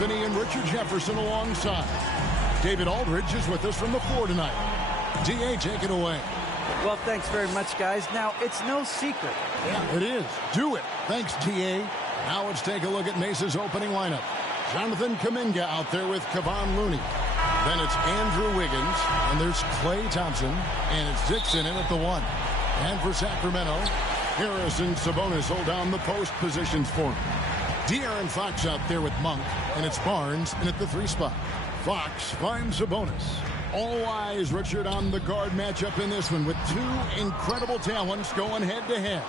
Anthony and Richard Jefferson alongside. David Aldridge is with us from the floor tonight. D.A., take it away. Well, thanks very much, guys. Now, it's no secret. Yeah, it is. Do it. Thanks, T.A. Now let's take a look at Mesa's opening lineup. Jonathan Kuminga out there with Kevon Looney. Then it's Andrew Wiggins, and there's Klay Thompson, and it's Dixon in at the 1. And for Sacramento, Harris and Sabonis hold down the post positions for him. De'Aaron Fox out there with Monk, and it's Barnes in at the 3 spot. Fox finds Sabonis. All eyes, Richard, on the guard matchup in this one with 2 incredible talents going head-to-head.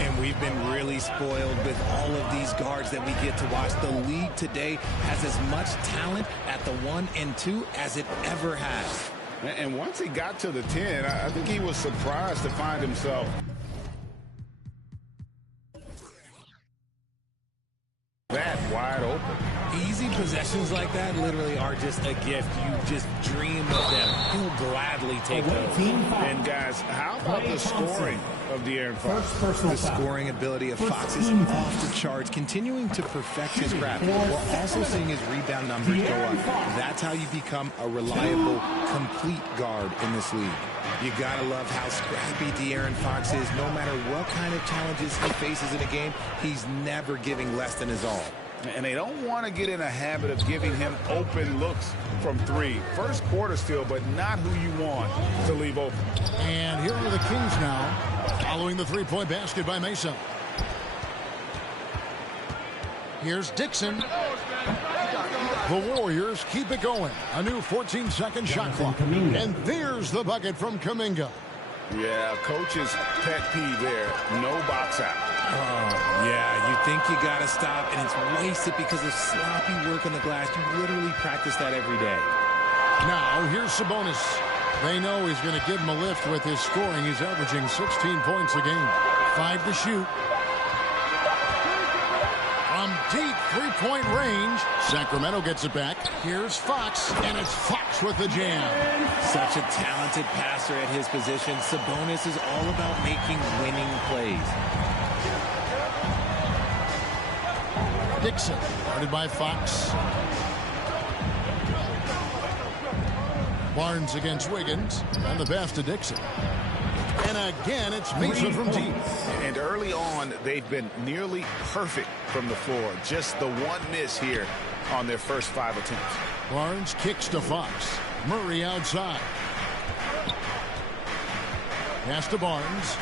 And we've been really spoiled with all of these guards that we get to watch. The league today has as much talent at the 1 and 2 as it ever has. And once he got to the 10, I think he was surprised to find himself that wide open. Easy possessions like that literally are just a gift. You just dream of them. He'll gladly take those. And guys, how about the scoring of De'Aaron Fox? The scoring ability of Fox is off the charts, continuing to perfect his craft while also seeing his rebound numbers go up. That's how you become a reliable, complete guard in this league. You gotta love how scrappy De'Aaron Fox is. No matter what kind of challenges he faces in a game, he's never giving less than his all. And they don't want to get in a habit of giving him open looks from 3. First quarter still, but not who you want to leave open. And here are the Kings now, following the 3-point basket by Mesa. Here's Dixon. The Warriors keep it going. A new 14-second shot clock. And there's the bucket from Kuminga. Yeah, coach's pet peeve there. No box out. Oh, yeah, you think you got to stop, and it's wasted because of sloppy work on the glass. You literally practice that every day. Now, here's Sabonis. They know he's going to give him a lift with his scoring. He's averaging 16 points a game. 5 to shoot. From deep 3-point range, Sacramento gets it back. Here's Fox, and it's Fox with the jam. Such a talented passer at his position. Sabonis is all about making winning plays. Dixon, guarded by Fox. Barnes against Wiggins, and the pass to Dixon. And again, it's Mesa from deep. And early on, they've been nearly perfect from the floor. Just the one miss here on their first 5 attempts. Barnes kicks to Fox. Murray outside. Pass to Barnes.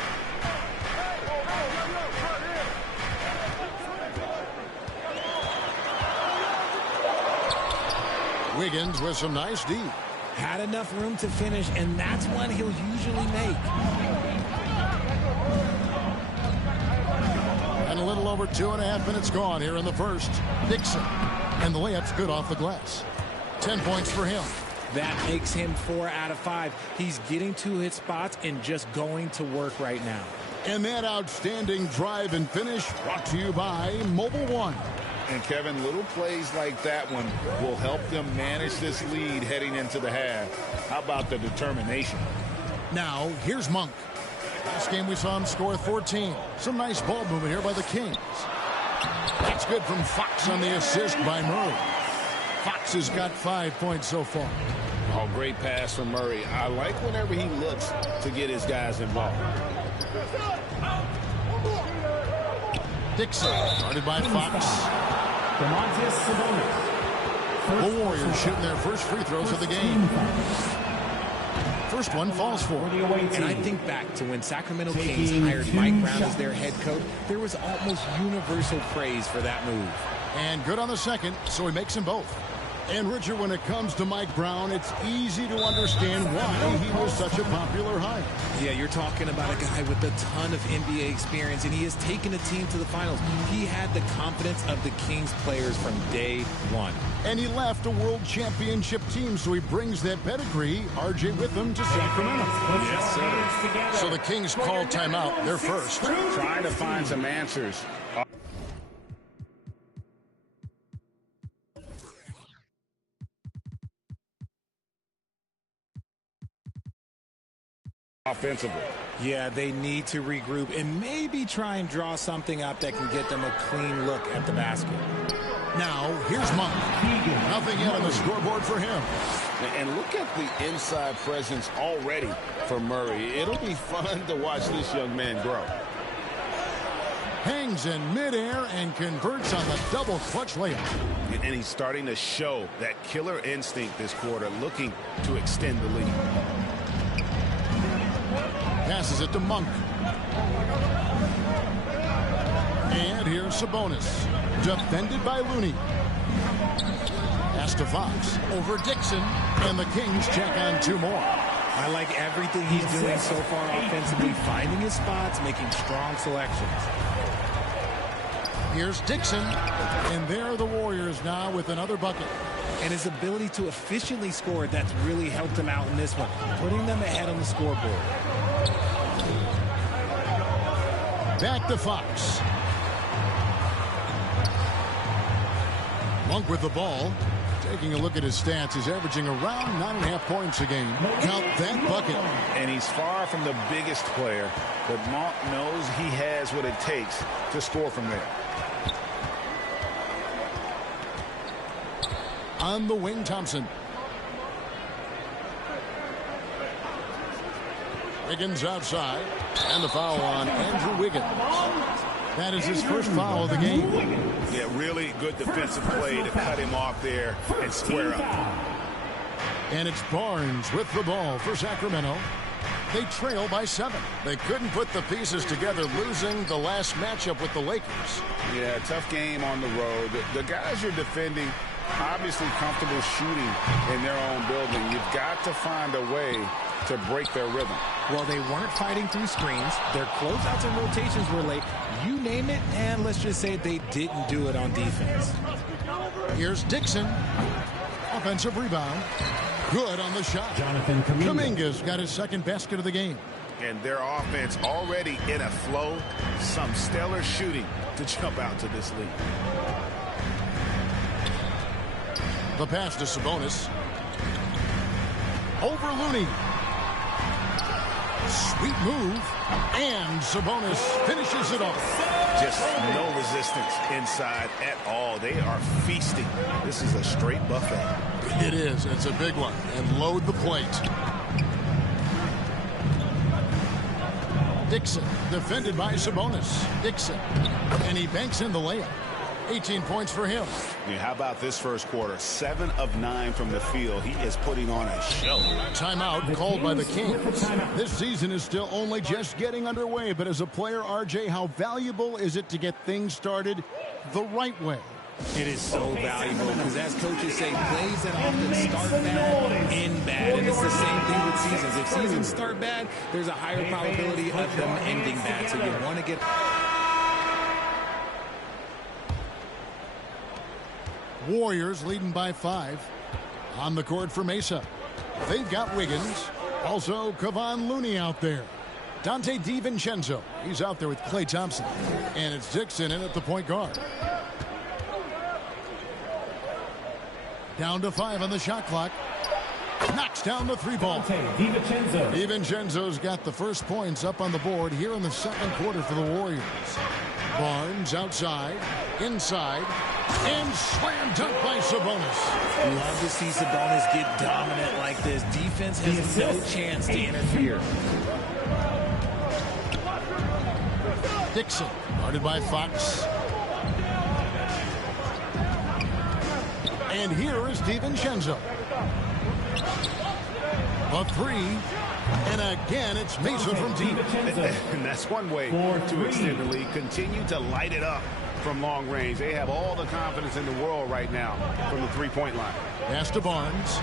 Wiggins with some nice D. Had enough room to finish, and that's one he'll usually make. And a little over 2.5 minutes gone here in the first. Dixon. And the layup's good off the glass. 10 points for him. That makes him 4 out of 5. He's getting to his spots and just going to work right now. And that outstanding drive and finish brought to you by Mobile One. And Kevin, little plays like that one will help them manage this lead heading into the half. How about the determination? Now, here's Monk. Last game we saw him score 14. Some nice ball movement here by the Kings. That's good from Fox on the assist by Murray. Fox has got 5 points so far. Oh, great pass from Murray. I like whenever he looks to get his guys involved. Dixon, guarded by Fox. The Warriors shooting their first free throws of the game. First one falls for. And I think back to when Sacramento Kings hired Mike Brown as their head coach. There was almost universal praise for that move. And good on the second, so he makes them both. And, Richard, when it comes to Mike Brown, it's easy to understand why he was such a popular hire. Yeah, you're talking about a guy with a ton of NBA experience, and he has taken a team to the finals. He had the confidence of the Kings players from day one. And he left a world championship team, so he brings that pedigree, RJ, with him to Sacramento. Yes, sir. So the Kings call timeout. They're first. Trying to find some answers. Offensively. Yeah, they need to regroup and maybe try and draw something up that can get them a clean look at the basket. Now, here's Monk. Nothing yet on the scoreboard for him. And look at the inside presence already for Murray. It'll be fun to watch this young man grow. Hangs in midair and converts on the double clutch layup. And he's starting to show that killer instinct this quarter, looking to extend the lead. Passes it to Monk. And here's Sabonis. Defended by Looney. Pass to Fox. Over Dixon. And the Kings check on 2 more. I like everything he's doing so far offensively, finding his spots, making strong selections. Here's Dixon. And there are the Warriors now with another bucket. And his ability to efficiently score, that's really helped him out in this one, putting them ahead on the scoreboard. Back to Fox. Monk with the ball. Taking a look at his stats, he's averaging around 9.5 points a game. Count that bucket. And he's far from the biggest player, but Monk knows he has what it takes to score from there. On the wing, Thompson. Wiggins outside. And the foul on Andrew Wiggins. That is his first foul of the game. Yeah, really good defensive play to cut him off there and square up. And it's Barnes with the ball for Sacramento. They trail by 7. They couldn't put the pieces together, losing the last matchup with the Lakers. Yeah, tough game on the road. The guys you're defending, obviously comfortable shooting in their own building. You've got to find a way to break their rhythm. Well, they weren't fighting through screens. Their closeouts and rotations were late. You name it, and let's just say they didn't do it on defense. Here's Dixon. Offensive rebound. Good on the shot. Kuminga's got his second basket of the game. And their offense already in a flow. Some stellar shooting to jump out to this lead. The pass to Sabonis. Over Looney. Sweet move. And Sabonis finishes it off. Just no resistance inside at all. They are feasting. This is a straight buffet. It is. It's a big one. And load the plate. Dixon, defended by Sabonis. Dixon. And he banks in the layup. 18 points for him. Yeah, how about this first quarter? 7 of 9 from the field. He is putting on a show. Timeout called by the Kings. This season is still only just getting underway, but as a player, RJ, how valuable is it to get things started the right way? It is so valuable because, as coaches say, plays that often start bad end bad. And it's the same thing with seasons. If seasons start bad, there's a higher probability of them ending bad. So you want to get... Warriors leading by 5. On the court for Mesa. They've got Wiggins. Also, Kevon Looney out there. Dante DiVincenzo. He's out there with Klay Thompson. And it's Dixon in at the point guard. Down to 5 on the shot clock. Knocks down the 3-ball. DiVincenzo's got the first points up on the board here in the second quarter for the Warriors. Barnes outside, inside, and slam dunk by Sabonis. Love to see Sabonis get dominant like this. Defense has no chance to interfere. Dixon, guarded by Fox. And here is DiVincenzo. A 3. And again, it's Mesa from deep. And that's one way to extend the lead. Continue to light it up from long range. They have all the confidence in the world right now from the three-point line. Pass to Barnes.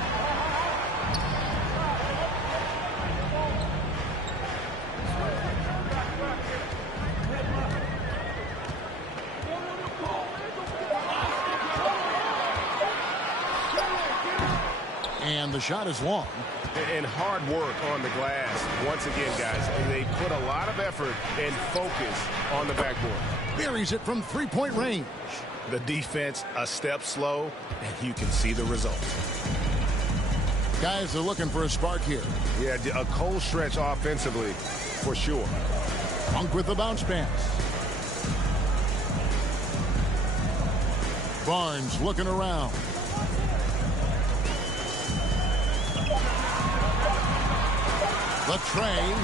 And the shot is long. And hard work on the glass. Once again, guys, they put a lot of effort and focus on the backboard. Buries it from three-point range. The defense a step slow, and you can see the results. Guys are looking for a spark here. Yeah, a cold stretch offensively, for sure. Monk with the bounce pass. Barnes looking around. The tray.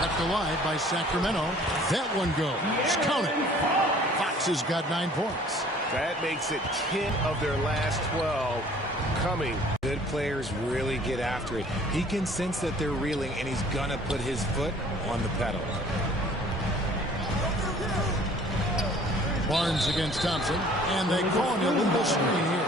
Kept alive by Sacramento. That one goes. Count it. Fox has got 9 points. That makes it 10 of their last 12 coming. Good players really get after it. He can sense that they're reeling, and he's going to put his foot on the pedal. Barnes against Thompson, and they call an illegal screen here.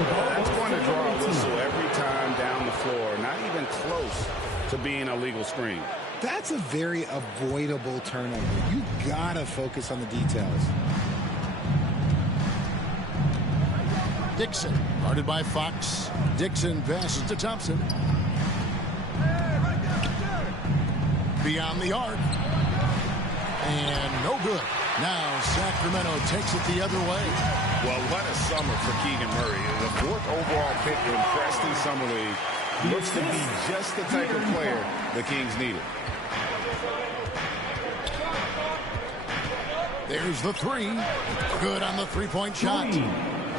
That's going to draw a whistle every time down the floor. Not even close to being a legal screen. That's a very avoidable turnover. You got to focus on the details. Dixon, guarded by Fox. Dixon passes to Thompson. Beyond the arc. And no good. Now Sacramento takes it the other way. Well, what a summer for Keegan Murray. The 4th overall pick in Preston Summer League. Looks to be just the type of player the Kings needed. There's the 3. Good on the 3-point shot.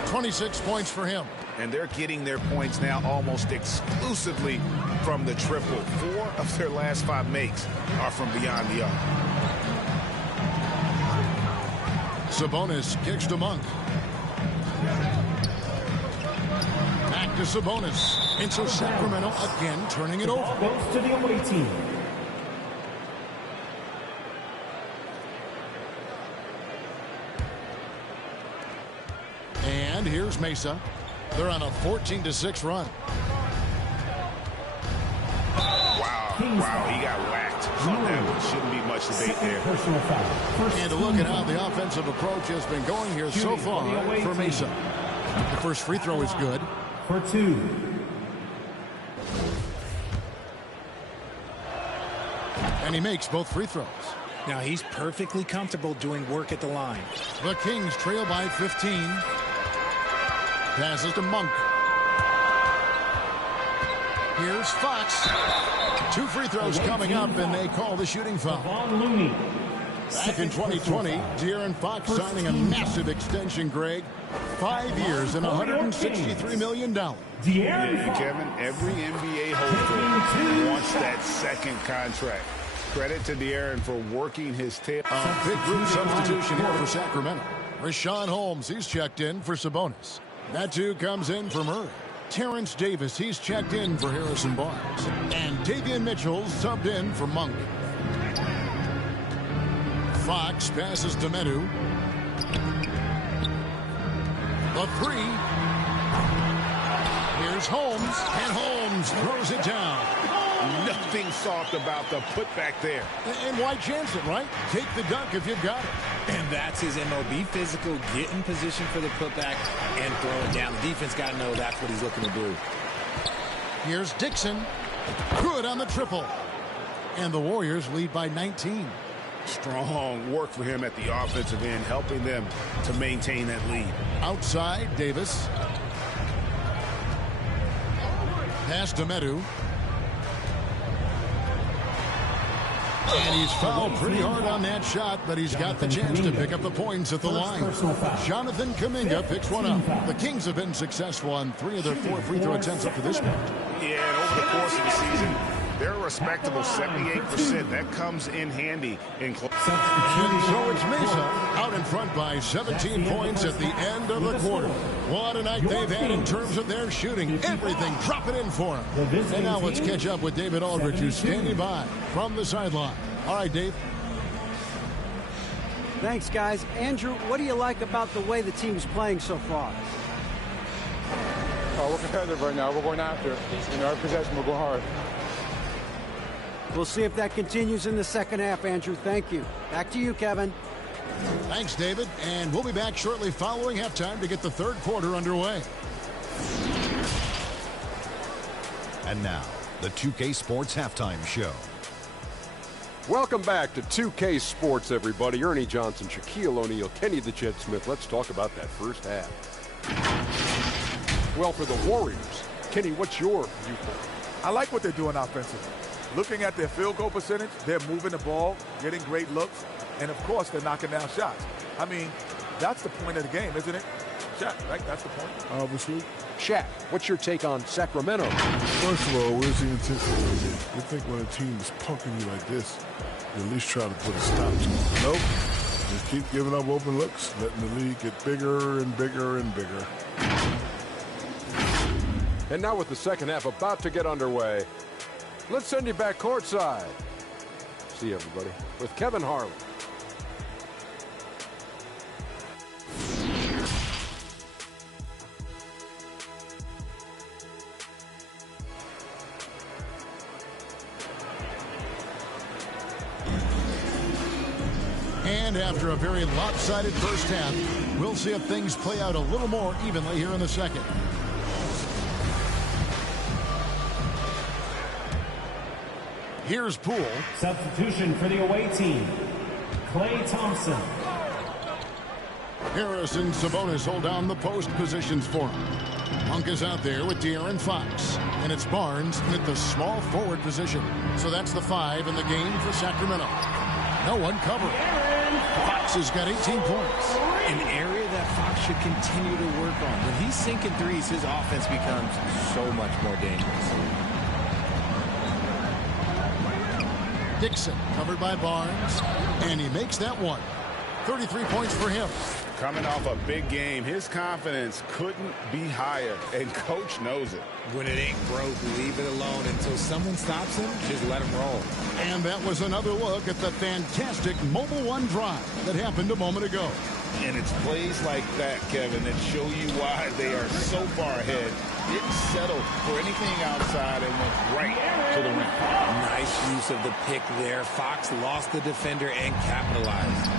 26 points for him. And they're getting their points now almost exclusively from the triple. 4 of their last 5 makes are from beyond the arc. Sabonis kicks to Monk. Back to Sabonis. And so Sacramento again turning it over. Goes to the away team. And here's Mesa. They're on a 14-6 run. Wow, he got whacked on that one. Shouldn't be much debate there. And to look at how the offensive approach has been going here so far for Mesa. The first free throw is good. For 2. And he makes both free throws. Now he's perfectly comfortable doing work at the line. The Kings trail by 15. Passes to Monk. Here's Fox. 2 free throws coming up, and they call the shooting foul. Back in 2020, De'Aaron Fox signing a massive extension, Greg. 5 years and $163 million. Yeah, Kevin, every NBA holder wants that second contract. Credit to De'Aaron for working his tail. A big group substitution here for Sacramento. Rashawn Holmes, he's checked in for Sabonis. That too comes in for Murray. Terrence Davis, he's checked in for Harrison Barnes. And Davion Mitchell's subbed in for Monk. Fox passes to Medu. The 3. Here's Holmes, and Holmes throws it down. Nothing soft about the putback there. And why chance it, right? Take the dunk if you've got it. And that's his MO. Be physical, get in position for the putback, and throw it down. The defense got to know that's what he's looking to do. Here's Dixon. Good on the triple. And the Warriors lead by 19. Strong work for him at the offensive end, helping them to maintain that lead. Outside, Davis. Pass to Medu. And he's fouled pretty hard on that shot, but he's got the chance to pick up the points at the line. Jonathan Kuminga picks one up. The Kings have been successful on 3 of their 4 free throw attempts up to this point. Yeah, and over the course of the season, they're a respectable 78%. That comes in handy in close. And so it's Mesa out in front by 17 points at the end of the quarter. What a night they've had in terms of their shooting. Everything dropping in for them. And now let's catch up with David Aldridge, who's standing by from the sideline. All right, Dave. Thanks, guys. Andrew, what do you like about the way the team's playing so far? We're competitive right now. We're going after it. In our possession, we're going hard. We'll see if that continues in the second half, Andrew. Thank you. Back to you, Kevin. Thanks, David. And we'll be back shortly following halftime to get the third quarter underway. And now, the 2K Sports Halftime Show. Welcome back to 2K Sports, everybody. Ernie Johnson, Shaquille O'Neal, Kenny the Jet Smith. Let's talk about that first half. Well, for the Warriors, Kenny, what's your viewpoint? I like what they're doing offensively. Looking at their field goal percentage, they're moving the ball, getting great looks, and of course, they're knocking down shots. I mean, That's the point of the game, isn't it? Shaq, right? That's the point. Obviously. Shaq, what's your take on Sacramento? First of all, where's the intensity? You think when a team is punking you like this, you at least try to put a stop to it. Nope. Just keep giving up open looks, letting the lead get bigger and bigger and bigger. And now with the second half about to get underway, let's send you back courtside. See everybody with Kevin Harlan. And after a very lopsided first half, we'll see if things play out a little more evenly here in the second. Here's Poole. Substitution for the away team, Klay Thompson. Harris and Sabonis hold down the post positions for him. Monk is out there with De'Aaron Fox. And it's Barnes at the small forward position. So that's the 5 in the game for Sacramento. No one covered. Fox has got 18 points. An area that Fox should continue to work on. When he's sinking threes, his offense becomes so much more dangerous. Dixon covered by Barnes, and he makes that one. 33 points for him. Coming off a big game, his confidence couldn't be higher, and coach knows it. When it ain't broke, leave it alone until someone stops him. Just let him roll. And that was another look at the fantastic Mobile One drive that happened a moment ago. And it's plays like that, Kevin, that show you why they are so far ahead. Didn't settle for anything outside and went right to the rim. Nice use of the pick there. Fox lost the defender and capitalized.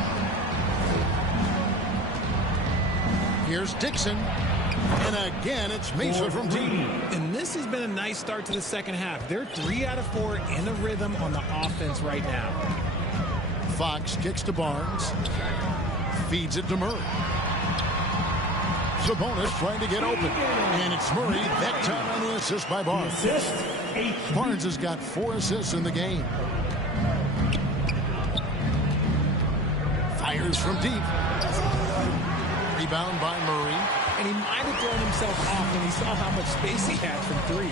Here's Dixon. And again, it's Mesa from deep. And this has been a nice start to the second half. They're 3 out of 4 in a rhythm on the offense right now. Fox kicks to Barnes. Feeds it to Murray. Sabonis trying to get open. And it's Murray that time on the assist by Barnes. Barnes has got 4 assists in the game. Fires from deep. Rebound by Murray. And he might have thrown himself off when he saw how much space he had from 3.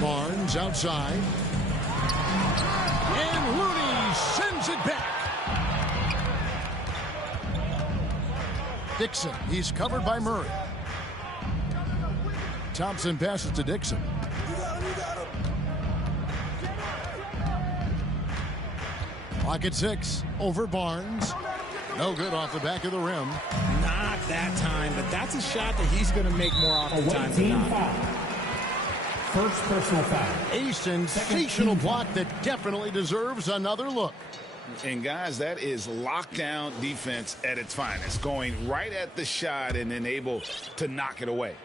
Barnes outside. And Looney sends it back. Dixon, he's covered by Murray. Thompson passes to Dixon. Clock at 6. Over Barnes. No good off the back of the rim. Not that time, but that's a shot that he's going to make more often times than not. First personal foul. A sensational block that definitely deserves another look. And guys, that is lockdown defense at its finest. Going right at the shot and then able to knock it away.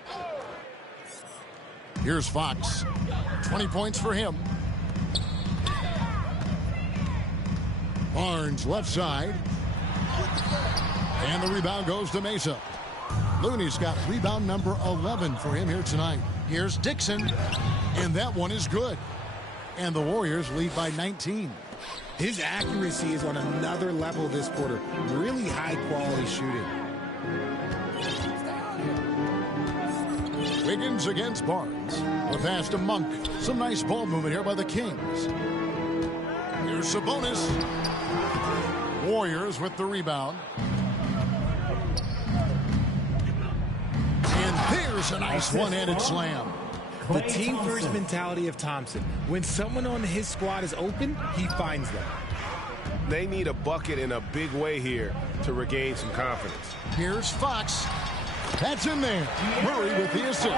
Here's Fox. 20 points for him. Barnes left side. And the rebound goes to Mesa. Looney's got rebound number 11 for him here tonight. Here's Dixon. And that one is good. And the Warriors lead by 19. His accuracy is on another level this quarter. Really high quality shooting. Wiggins against Barnes. A pass to Monk. Some nice ball movement here by the Kings. Here's Sabonis. Warriors with the rebound. And there's a nice one-handed slam. The team first mentality of Thompson. When someone on his squad is open, he finds them. They need a bucket in a big way here to regain some confidence. Here's Fox. That's in there. Murray with the assist.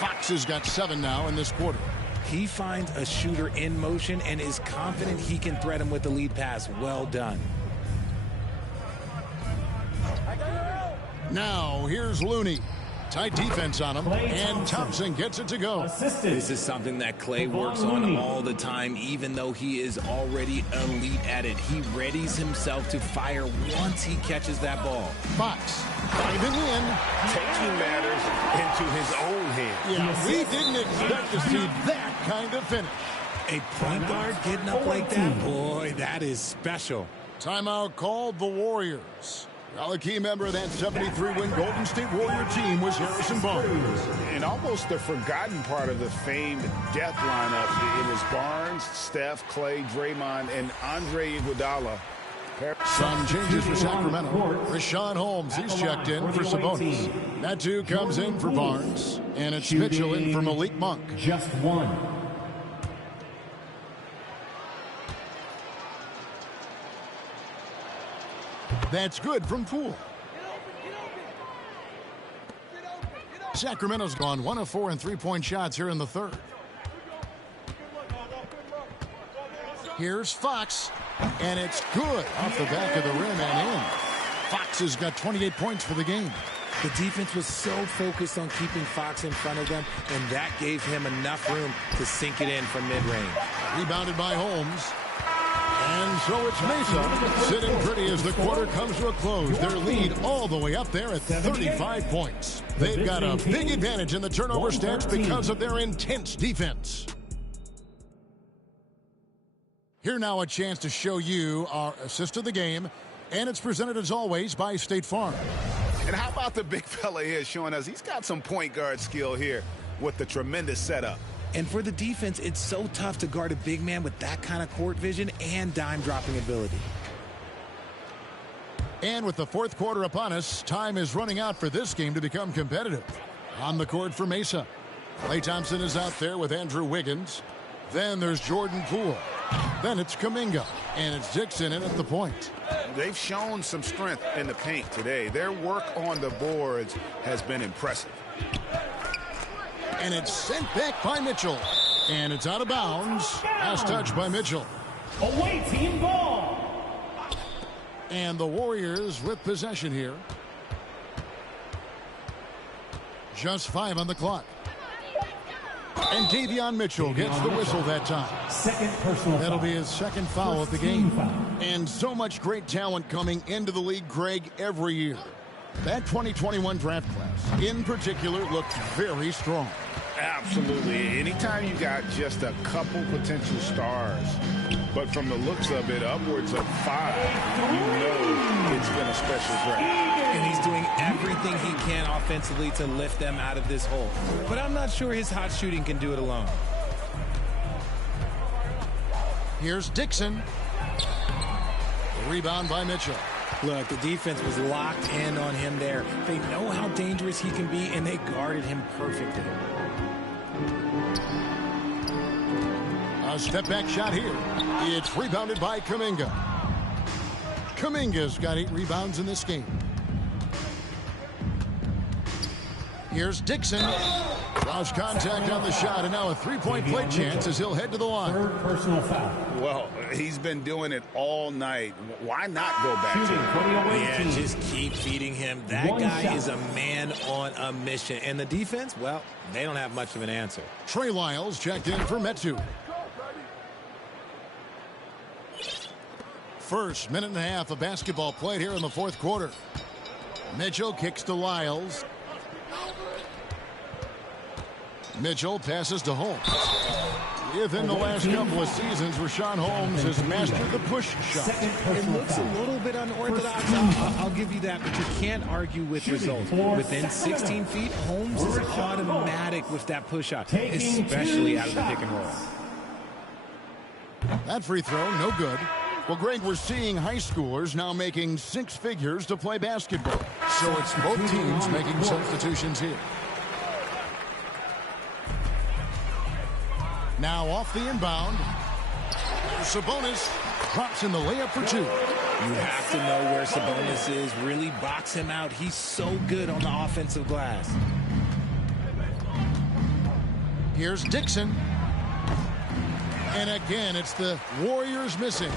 Fox has got 7 now in this quarter. He finds a shooter in motion and is confident he can thread him with the lead pass. Well done. Now, here's Looney. Tight defense on him, and Thompson gets it to go. This is something that Klay works on all the time, even though he is already elite at it. He readies himself to fire once he catches that ball. Fox diving in. Taking matters into his own hands. Yeah, we didn't expect to see that kind of finish. A point guard getting up like that, boy, that is special. Timeout called the Warriors. Now, a key member of that 73-win Golden State Warrior team was Harrison Barnes. And almost the forgotten part of the famed death lineup, it was Barnes, Steph, Clay, Draymond, and Andre Iguodala. Some changes for Sacramento. Rashawn Holmes, he's checked in for Sabonis. Metu comes in for Barnes. And it's Mitchell in for Malik Monk. Just one. That's good from Poole. Sacramento's gone 1 of 4 in three-point shots here in the third. Here's Fox, and it's good off the back of the rim and in. Fox has got 28 points for the game. The defense was so focused on keeping Fox in front of them, and that gave him enough room to sink it in from mid-range. Rebounded by Holmes. And so it's Mesa sitting pretty as the quarter comes to a close. Their lead all the way up there at 35 points. They've got a big advantage in the turnover stats because of their intense defense. Here now a chance to show you our assist of the game, and it's presented as always by State Farm. And how about the big fella here showing us he's got some point guard skill here with the tremendous setup. And for the defense, it's so tough to guard a big man with that kind of court vision and dime-dropping ability. And with the fourth quarter upon us, time is running out for this game to become competitive. On the court for Mesa. Klay Thompson is out there with Andrew Wiggins. Then there's Jordan Poole. Then it's Kuminga. And it's Dixon in at the point. They've shown some strength in the paint today. Their work on the boards has been impressive. And it's sent back by Mitchell. And it's out of bounds. Last touch by Mitchell. Away team ball. And the Warriors with possession here. Just 5 on the clock. And Davion Mitchell gets the whistle that time. Second personal That'll foul. be his second foul of the game. And so much great talent coming into the league, Greg, every year. That 2021 draft class, in particular, looked very strong. Absolutely. Anytime you got just a couple potential stars, but from the looks of it, upwards of 5, you know it's been a special draft. And he's doing everything he can offensively to lift them out of this hole. But I'm not sure his hot shooting can do it alone. Here's Dixon. Rebound by Mitchell. Look, the defense was locked in on him there. They know how dangerous he can be, and they guarded him perfectly. A step-back shot here. It's rebounded by Kuminga. Kuminga's got 8 rebounds in this game. Here's Dixon. Lost contact on the shot, and now a three-point play chance as he'll head to the line. Third personal foul. Well, he's been doing it all night. Why not go back to it? Yeah, just keep feeding him. That guy is a man on a mission. And the defense, well, they don't have much of an answer. Trey Lyles checked in for Metu. First minute and a half of basketball played here in the fourth quarter. Mitchell kicks to Lyles. Mitchell passes to Holmes. Within the last couple of seasons, Rashawn Holmes has mastered the push shot. It looks a little bit unorthodox. I'll give you that, but you can't argue with results. Within 16 feet, Holmes is automatic with that push shot, especially out of the pick and roll. That free throw, no good. Well, Greg, we're seeing high schoolers now making 6 figures to play basketball. So it's both teams making substitutions here. Now off the inbound. Sabonis drops in the layup for 2. You have to know where Sabonis is. Really box him out. He's so good on the offensive glass. Here's Dixon. And again, it's the Warriors missing.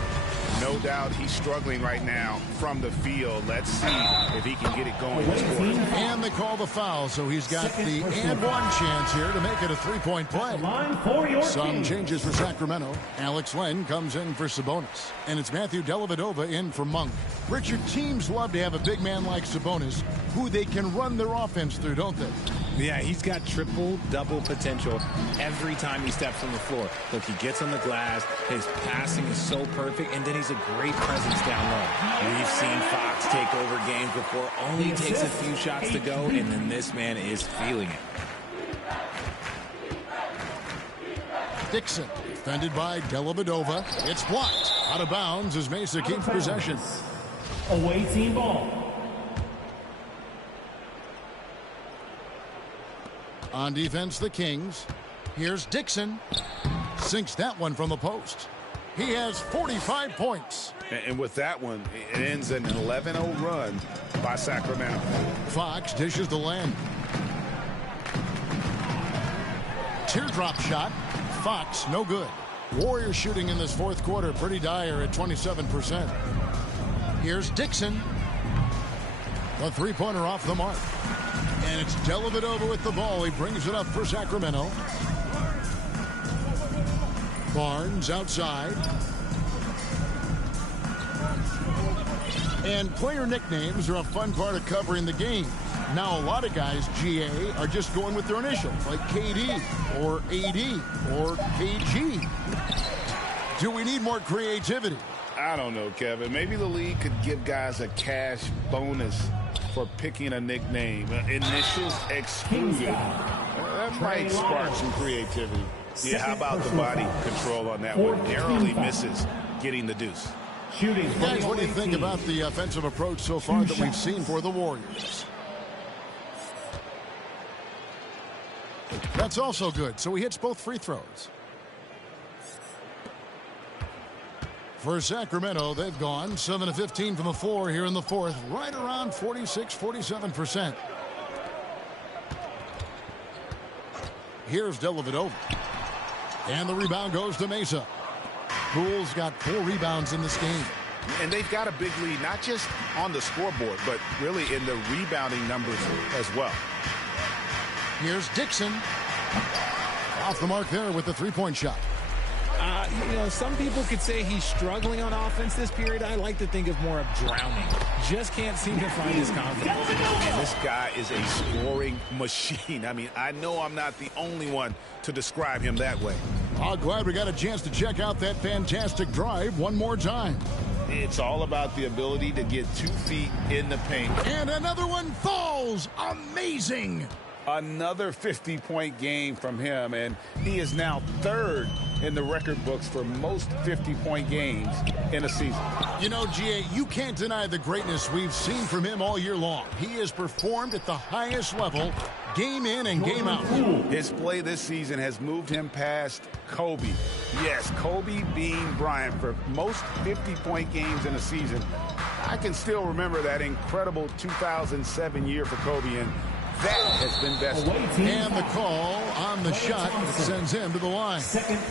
No doubt he's struggling right now from the field. Let's see if he can get it going this quarter. And they call the foul, so he's got the and one chance here to make it a 3-point play. Some changes for Sacramento. Alex Len comes in for Sabonis. And it's Matthew Dellavedova in for Monk. Richard, teams love to have a big man like Sabonis who they can run their offense through, don't they? Yeah, he's got triple-double potential every time he steps on the floor. Look, he gets on the glass, his passing is so perfect, and then he's a great presence down low. We've seen Fox take over games before, only takes a few shots to go, and then this man is feeling it. Dixon, defended by Dellavedova. It's blocked. Out of bounds as Mesa keeps possession. Away team ball. On defense, the Kings. Here's Dixon. Sinks that one from the post. He has 45 points. And with that one, it ends an 11-0 run by Sacramento. Fox dishes the land. Teardrop shot. Fox, no good. Warriors shooting in this fourth quarter pretty dire at 27%. Here's Dixon. The three-pointer off the mark. And it's Dellavedova with the ball. He brings it up for Sacramento. Barnes outside. And player nicknames are a fun part of covering the game. Now, a lot of guys, GA, are just going with their initials, like KD or AD or KG. Do we need more creativity? I don't know, Kevin. Maybe the league could give guys a cash bonus for picking a nickname. Initials excluded. That might spark some creativity. Yeah, how about the body control on that one? Narrowly misses getting the deuce. Shooting. Guys, what do you think about the offensive approach so far that we've seen for the Warriors? That's also good. So he hits both free throws. For Sacramento, they've gone 7 of 15 from the floor here in the fourth, right around 46-47%. Here's Dellavedova. And the rebound goes to Mesa. Poole's got 4 rebounds in this game. And they've got a big lead, not just on the scoreboard, but really in the rebounding numbers as well. Here's Dixon. Off the mark there with the three-point shot. You know, some people could say he's struggling on offense this period. I like to think of more of drowning. Just can't seem to find his confidence. And this guy is a scoring machine. I mean, I know I'm not the only one to describe him that way. Oh, glad we got a chance to check out that fantastic drive one more time. It's all about the ability to get 2 feet in the paint. And another one falls. Amazing. Another 50-point game from him, and he is now 3rd in the record books for most 50-point games in a season. You know, GA, you can't deny the greatness we've seen from him all year long. He has performed at the highest level, game in and game out. His play this season has moved him past Kobe. Yes, Kobe being Bryant for most 50-point games in a season. I can still remember that incredible 2007 year for Kobe, and that has been best. And the call on the shot sends him to the line.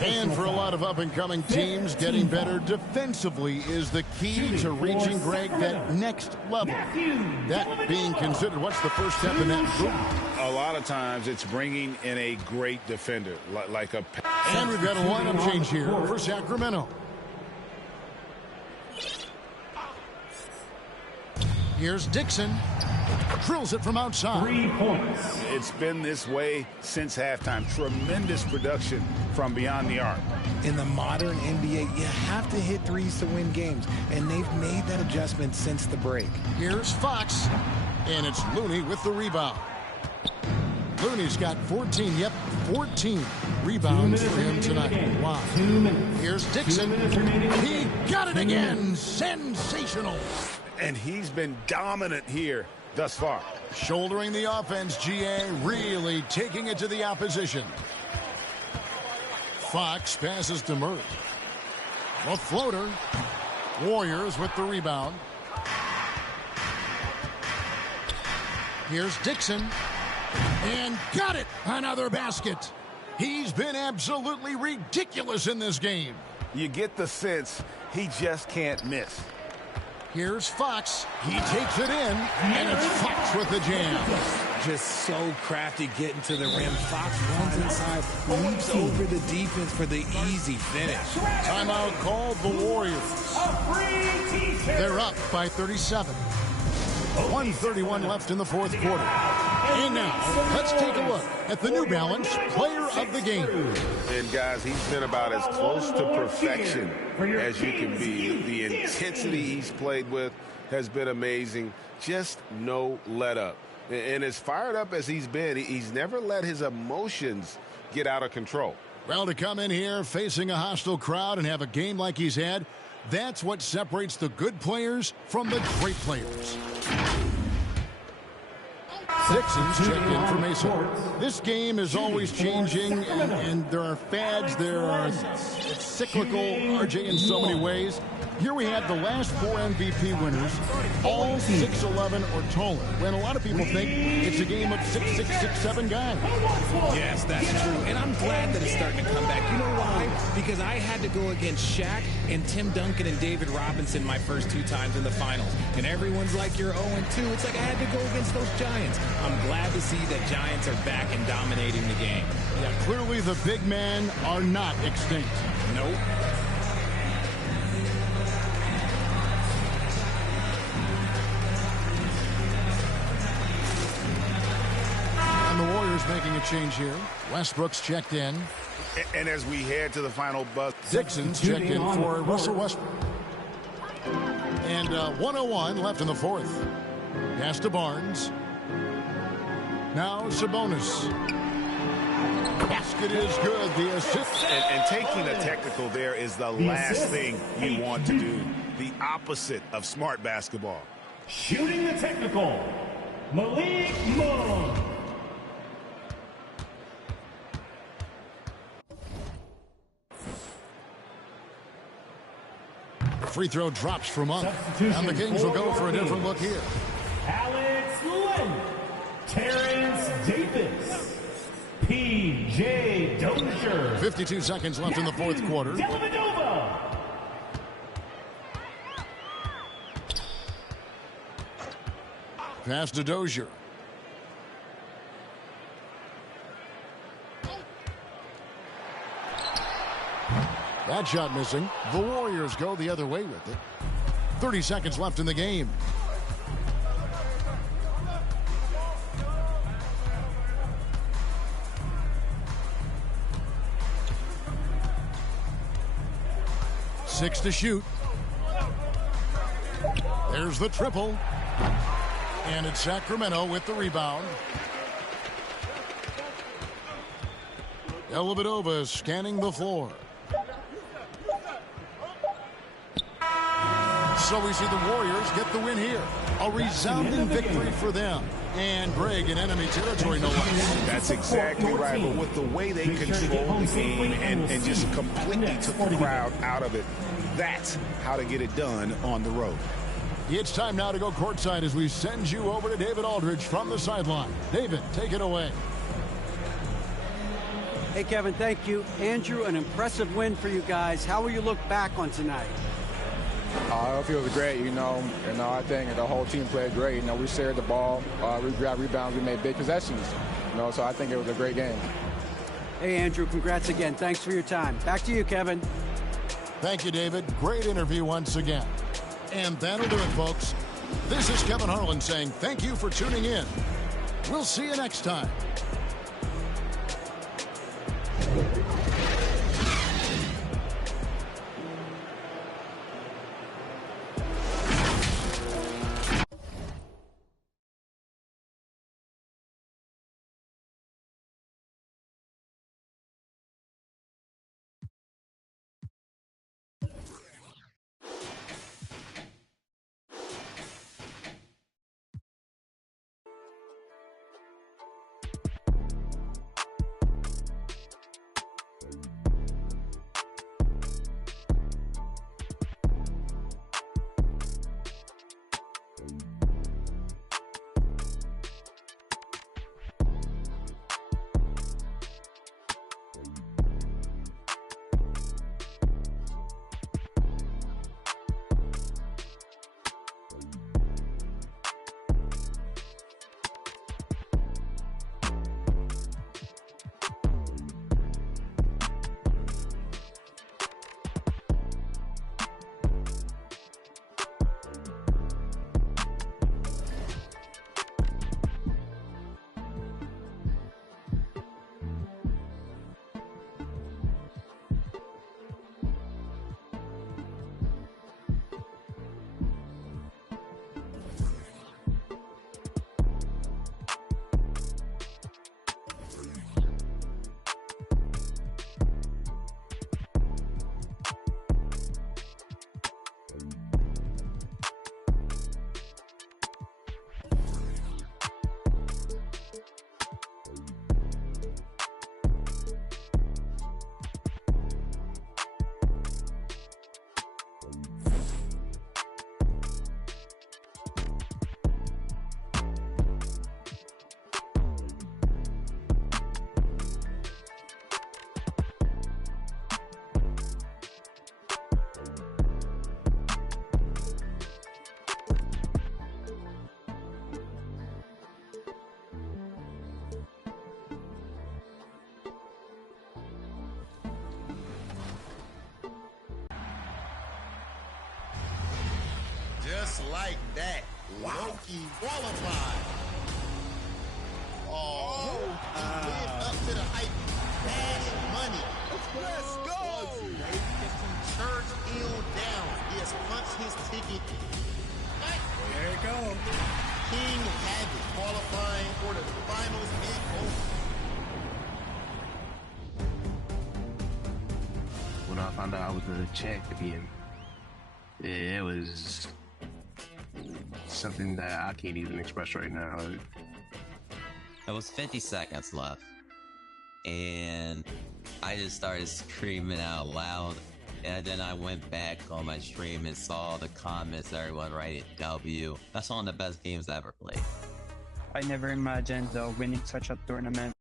And for a lot of up-and-coming teams, getting better defensively is the key to reaching, Greg, that next level. That being considered, what's the first step in that improvement? A lot of times it's bringing in a great defender, like a... And we've got a lineup change here for Sacramento. Here's Dixon. Drills it from outside. 3 points. It's been this way since halftime. Tremendous production from beyond the arc. In the modern NBA, you have to hit threes to win games, and they've made that adjustment since the break. Here's Fox, and it's Looney with the rebound. Looney's got 14 rebounds for him tonight. Wow. Here's Dixon. He got it again. Sensational. And he's been dominant here thus far. Shouldering the offense, GA, really taking it to the opposition. Fox passes to Murray. A floater. Warriors with the rebound. Here's Dixon. And got it. Another basket. He's been absolutely ridiculous in this game. You get the sense he just can't miss. Here's Fox. He takes it in, and it's Fox with the jam. Just so crafty getting to the rim. Fox runs inside, leaps over the defense for the easy finish. Timeout called the Warriors. They're up by 37. 1:31 left in the fourth quarter. And now, let's take a look at the New Balance Player of the Game. And guys, he's been about as close to perfection as you can be. The intensity he's played with has been amazing. Just no let up. And as fired up as he's been, he's never let his emotions get out of control. Well, to come in here facing a hostile crowd and have a game like he's had, that's what separates the good players from the great players. Dixon's checked in for Mason. This game is always changing, and there are fads. It's cyclical, RJ, in so many ways. Here we have the last 4 MVP winners, all 6'11" or taller, when a lot of people think it's a game of 6'6", 6'7" guys. Yes, that's true, and I'm glad that it's starting to come back. You know why? Because I had to go against Shaq and Tim Duncan and David Robinson my first 2 times in the finals, and everyone's like, you're 0-2. It's like I had to go against those Giants. I'm glad to see that Giants are back and dominating the game. Yeah, clearly the big men are not extinct. Nope. And the Warriors making a change here. Westbrook's checked in. And as we head to the final buzz, Dixon's checked in for Russell Westbrook. And 1:01 left in the fourth. Pass to Barnes. Now Sabonis. Basket is good. The assist. And taking a technical there is the last thing you want to do. The opposite of smart basketball. Shooting the technical, Malik Monk. Free throw drops for Monk. And the Kings will go for a different look here. Alex Len, Terrence Davis, P.J. Dozier. 52 seconds left in the fourth quarter. Dellavedova. Pass to Dozier. That shot missing. The Warriors go the other way with it. 30 seconds left in the game. Six to shoot. There's the triple. And it's Sacramento with the rebound. Dellavedova scanning the floor. So we see the Warriors get the win here. A resounding victory for them. And Greg in enemy territory, no less. That's exactly right. But with the way they control the game and just completely took the crowd out of it, that's how to get it done on the road. It's time now to go courtside as we send you over to David Aldridge from the sideline. David, take it away. Hey, Kevin, thank you. Andrew, an impressive win for you guys. How will you look back on tonight? It feels great, I think the whole team played great. We shared the ball, we grabbed rebounds, we made big possessions, so I think it was a great game. Hey, Andrew, congrats again. Thanks for your time. Back to you, Kevin. Thank you, David. Great interview once again. And that'll do it, folks. This is Kevin Harlan saying thank you for tuning in. We'll see you next time. Just like that. Loki qualified. Oh, he lived up to the hype. Bad money. Let's go. Church ill down. He has punched his ticket. There it goes. King Havoc qualifying for the finals mid-over. When I found out I was a champion, it was something that I can't even express right now. It was 50 seconds left, and I just started screaming out loud. And then I went back on my stream and saw the comments, everyone writing W. That's one of the best games I ever played. I never imagined winning such a tournament.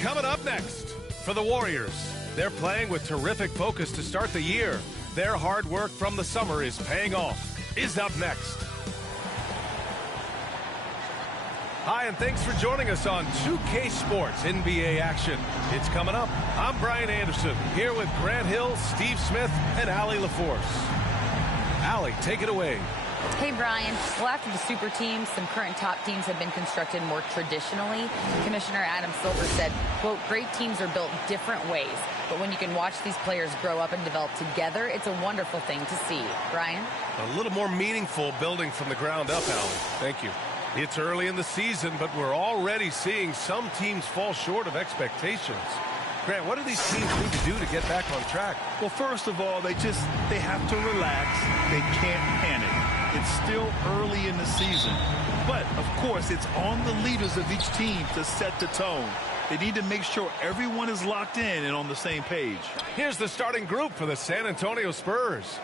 Coming up next, for the Warriors, they're playing with terrific focus to start the year. Their hard work from the summer is paying off. Is up next. Hi, and thanks for joining us on 2K Sports NBA action. It's coming up. I'm Brian Anderson, here with Grant Hill, Steve Smith, and Allie LaForce. Allie, take it away. Hey, Brian. Well, after the super teams, some current top teams have been constructed more traditionally. Commissioner Adam Silver said, quote, great teams are built different ways, but when you can watch these players grow up and develop together, it's a wonderful thing to see. Brian? A little more meaningful building from the ground up, Allie. Thank you. It's early in the season, but we're already seeing some teams fall short of expectations. Grant, what do these teams need to do to get back on track? Well, first of all, they have to relax. They can't panic. It's still early in the season. But, of course, it's on the leaders of each team to set the tone. They need to make sure everyone is locked in and on the same page. Here's the starting group for the San Antonio Spurs.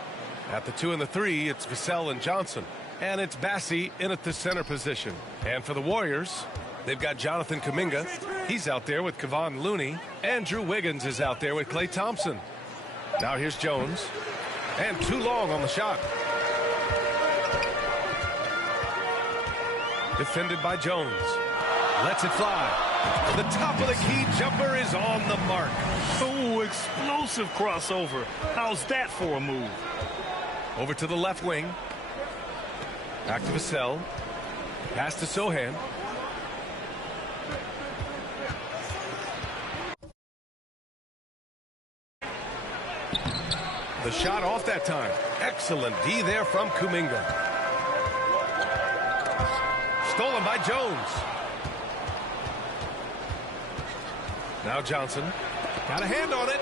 At the 2 and the 3, it's Vassell and Johnson. And it's Bassi in at the center position. And for the Warriors, they've got Jonathan Kuminga. He's out there with Kevon Looney. Andrew Wiggins is out there with Klay Thompson. Now here's Jones. And too long on the shot. Defended by Jones. Lets it fly. The top of the key jumper is on the mark. Oh, explosive crossover. How's that for a move? Over to the left wing. Back to Vassell. Pass to Sohan. The shot off that time. Excellent D there from Kuminga. Stolen by Jones. Now Johnson. Got a hand on it.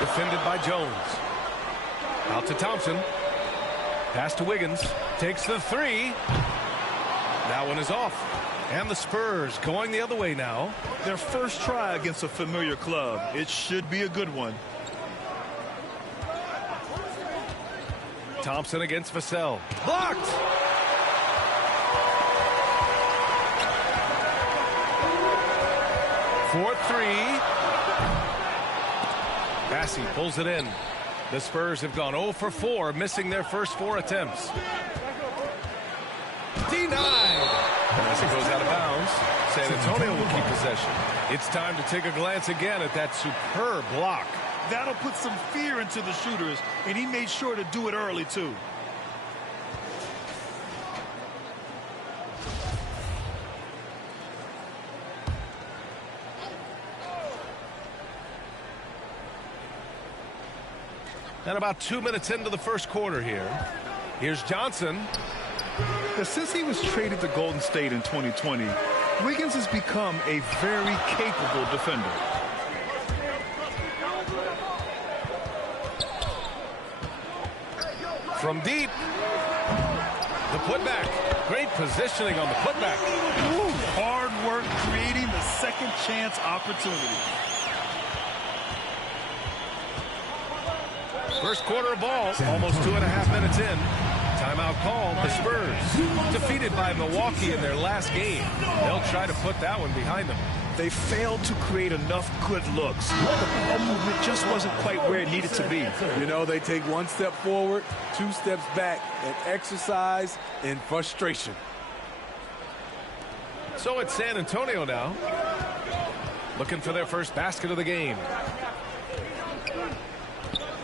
Defended by Jones. Out to Thompson. Pass to Wiggins. Takes the three. That one is off. And the Spurs going the other way now. Their first try against a familiar club. It should be a good one. Thompson against Vassell. Blocked! 4-3. Bassi pulls it in. The Spurs have gone 0 for 4, missing their first 4 attempts. Denied! As it goes out of bounds, San Antonio will keep possession. It's time to take a glance again at that superb block. That'll put some fear into the shooters, and he made sure to do it early, too. And about 2 minutes into the first quarter here. Here's Johnson. Since he was traded to Golden State in 2020, Wiggins has become a very capable defender. From deep. The putback. Great positioning on the putback. Ooh, hard work creating the second chance opportunity. First quarter of ball, almost 2.5 minutes in. Timeout called. The Spurs defeated by Milwaukee in their last game. They'll try to put that one behind them. They failed to create enough good looks. The ball movement just wasn't quite where it needed to be. You know, they take 1 step forward, 2 steps back, and exercise in frustration. So it's San Antonio now. looking for their first basket of the game.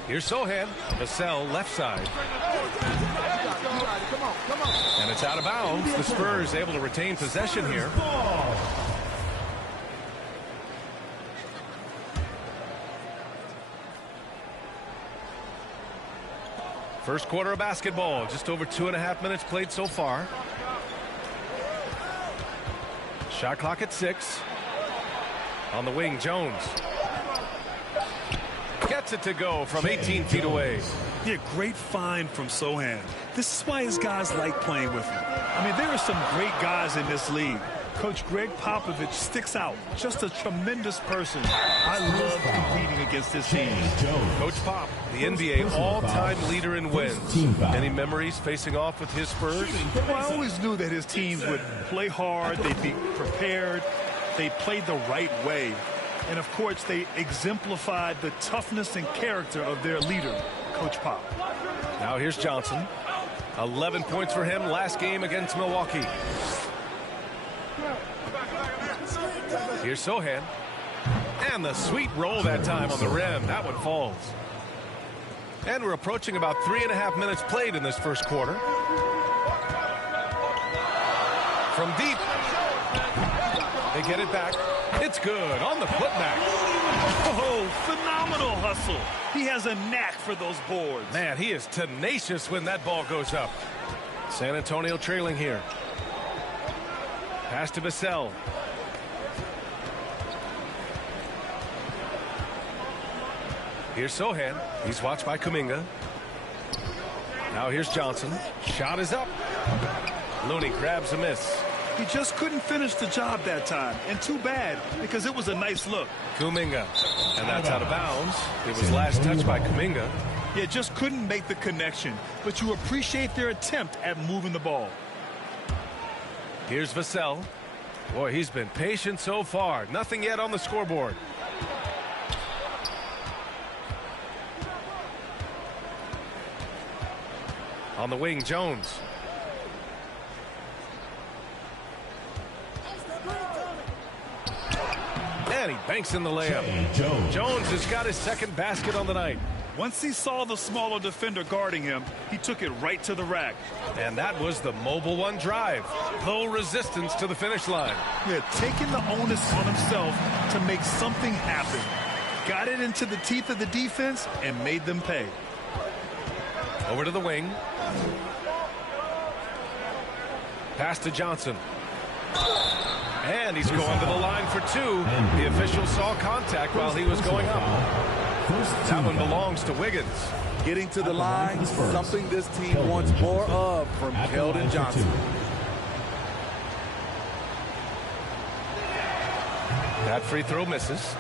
Here's Sohan. Vassell left side. And it's out of bounds. The Spurs able to retain possession here. First quarter of basketball. Just over 2.5 minutes played so far. Shot clock at 6. On the wing, Jones. Gets it to go from 18 feet away. Yeah, great find from Sohan. This is why his guys like playing with him. I mean, there are some great guys in this league. Coach Greg Popovich sticks out. Just a tremendous person. I love competing against this team. Coach Pop, the NBA all-time leader in wins. Any memories facing off with his Spurs? Well, I always knew that his teams would play hard. They'd be prepared. They played the right way. And, of course, they exemplified the toughness and character of their leader, Coach Pop. Now here's Johnson. 11 points for him last game against Milwaukee. Here's Sohan. And the sweet roll that time on the rim. That one falls. And we're approaching about 3.5 minutes played in this first quarter. From deep. They get it back. It's good on the putback. Oh, phenomenal hustle. He has a knack for those boards. Man, he is tenacious when that ball goes up. San Antonio trailing here. Pass to Vassell. Here's Sohan. He's watched by Kuminga. Now here's Johnson. Shot is up. Looney grabs a miss. He just couldn't finish the job that time. And too bad, because it was a nice look. Kuminga. And that's out of bounds. It was last touched by Kuminga. Yeah, just couldn't make the connection. But you appreciate their attempt at moving the ball. Here's Vassell. Boy, he's been patient so far. Nothing yet on the scoreboard. On the wing, Jones. And he banks in the layup. Jones has got his second basket on the night. Once he saw the smaller defender guarding him, he took it right to the rack. And that was the Mobile One drive. Low resistance to the finish line. Yeah, taking the onus on himself to make something happen. Got it into the teeth of the defense and made them pay. Over to the wing. Pass to Johnson. And he's going to the line for 2. The official saw contact while he was going up. That one belongs to Wiggins. Getting to the line, something this team wants more of from Keldon Johnson. That free throw misses.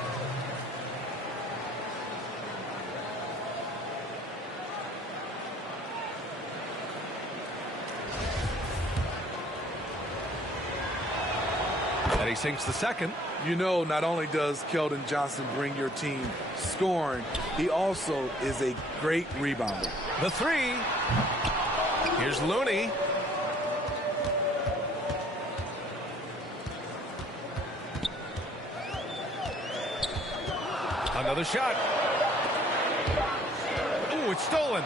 And he sinks the second. You know, not only does Keldon Johnson bring your team scoring, he also is a great rebounder. The 3. Here's Looney. Another shot. Ooh, it's stolen.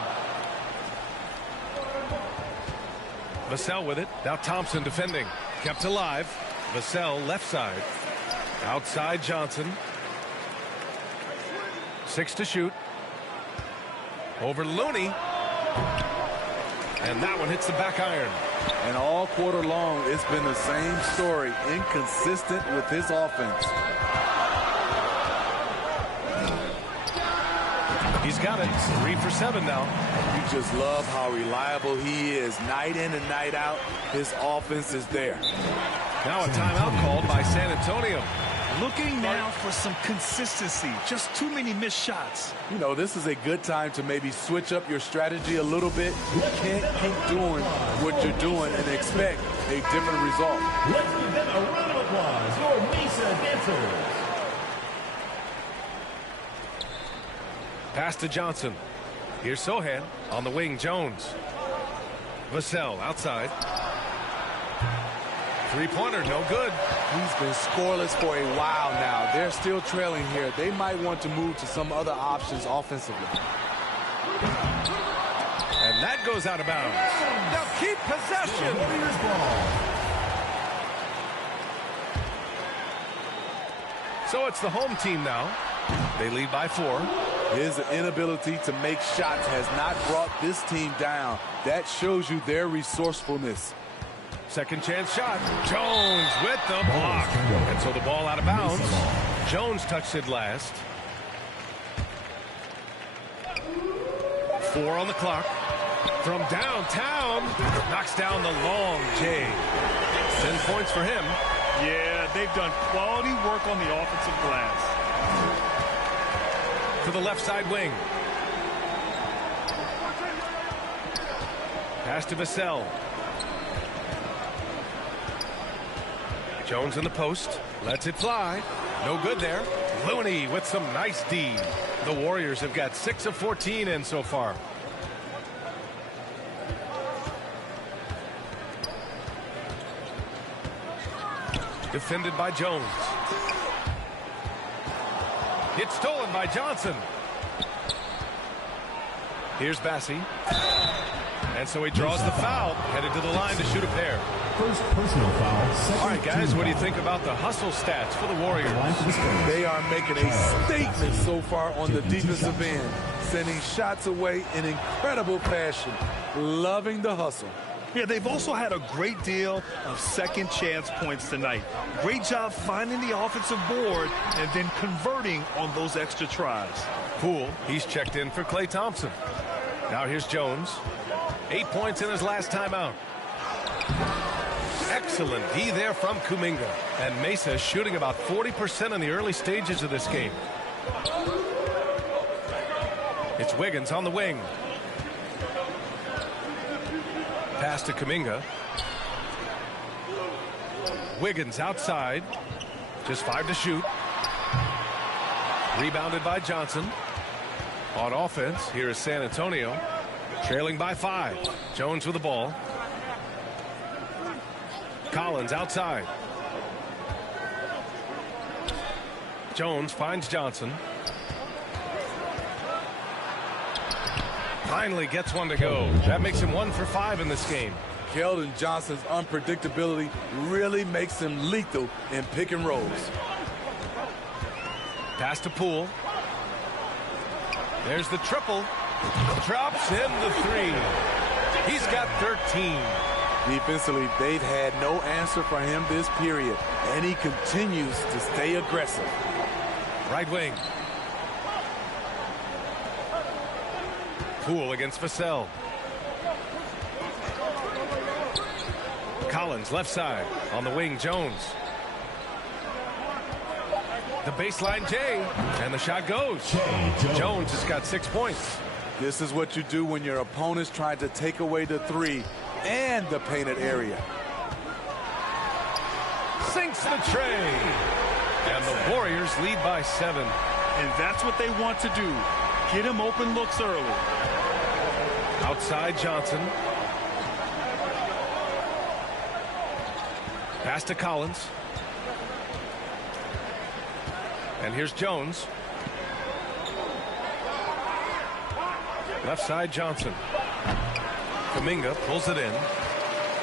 Vassell with it. Now Thompson defending. Kept alive. Vassell left side. Outside Johnson. 6 to shoot. Over Looney. And that one hits the back iron. And all quarter long, it's been the same story. Inconsistent with his offense. He's got it. 3 for 7 now. You just love how reliable he is. Night in and night out, his offense is there. Now a timeout called by San Antonio. Looking now for some consistency. Just too many missed shots. You know, this is a good time to maybe switch up your strategy a little bit. You can't keep doing what you're doing and expect a different result. Let's give them a round of applause, your Mesa dancers. Pass to Johnson. Here's Sohan. On the wing, Jones. Vassell outside. Three-pointer, no good. He's been scoreless for a while now. They're still trailing here. They might want to move to some other options offensively. And that goes out of bounds. Now keep possession. Warriors ball. So it's the home team now. They lead by 4. His inability to make shots has not brought this team down. That shows you their resourcefulness. Second chance shot. Jones with the block. And so the ball out of bounds. Jones touched it last. 4 on the clock. From downtown. Knocks down the long J. 10 points for him. Yeah, they've done quality work on the offensive glass. To the left side wing. Pass to Vassell. Jones in the post. Lets it fly. No good there. Looney with some nice D. The Warriors have got 6 of 14 in so far. Defended by Jones. It's stolen by Johnson. Here's Bassi. And so he draws the foul, headed to the line to shoot a pair. First personal foul. All right, guys, what do you think about the hustle stats for the Warriors? They are making a statement so far on the defensive end, sending shots away in incredible fashion. Loving the hustle. Yeah, they've also had a great deal of second chance points tonight. Great job finding the offensive board and then converting on those extra tries. Poole, he's checked in for Klay Thompson. Now here's Jones. 8 points in his last timeout. Excellent D there from Kuminga. And Mesa shooting about 40% in the early stages of this game. It's Wiggins on the wing. Pass to Kuminga. Wiggins outside. Just 5 to shoot. Rebounded by Johnson. On offense, here is San Antonio. Trailing by 5. Jones with the ball. Collins outside. Jones finds Johnson. Finally gets one to go. That makes him 1 for 5 in this game. Keldon Johnson's unpredictability really makes him lethal in pick and rolls. Pass to Poole. There's the triple. Drops in the 3. He's got 13. Defensively, they've had no answer for him this period, and he continues to stay aggressive. Right wing. Poole against Vassell. Collins left side. On the wing, Jones. The baseline J. And the shot goes. Jones has got 6 points. This is what you do when your opponent's trying to take away the 3 and the painted area. Sinks the tray. And the Warriors lead by 7. And that's what they want to do. Get him open looks early. Outside Johnson. Pass to Collins. And here's Jones. Left side Johnson. Kuminga pulls it in.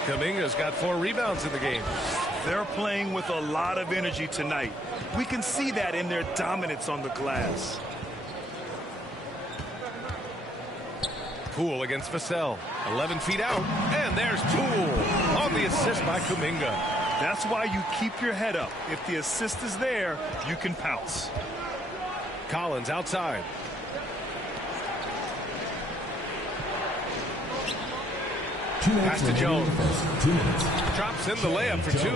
Kuminga's got 4 rebounds in the game. They're playing with a lot of energy tonight. We can see that in their dominance on the glass. Poole against Vassell. 11 feet out. And there's Poole on the assist by Kuminga. That's why you keep your head up. If the assist is there, you can pounce. Collins outside. Pass to Jones. Drops in the layup for 2.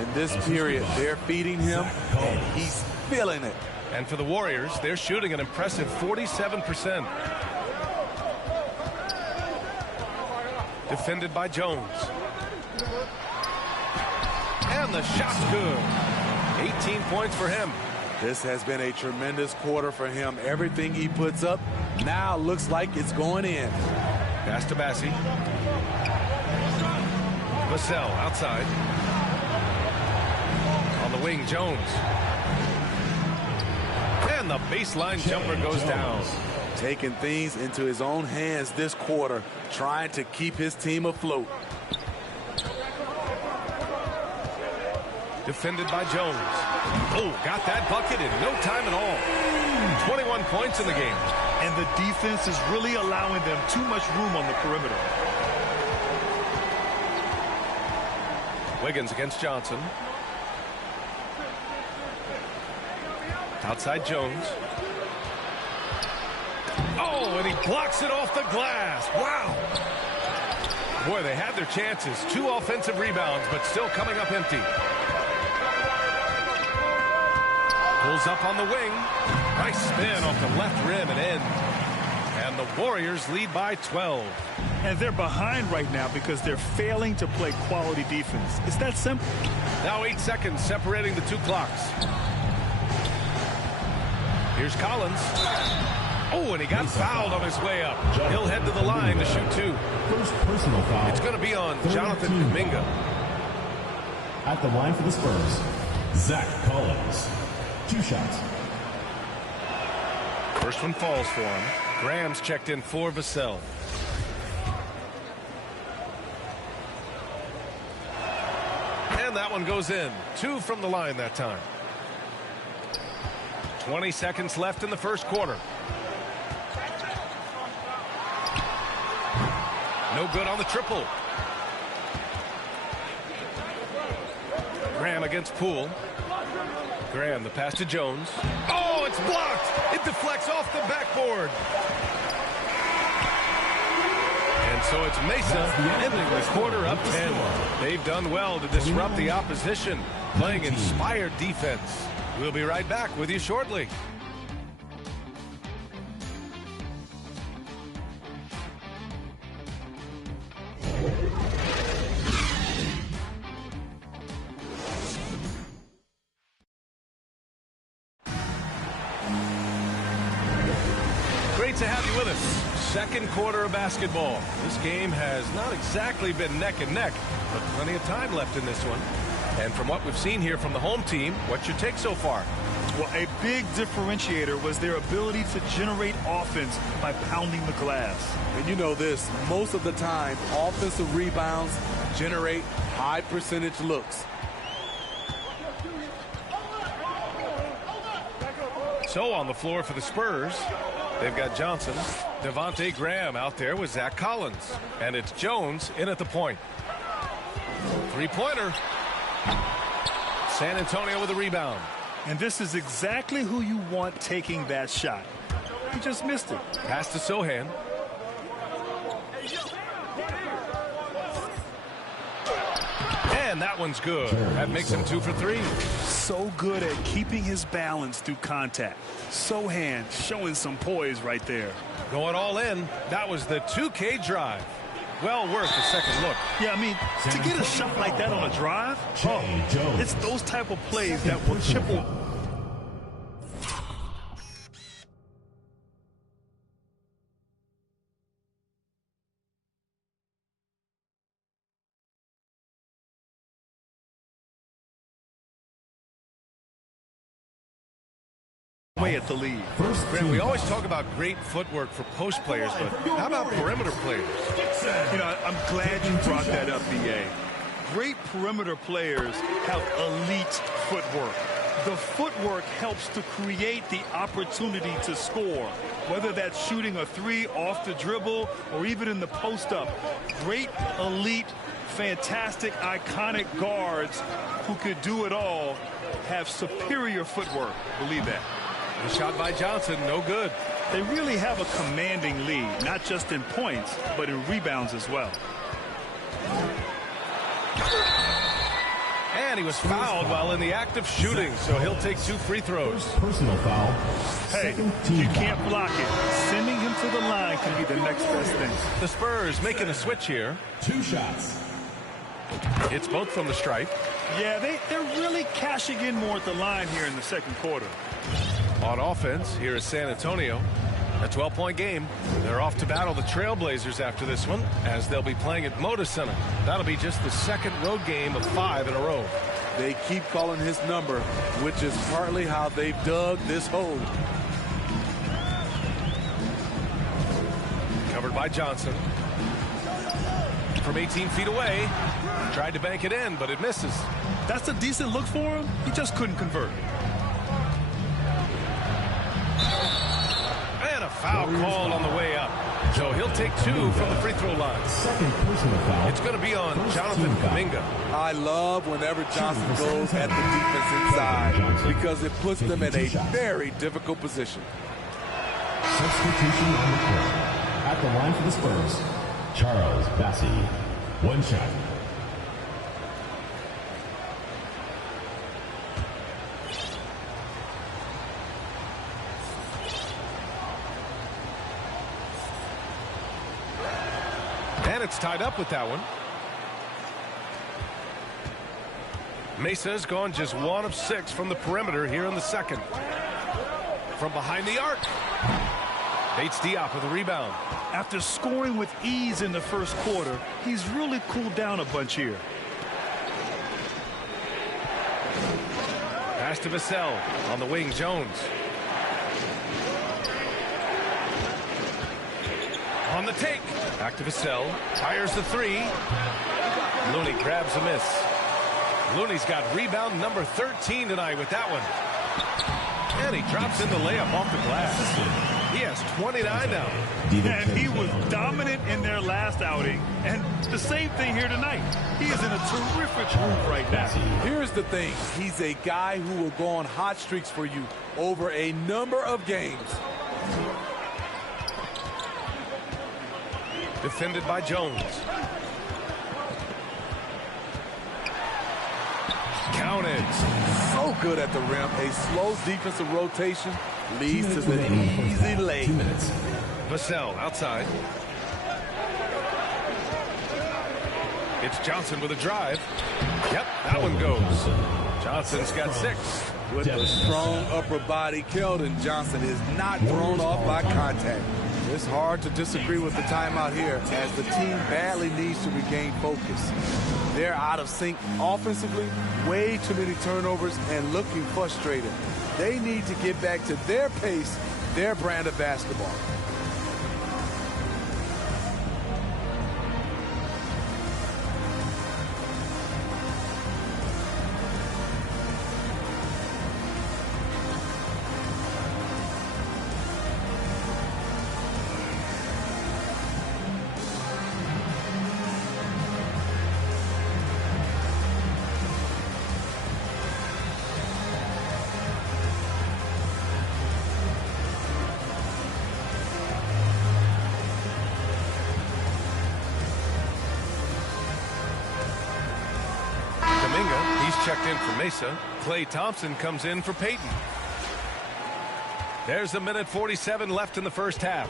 In this period, they're feeding him, and he's feeling it. And for the Warriors, they're shooting an impressive 47%. Defended by Jones. And the shot's good. 18 points for him. This has been a tremendous quarter for him. Everything he puts up now looks like it's going in. Pass to Bassi. Vassell outside. wing, Jones. And the baseline jumper goes down. Taking things into his own hands this quarter, trying to keep his team afloat. Defended by Jones. Oh, got that bucket in no time at all. 21 points in the game. And the defense is really allowing them too much room on the perimeter. Wiggins against Johnson. Outside Jones. Oh, and he blocks it off the glass. Wow. Boy, they had their chances. 2 offensive rebounds, but still coming up empty. Pulls up on the wing. Nice spin off the left rim and in. And the Warriors lead by 12. And they're behind right now because they're failing to play quality defense. It's that simple. Now 8 seconds separating the 2 clocks. Here's Collins. Oh, and he got fouled on his way up. He'll head to the line to shoot 2. First personal foul. It's going to be on Jonathan Kuminga. At the line for the Spurs, Zach Collins. 2 shots. First one falls for him. Graham's checked in for Vassell. And that one goes in. 2 from the line that time. 20 seconds left in the first quarter. No good on the triple. Graham against Poole. Graham, the pass to Jones. Oh, it's blocked. It deflects off the backboard. And so it's Mesa ending the quarter up 10. They've done well to disrupt the opposition, playing inspired defense. We'll be right back with you shortly. Great to have you with us. Second quarter of basketball. This game has not exactly been neck and neck, but plenty of time left in this one. And from what we've seen here from the home team, what's your take so far? Well, a big differentiator was their ability to generate offense by pounding the glass. And you know this, most of the time, offensive rebounds generate high percentage looks. So on the floor for the Spurs, they've got Johnson, Devontae Graham out there with Zach Collins. And it's Jones in at the point. Three-pointer. San Antonio with a rebound. And this is exactly who you want taking that shot. He just missed it. Pass to Sohan. And that one's good. That makes him 2 for 3. So good at keeping his balance through contact. Sohan showing some poise right there. Going all in. That was the 2K drive. Well worth a second look. Yeah, I mean, to get a shot like that on a drive, it's those type of plays that will chip away. At the lead. Grant, we always talk about great footwork for post players, but how about perimeter players? You know, I'm glad you brought that up, B.A. Great perimeter players have elite footwork. The footwork helps to create the opportunity to score, whether that's shooting a 3 off the dribble or even in the post-up. Great, elite, fantastic, iconic guards who could do it all have superior footwork. Believe that. The shot by Johnson, no good. They really have a commanding lead, not just in points, but in rebounds as well. And he was fouled while in the act of shooting, so he'll take 2 free throws. Personal foul. Hey, you can't block it. Sending him to the line can be the next best thing. The Spurs making a switch here. 2 shots. It's both from the stripe. Yeah, they're really cashing in more at the line here in the second quarter. On offense, here is San Antonio. A 12-point game. They're off to battle the Trailblazers after this one, as they'll be playing at Moda Center. That'll be just the second road game of 5 in a row. They keep calling his number, which is partly how they've dug this hole. Covered by Johnson. From 18 feet away. Tried to bank it in, but it misses. That's a decent look for him. He just couldn't convert. And a foul called on the way up. So he'll take 2 from the free throw line. Second personal foul. It's going to be on Jonathan Kuminga. I love whenever Johnson goes at the defense inside because it puts them in a very difficult position. Substitution on the court. At the line for the Spurs, Charles Bassey. 1 shot. And it's tied up with that one. Mesa's gone just 1 of 6 from the perimeter here in the second. From behind the arc. Bates Diop with a rebound. After scoring with ease in the first quarter, he's really cooled down a bunch here. Pass to Vassell. On the wing, Jones. On the take. Back to Vassell. Fires the 3. Looney grabs a miss. Looney's got rebound number 13 tonight with that one. And he drops in the layup off the glass. He has 29 now. And he was dominant in their last outing. And the same thing here tonight. He is in a terrific groove right now. Here's the thing. He's a guy who will go on hot streaks for you over a number of games. Defended by Jones. Counted. So good at the rim. A slow defensive rotation leads to the easy lay. 2 minutes. Vassell outside. It's Johnson with a drive. Yep, that one goes. Johnson's got 6. With a strong upper body, Keldon Johnson is not thrown off by contact. It's hard to disagree with the timeout here as the team badly needs to regain focus. They're out of sync offensively, way too many turnovers, and looking frustrated. They need to get back to their pace, their brand of basketball. Checked in for Mesa. Klay Thompson comes in for Peyton. There's 1:47 left in the first half.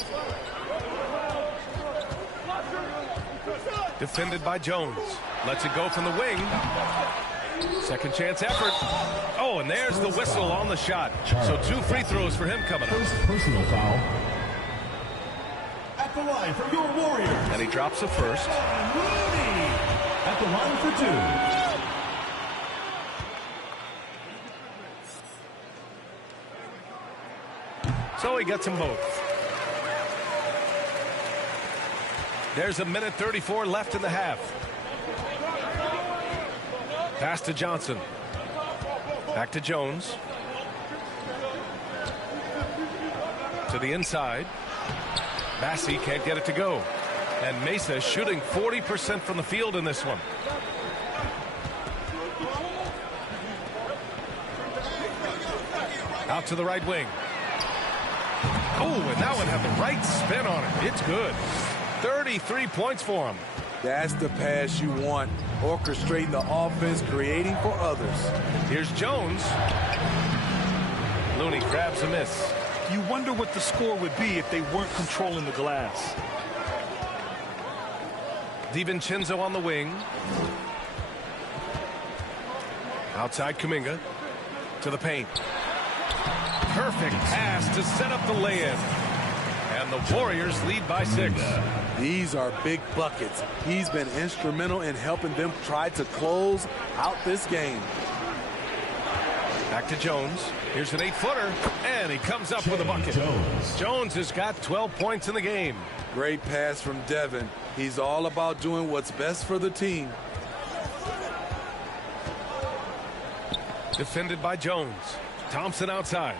Defended by Jones. Lets it go from the wing. Second chance effort. Oh, and there's the whistle on the shot. So 2 free throws for him coming up. First personal foul. At the line for your Warriors. And he drops a first. At the line for 2. So he gets them both. There's 1:34 left in the half. Pass to Johnson. Back to Jones. To the inside. Bassey can't get it to go. And Mesa shooting 40% from the field in this one. Out to the right wing. Oh, and that one had the right spin on it. It's good. 33 points for him. That's the pass you want. Orchestrating the offense, creating for others. Here's Jones. Looney grabs a miss. You wonder what the score would be if they weren't controlling the glass. DiVincenzo on the wing. Outside Kuminga. To the paint. Perfect pass to set up the lay-in. And the Warriors lead by 6. These are big buckets. He's been instrumental in helping them try to close out this game. Back to Jones. Here's an 8-footer, and he comes up with a bucket. Jones has got 12 points in the game. Great pass from Devin. He's all about doing what's best for the team. Defended by Jones. Thompson outside.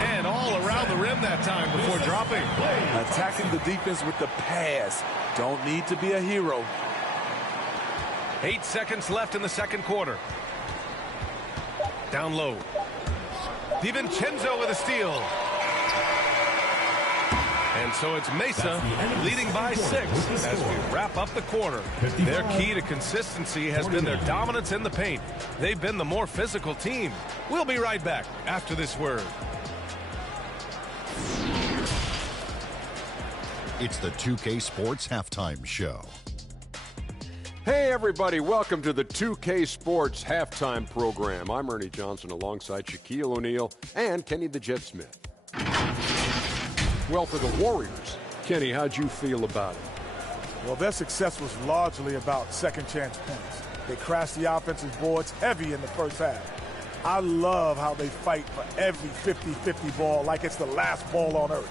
And all around the rim that time before dropping. Attacking the defense with the pass. Don't need to be a hero. 8 seconds left in the second quarter. Down low. DiVincenzo with a steal. And so it's Mesa leading by 6 as we wrap up the quarter. Their key to consistency has been their dominance in the paint. They've been the more physical team. We'll be right back after this word. It's the 2K Sports Halftime Show. Hey, everybody. Welcome to the 2K Sports Halftime Program. I'm Ernie Johnson alongside Shaquille O'Neal and Kenny the Jet Smith. Well, for the Warriors, Kenny, how'd you feel about it? Well, their success was largely about second chance points. They crashed the offensive boards heavy in the first half. I love how they fight for every 50-50 ball like it's the last ball on earth.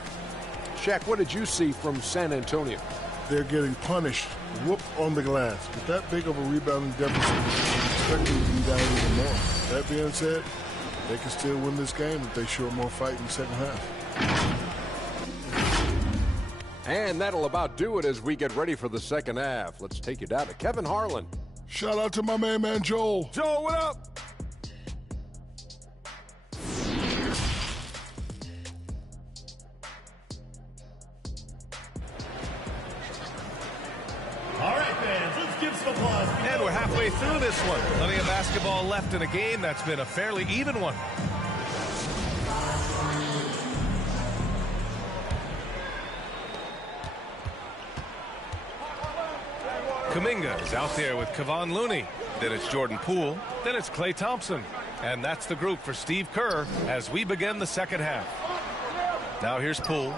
Shaq, what did you see from San Antonio? They're getting punished, whooped on the glass. With that big of a rebounding deficit, expect them to be down even more. That being said, they can still win this game if they show more fight in the second half. And that'll about do it as we get ready for the second half. Let's take you down to Kevin Harlan. Shout out to my man Joel. Joel, what up? All right, fans, let's give some applause. And we're halfway through this one. Plenty of basketball left in a game that's been a fairly even one. Kuminga is out there with Kevon Looney. Then it's Jordan Poole. Then it's Klay Thompson. And that's the group for Steve Kerr as we begin the second half. Now here's Poole.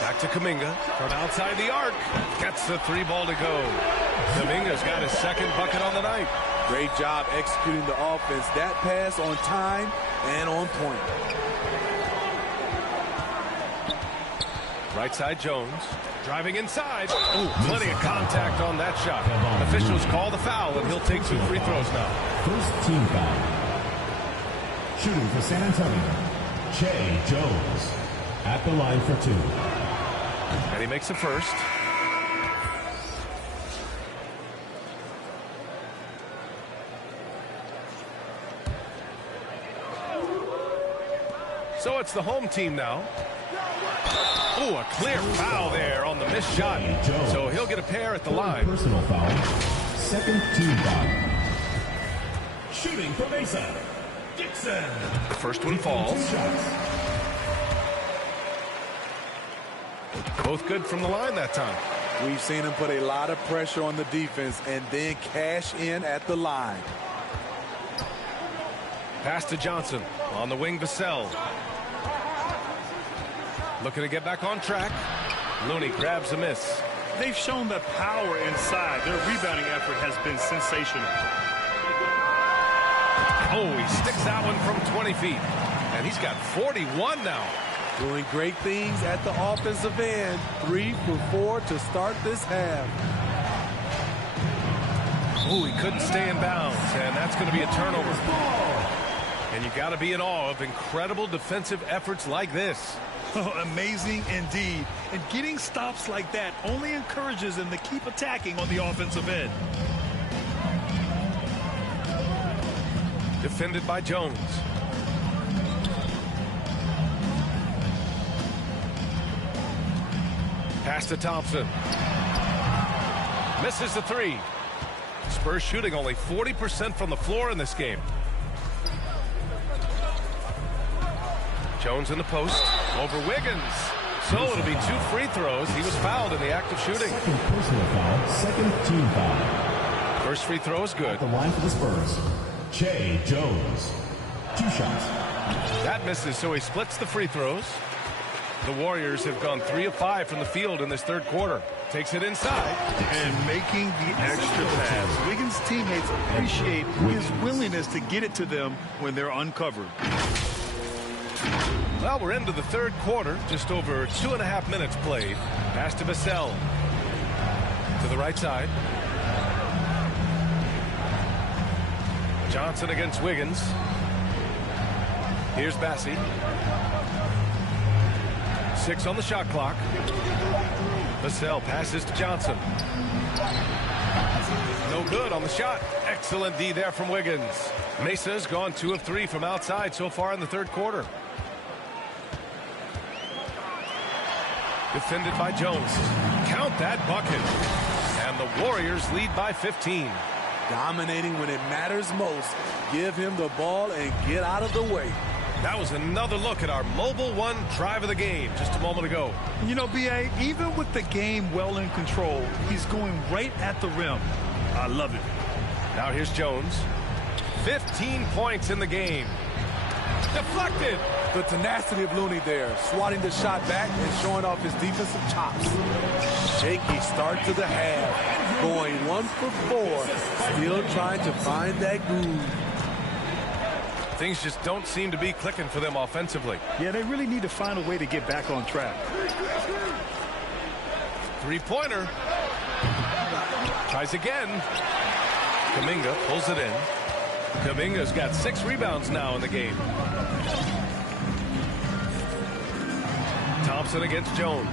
Back to Kuminga from outside the arc. Gets the 3 ball to go. Kuminga's got his second bucket on the night. Great job executing the offense. That pass on time and on point. Right side Jones. Driving inside. Ooh, plenty of contact on that shot. Officials call the foul, and he'll take 2 free throws now. First team foul. Shooting for San Antonio, Jay Jones. At the line for 2. And he makes the first. So it's the home team now. Ooh, a clear foul there on the missed shot. So he'll get a pair at the line. Personal foul. Second team foul. Shooting for Mesa, Dixon. The first one falls. Both good from the line that time. We've seen him put a lot of pressure on the defense and then cash in at the line. Pass to Johnson. On the wing, Vassell. Looking to get back on track. Looney grabs a miss. They've shown the power inside. Their rebounding effort has been sensational. Oh, he sticks that one from 20 feet. And he's got 41 now. Doing great things at the offensive end. 3 for 4 to start this half. Oh, he couldn't stay in bounds, and that's going to be a turnover. And you got to be in awe of incredible defensive efforts like this. Oh, amazing indeed. And getting stops like that only encourages them to keep attacking on the offensive end. Defended by Jones. Pass to Thompson. Misses the 3. Spurs shooting only 40% from the floor in this game. Jones in the post. Over Wiggins. So it'll be 2 free throws. He was fouled in the act of shooting. Second personal foul. Second team foul. First free throw is good. At the line for the Spurs, Jay Jones. 2 shots. That misses, so he splits the free throws. The Warriors have gone 3 of 5 from the field in this third quarter. Takes it inside. And making the extra pass. Wiggins' teammates appreciate his willingness to get it to them when they're uncovered. Well, we're into the third quarter. Just over 2.5 minutes played. Pass to Vassell. To the right side. Johnson against Wiggins. Here's Bassey. 6 on the shot clock. Vassell passes to Johnson. No good on the shot. Excellent D there from Wiggins. Mesa's gone 2 of 3 from outside so far in the third quarter. Defended by Jones. Count that bucket. And the Warriors lead by 15. Dominating when it matters most. Give him the ball and get out of the way. That was another look at our Mobile One drive of the game just a moment ago. You know, B.A., even with the game well in control, he's going right at the rim. I love it. Now here's Jones. 15 points in the game. Deflected. The tenacity of Looney there, swatting the shot back and showing off his defensive chops. Shaky start to the half, going 1 for 4, still trying to find that groove. Things just don't seem to be clicking for them offensively. Yeah, they really need to find a way to get back on track. Three-pointer. Tries again. Kuminga pulls it in. Kuminga's got 6 rebounds now in the game. Thompson against Jones.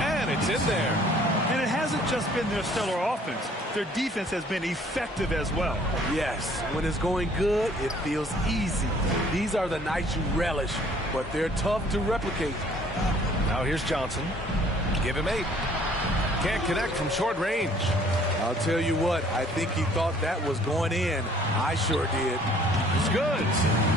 And it's in there. And it hasn't just been their stellar offense. Their defense has been effective as well. Yes, when it's going good, it feels easy. These are the nights you relish, but they're tough to replicate. Now here's Johnson. Give him 8. Can't connect from short range. I'll tell you what, I think he thought that was going in. I sure did. It's good.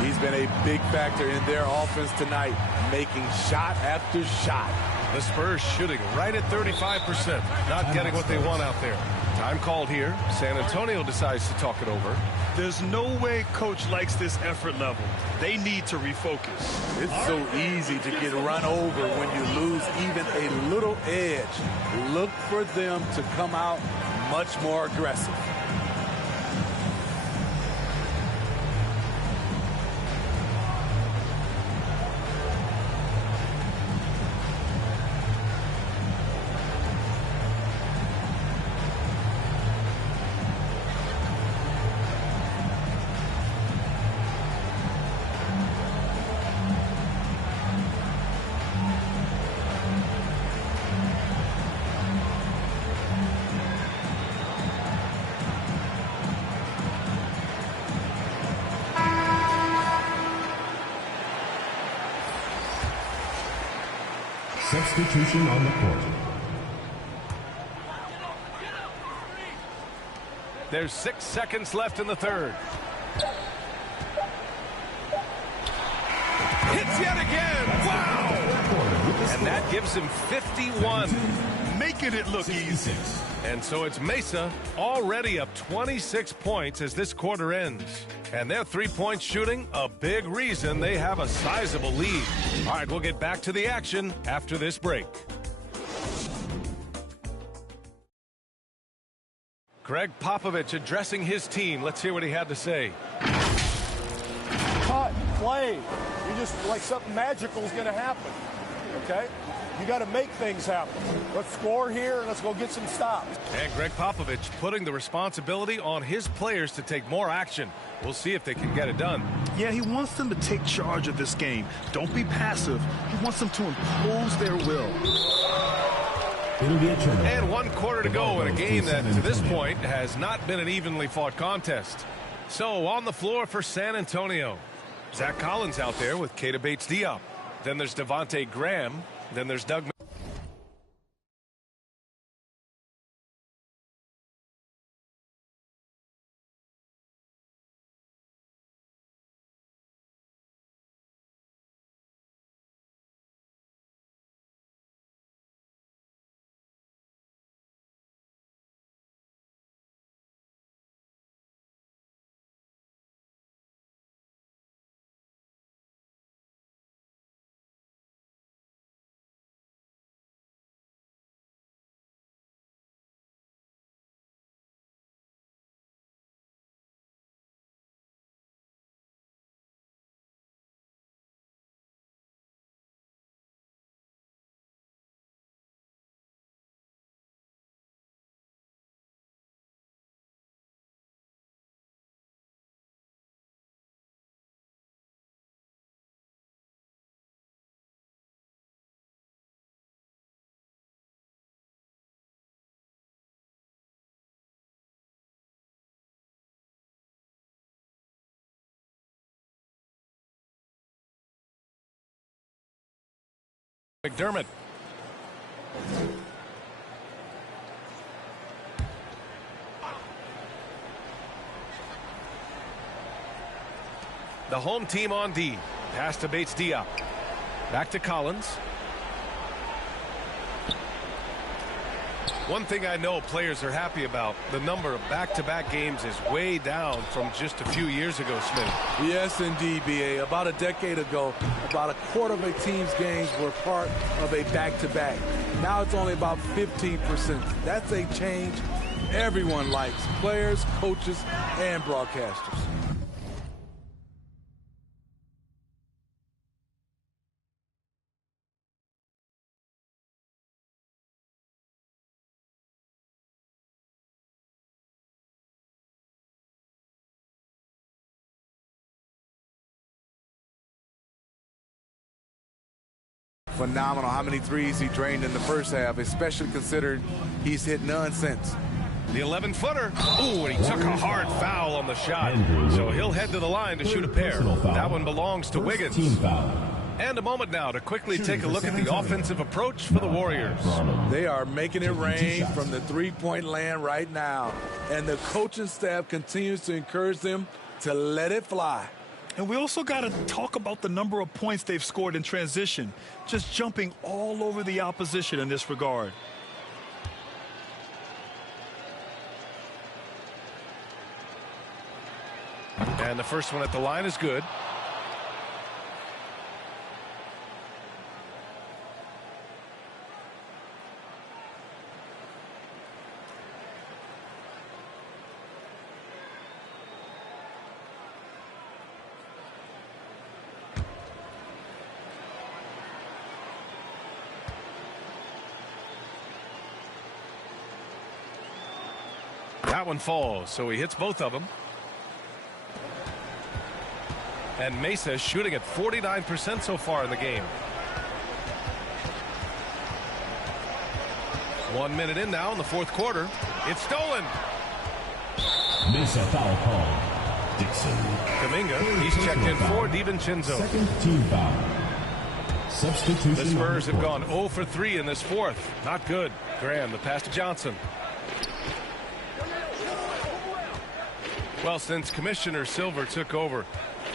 He's been a big factor in their offense tonight, making shot after shot. The Spurs shooting right at 35%. Not getting what they want out there. Time called here. San Antonio decides to talk it over. There's no way coach likes this effort level. They need to refocus. It's so easy to get run over when you lose even a little edge. Look for them to come out much more aggressive. Substitution on the court. There's 6 seconds left in the third. Hits yet again. Wow! And that gives him 51. Making it look easy. And so it's Mesa already up 26 points as this quarter ends. And their three-point shooting, a big reason they have a sizable lead. All right, we'll get back to the action after this break. Greg Popovich addressing his team. Let's hear what he had to say. Cut, play. You just like something magical is going to happen. Okay? You got to make things happen. Let's score here and let's go get some stops. And Greg Popovich putting the responsibility on his players to take more action. We'll see if they can get it done. Yeah, he wants them to take charge of this game. Don't be passive. He wants them to impose their will. It'll be a turnover. And 1 quarter to go in a game that to this point has not been an evenly fought contest. So on the floor for San Antonio. Zach Collins out there with Keita Bates-Diop. Then there's Devontae Graham. Then there's Doug McDermott. The home team on D. Pass to Bates-Diop. Back to Collins. One thing I know players are happy about, the number of back-to-back games is way down from just a few years ago, Smith. Yes, indeed, B.A. About a decade ago, about a quarter of a team's games were part of a back-to-back. Now it's only about 15%. That's a change everyone likes, players, coaches, and broadcasters. Phenomenal how many threes he drained in the first half, especially considering he's hit none since. The 11-footer. Ooh, and he took a hard foul on the shot. So he'll head to the line to shoot a pair. That one belongs to Wiggins. And a moment now to quickly take a look at the offensive approach for the Warriors. They are making it rain from the three-point land right now. And the coaching staff continues to encourage them to let it fly. And we also got to talk about the number of points they've scored in transition, just jumping all over the opposition in this regard. And the first one at the line is good. That one falls, so he hits both of them. And Mesa shooting at 49% so far in the game. 1 minute in now in the fourth quarter. It's stolen. Mesa foul call. Dixon. Kuminga, he's checked in for DiVincenzo. Second team foul. Substitution. The Spurs have gone 0 for 3 in this fourth. Not good. Graham, the pass to Johnson. Well, since Commissioner Silver took over,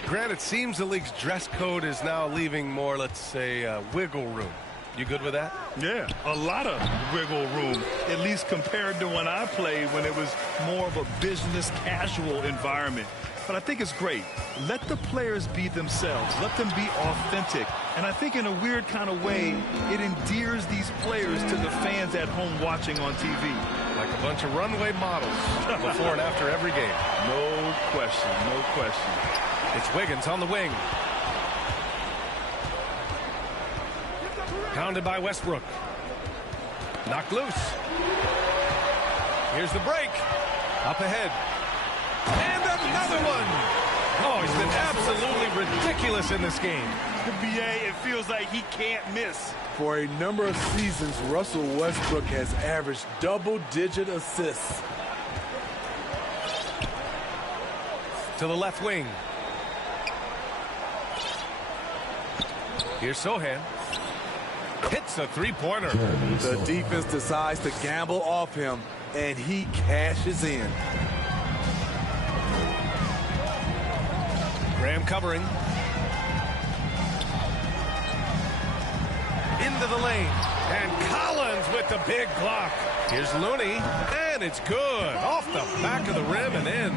Grant, it seems the league's dress code is now leaving more, let's say, wiggle room. You good with that? Yeah, a lot of wiggle room, at least compared to when I played, when it was more of a business casual environment. But I think it's great. Let the players be themselves. Let them be authentic. And I think in a weird kind of way, it endears these players to the fans at home watching on TV. Like a bunch of runway models before and after every game. No question, no question. It's Wiggins on the wing. Pounded by Westbrook. Knocked loose. Here's the break. Up ahead. And another one. Oh, he's been absolutely ridiculous in this game. The BA, it feels like he can't miss. For a number of seasons, Russell Westbrook has averaged double-digit assists. To the left wing. Here's Sohan. Hits a three-pointer. The defense decides to gamble off him, and he cashes in. Graham covering. Into the lane. And Collins with the big block. Here's Looney. And it's good. Off the back of the rim and in.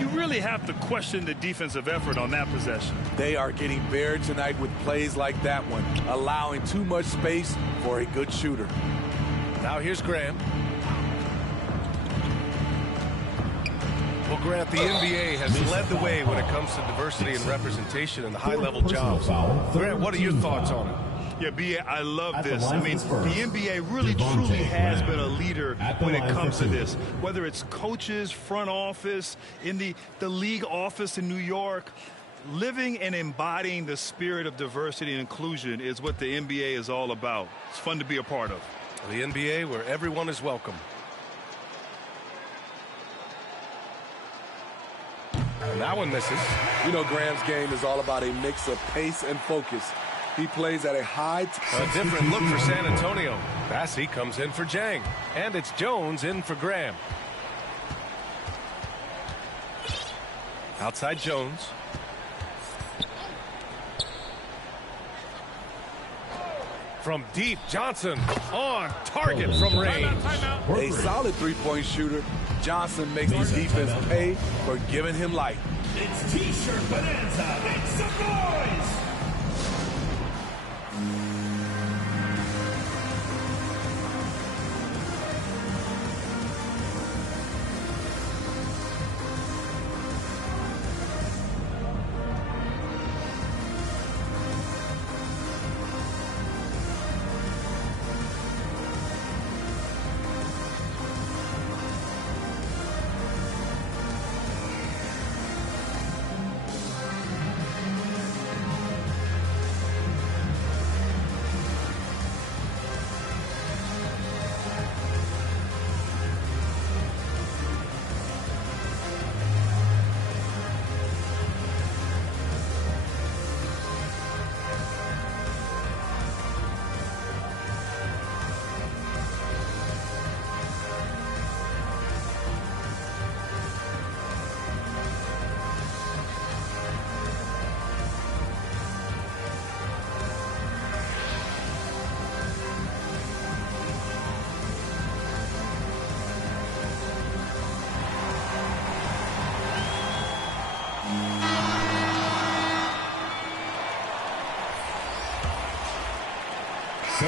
You really have to question the defensive effort on that possession. They are getting buried tonight with plays like that one, allowing too much space for a good shooter. Now here's Graham. Well, Grant, the NBA has led the way when it comes to diversity and representation in the high-level jobs. Grant, what are your thoughts on it? Yeah, B.A., I love this. I mean, the NBA really, truly has been a leader when it comes to this. Whether it's coaches, front office, in the league office in New York, living and embodying the spirit of diversity and inclusion is what the NBA is all about. It's fun to be a part of. The NBA where everyone is welcome. And that one misses. You know, Graham's game is all about a mix of pace and focus. He plays at a high... A different look for San Antonio. Bassey comes in for Jang. And it's Jones in for Graham. Outside Jones. From deep, Johnson on target from range. A solid three-point shooter. Johnson makes the defense pay for giving him life. It's T-shirt bonanza. Make some noise.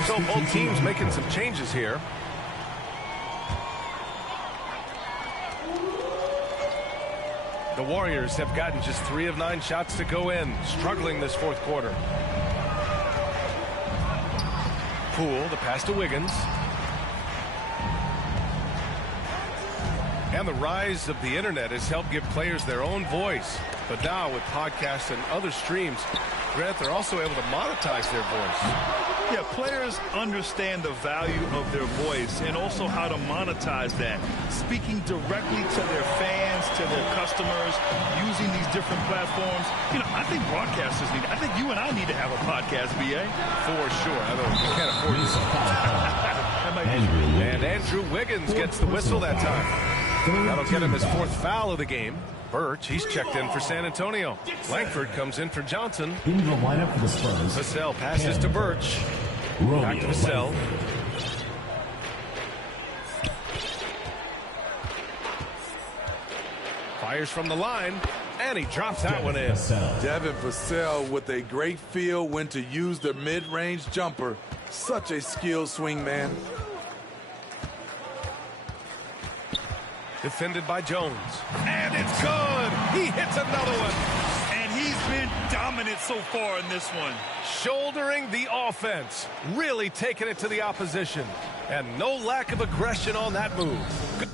So both teams making some changes here. The Warriors have gotten just 3 of 9 shots to go in, struggling this fourth quarter. Poole, the pass to Wiggins. And the rise of the internet has helped give players their own voice. But now with podcasts and other streams, Grant, they're also able to monetize their voice. Yeah, players understand the value of their voice and also how to monetize that. Speaking directly to their fans, to their customers, using these different platforms. You know, I think broadcasters need, I think you and I need to have a podcast, BA. For sure. I don't, you can't afford this. And Andrew Wiggins gets the whistle that time. That'll get him his 4th foul of the game. Birch, he's checked in for San Antonio. Langford comes in for Johnson. In the lineup for the Spurs. Vassell passes to Birch. Back to Vassell. Fires from the line, and he drops that one in. Devin Vassell with a great feel when to use the mid-range jumper. Such a skilled swing man. Defended by Jones. And it's good. He hits another one. And he's been dominant so far in this one. Shouldering the offense. Really taking it to the opposition. And no lack of aggression on that move. Good.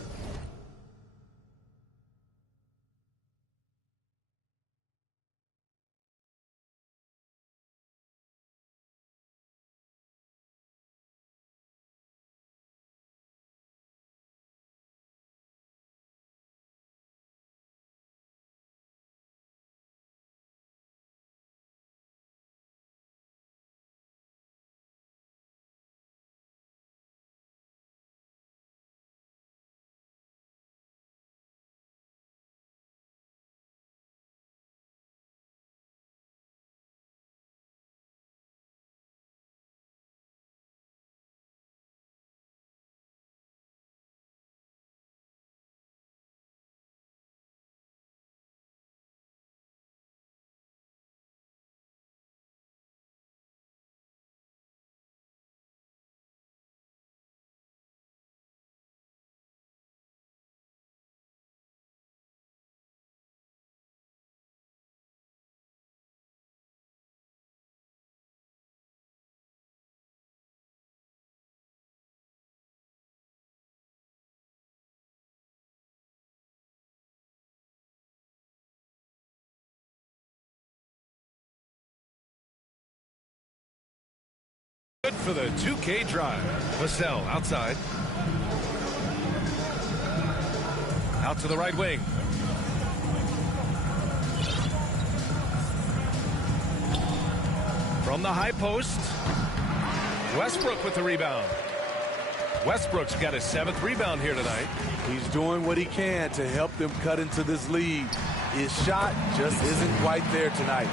Good for the 2K drive. Vassell outside. Out to the right wing. From From the high post, Westbrook with the rebound. Westbrook's got his 7th rebound here tonight. He's doing what he can to help them cut into this lead. His shot just isn't quite there tonight.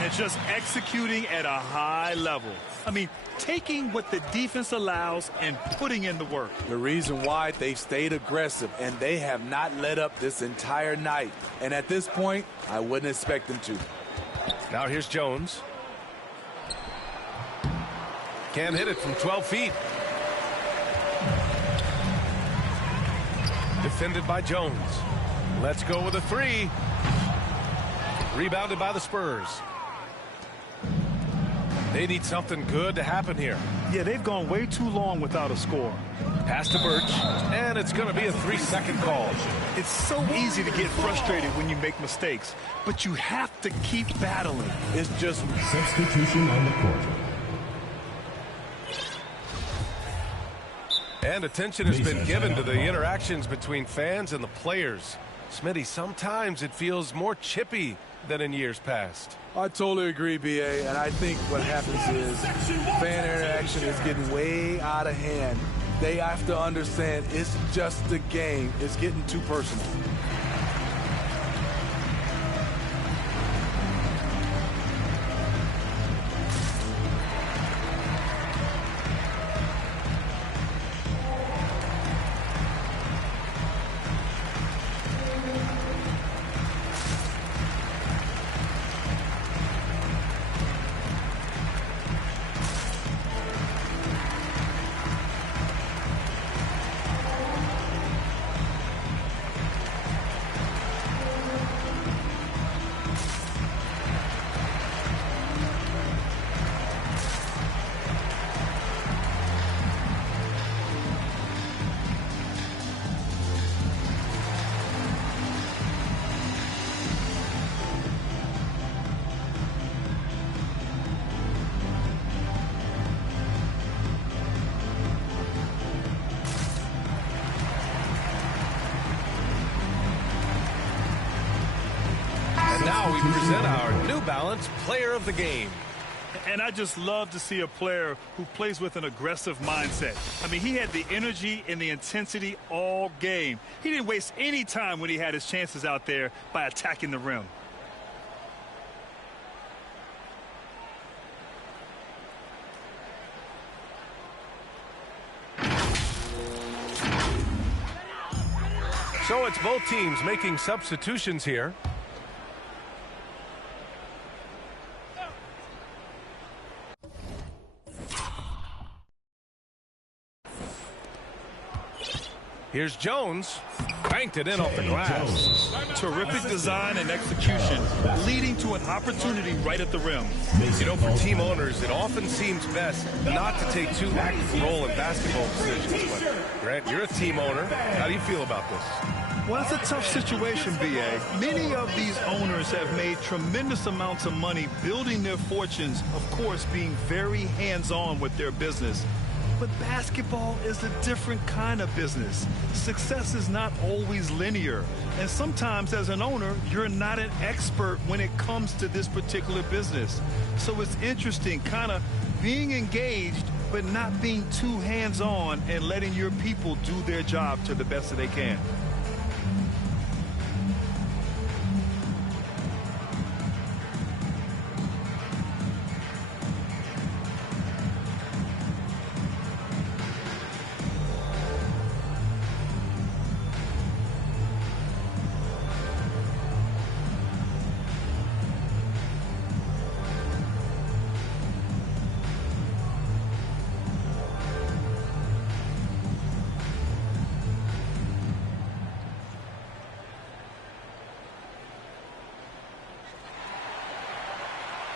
And just executing at a high level. I mean, taking what the defense allows and putting in the work. The reason why they've stayed aggressive and they have not let up this entire night. And at this point, I wouldn't expect them to. Now here's Jones. Can't hit it from 12 feet. Defended by Jones. Let's go with a 3. Rebounded by the Spurs. They need something good to happen here. Yeah, they've gone way too long without a score. Pass to Birch, and it's going to be a 3-second call. It's so easy to get frustrated when you make mistakes, but you have to keep battling. It's just substitution on the court. And attention has been given to the interactions between fans and the players. Smitty, sometimes it feels more chippy than in years past. I totally agree, BA, and I think what happens is fan interaction is getting way out of hand. They have to understand it's just a game. It's getting too personal. Now we present our New Balance Player of the Game. And I just love to see a player who plays with an aggressive mindset. I mean, he had the energy and the intensity all game. He didn't waste any time when he had his chances out there by attacking the rim. So it's both teams making substitutions here. Here's Jones. Banked it in off the glass. Terrific design and execution, leading to an opportunity right at the rim. You know, for team owners, it often seems best not to take too active a role in basketball decisions. But, Grant, you're a team owner. How do you feel about this? Well, it's a tough situation, B.A. Many of these owners have made tremendous amounts of money building their fortunes, of course, being very hands-on with their business. But basketball is a different kind of business. Success is not always linear. And sometimes as an owner, you're not an expert when it comes to this particular business. So it's interesting kind of being engaged, but not being too hands-on and letting your people do their job to the best that they can.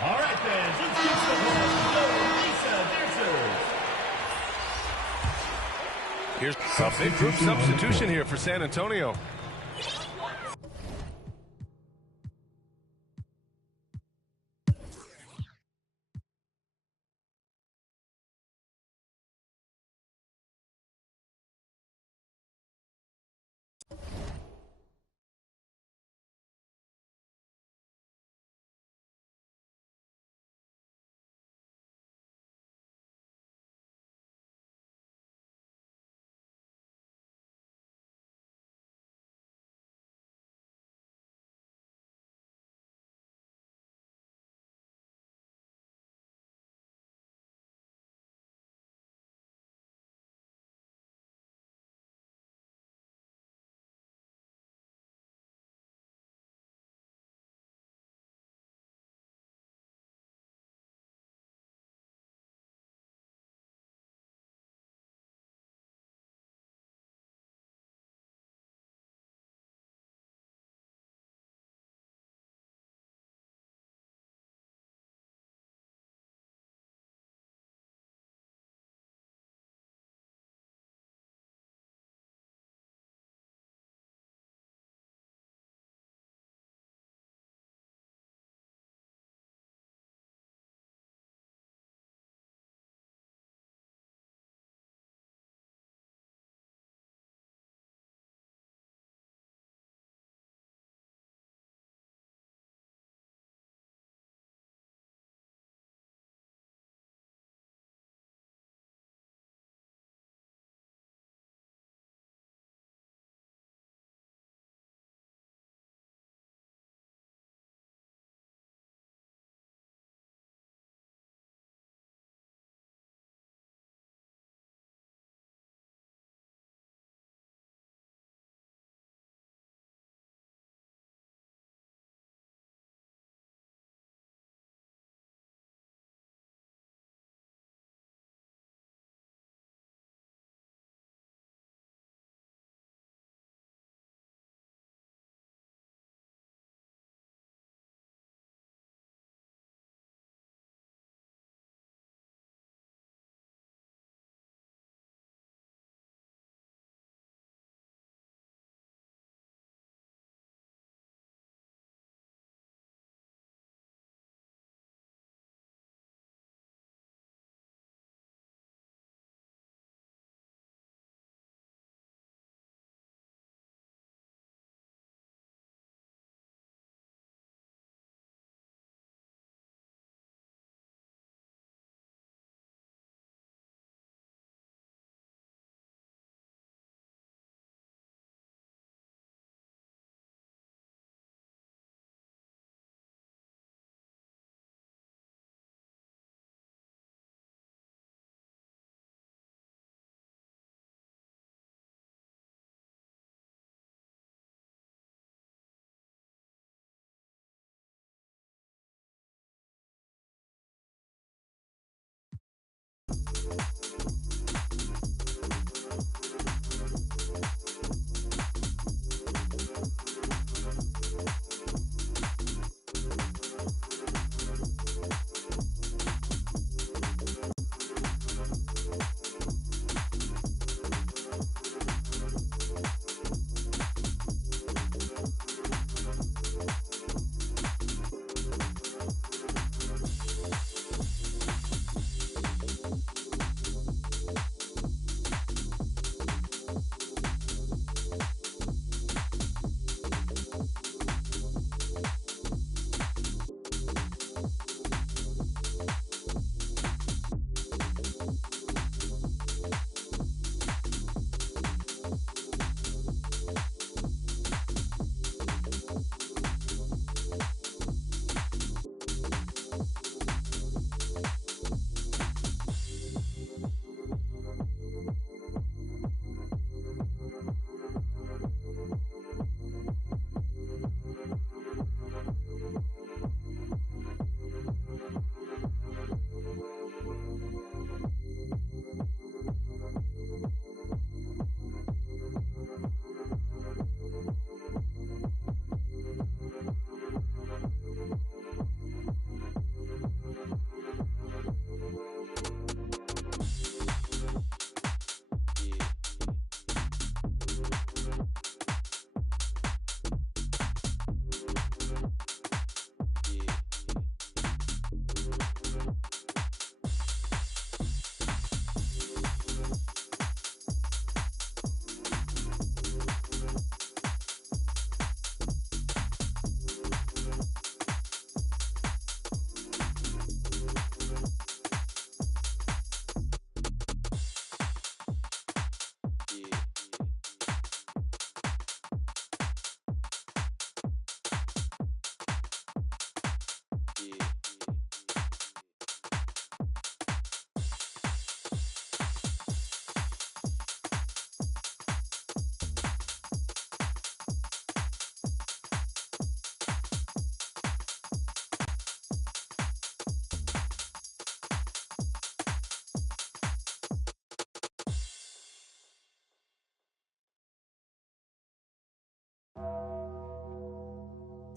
All right, fans, let's get the Here's a big group substitution here for San Antonio.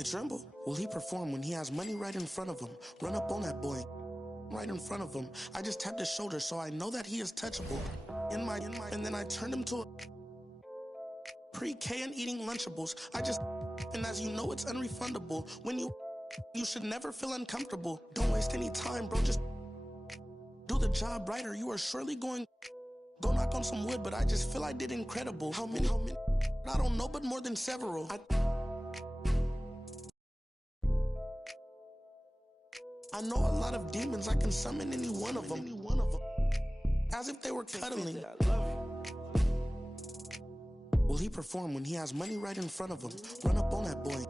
You tremble? Will he perform when he has money right in front of him? Run up on that boy. Right in front of him. I just tapped his shoulder so I know that he is touchable. And then I turned him to a pre-K and eating Lunchables. And as you know, it's unrefundable. When you should never feel uncomfortable. Don't waste any time, bro. Just do the job right or you are surely going. Go knock on some wood, but I just feel I did incredible. How many? I don't know, but more than several. I know a lot of demons. I can summon any one of them. As if they were cuddling. Will he perform when he has money right in front of him? Run up on that boy.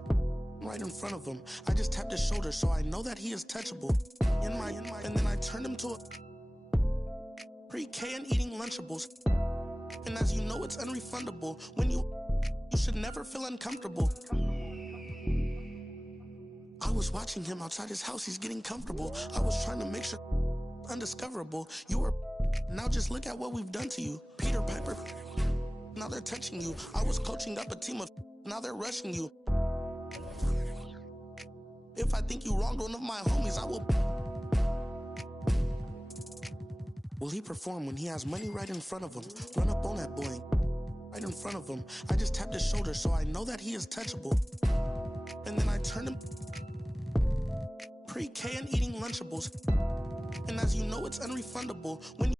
Right in front of him. I just tapped his shoulder so I know that he is touchable. And then I turned him to a pre-K and eating Lunchables. And as you know, it's unrefundable. When you should never feel uncomfortable. I was watching him outside his house. He's getting comfortable. I was trying to make sure undiscoverable. You were. Now just look at what we've done to you. Peter Piper. Now they're touching you. I was coaching up a team of. Now they're rushing you. If I think you wronged one of my homies, I will. Will he perform when he has money right in front of him? Run up on that boy. Right in front of him. I just tapped his shoulder so I know that he is touchable. And then I turned him pre-K and eating Lunchables. And as you know, it's unrefundable. When you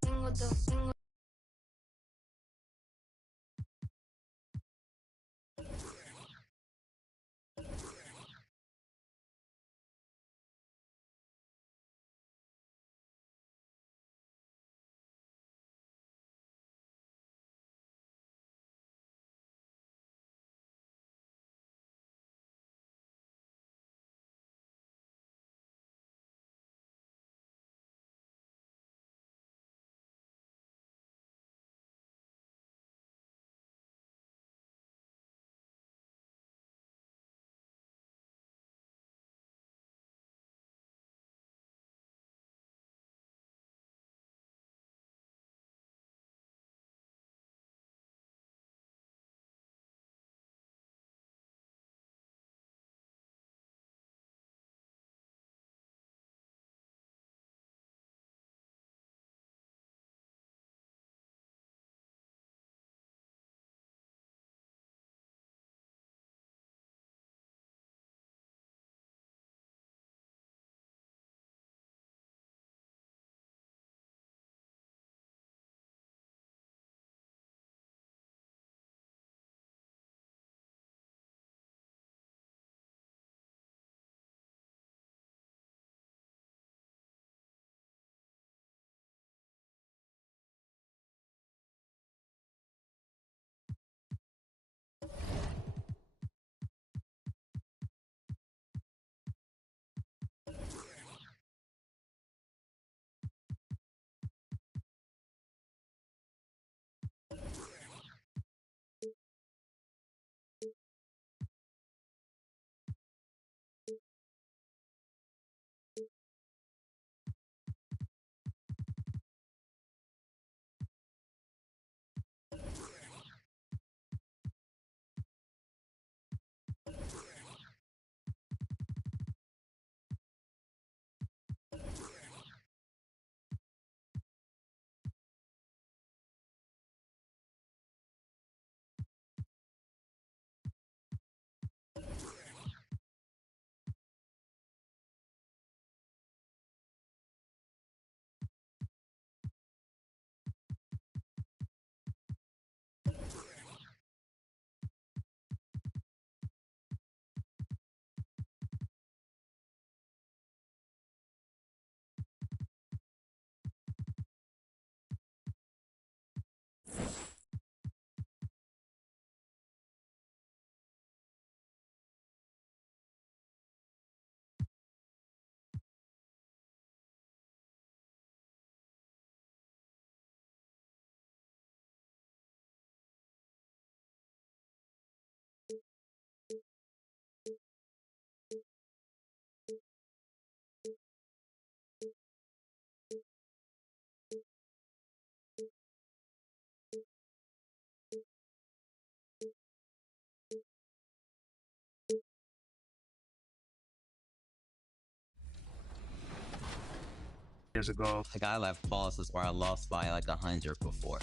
years ago. Like, I left bosses where I lost by like 100 before.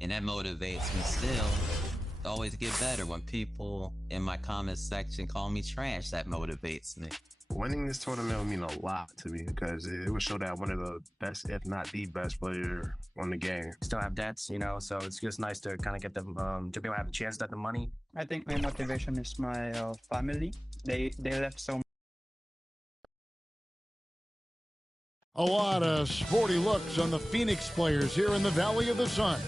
And that motivates me still to always get better. When people in my comments section call me trash, that motivates me. Winning this tournament would mean a lot to me because it would show that I'm one of the best, if not the best player on the game. Still have debts, you know, so it's just nice to kind of get them, to be able to have a chance at the money. I think my motivation is my family. They left so much. A lot of sporty looks on the Phoenix players here in the Valley of the Sun.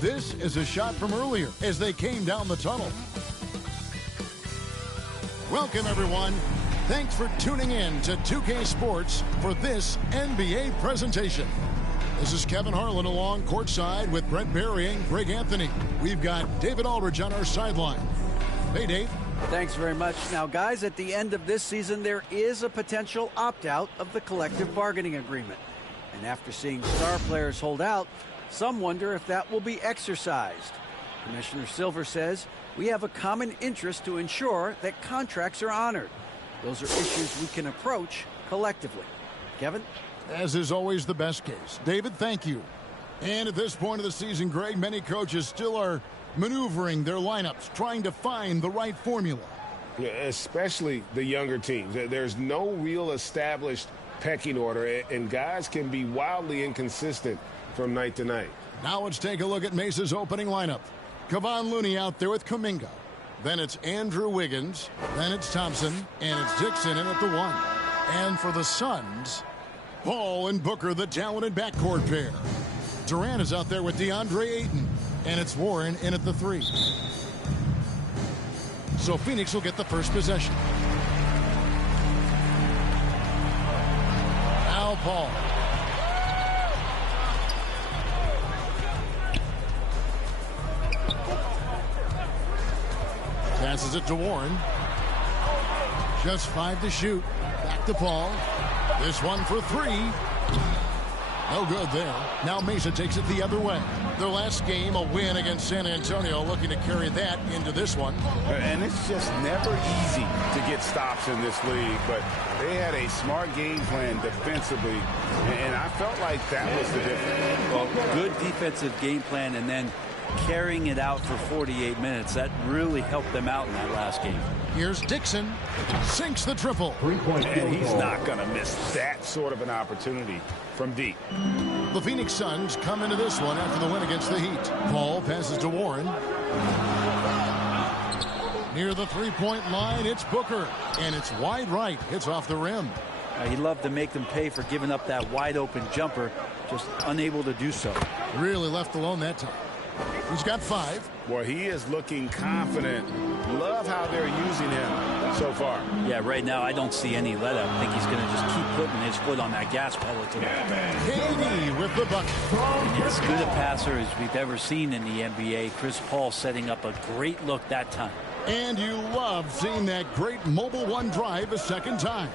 This is a shot from earlier as they came down the tunnel. Welcome, everyone. Thanks for tuning in to 2K Sports for this NBA presentation. This is Kevin Harlan along courtside with Brent Barry and Greg Anthony. We've got David Aldridge on our sideline. Hey, Dave. Thanks very much. Now, guys, at the end of this season, there is a potential opt-out of the collective bargaining agreement. And after seeing star players hold out, some wonder if that will be exercised. Commissioner Silver says we have a common interest to ensure that contracts are honored. Those are issues we can approach collectively. Kevin? As is always the best case. David, thank you. And at this point of the season, Greg, many coaches still are maneuvering their lineups, trying to find the right formula. Yeah, especially the younger teams. There's no real established pecking order, and guys can be wildly inconsistent from night to night. Now let's take a look at Mesa's opening lineup. Kevon Looney out there with Kuminga. Then it's Andrew Wiggins. Then it's Thompson. And it's Dixon in at the 1. And for the Suns, Paul and Booker, the talented backcourt pair. Durant is out there with DeAndre Ayton. And it's Warren in at the 3. So Phoenix will get the first possession. Now Paul. Passes it to Warren. Just 5 to shoot. Back to Paul. This one for 3. No good there. Now Mesa takes it the other way. Their last game, a win against San Antonio, looking to carry that into this one. And it's just never easy to get stops in this league, but they had a smart game plan defensively, and I felt like that was the difference. Well, good defensive game plan and then carrying it out for 48 minutes. That really helped them out in that last game. Here's Dixon. Sinks the triple. And he's not going to miss that sort of an opportunity from deep. The Phoenix Suns come into this one after the win against the Heat. Paul passes to Warren. Near the three-point line, it's Booker. And it's wide right. Hits off the rim. He'd love to make them pay for giving up that wide-open jumper. Just unable to do so. Really left alone that time. He's got 5. Boy, he is looking confident. Love how they're using him so far. Yeah, right now I don't see any let-up. I think he's going to just keep putting his foot on that gas pedal tonight. KD with the bucket. As good a passer as we've ever seen in the NBA. Chris Paul setting up a great look that time. And you love seeing that great mobile one drive a second time.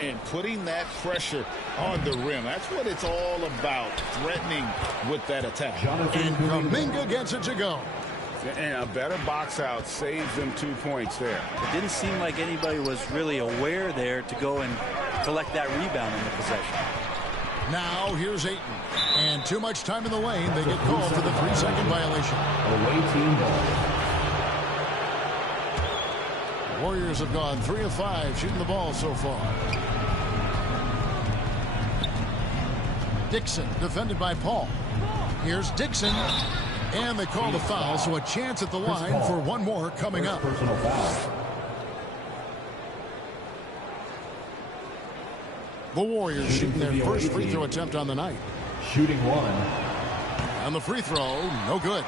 And putting that pressure on the rim. That's what it's all about, threatening with that attack. And Kuminga gets it to go. And a better box out saves them 2 points there. It didn't seem like anybody was really aware there to go and collect that rebound in the possession. Now here's Ayton. And too much time in the lane. They get called for the 3-second violation. Away team ball. Warriors have gone 3 of 5 shooting the ball so far. Dixon defended by Paul. Here's Dixon. And they call the foul, so a chance at the line for one more coming up. Personal foul. The Warriors shooting their first free throw attempt on the night. Shooting 1. And the free throw, no good.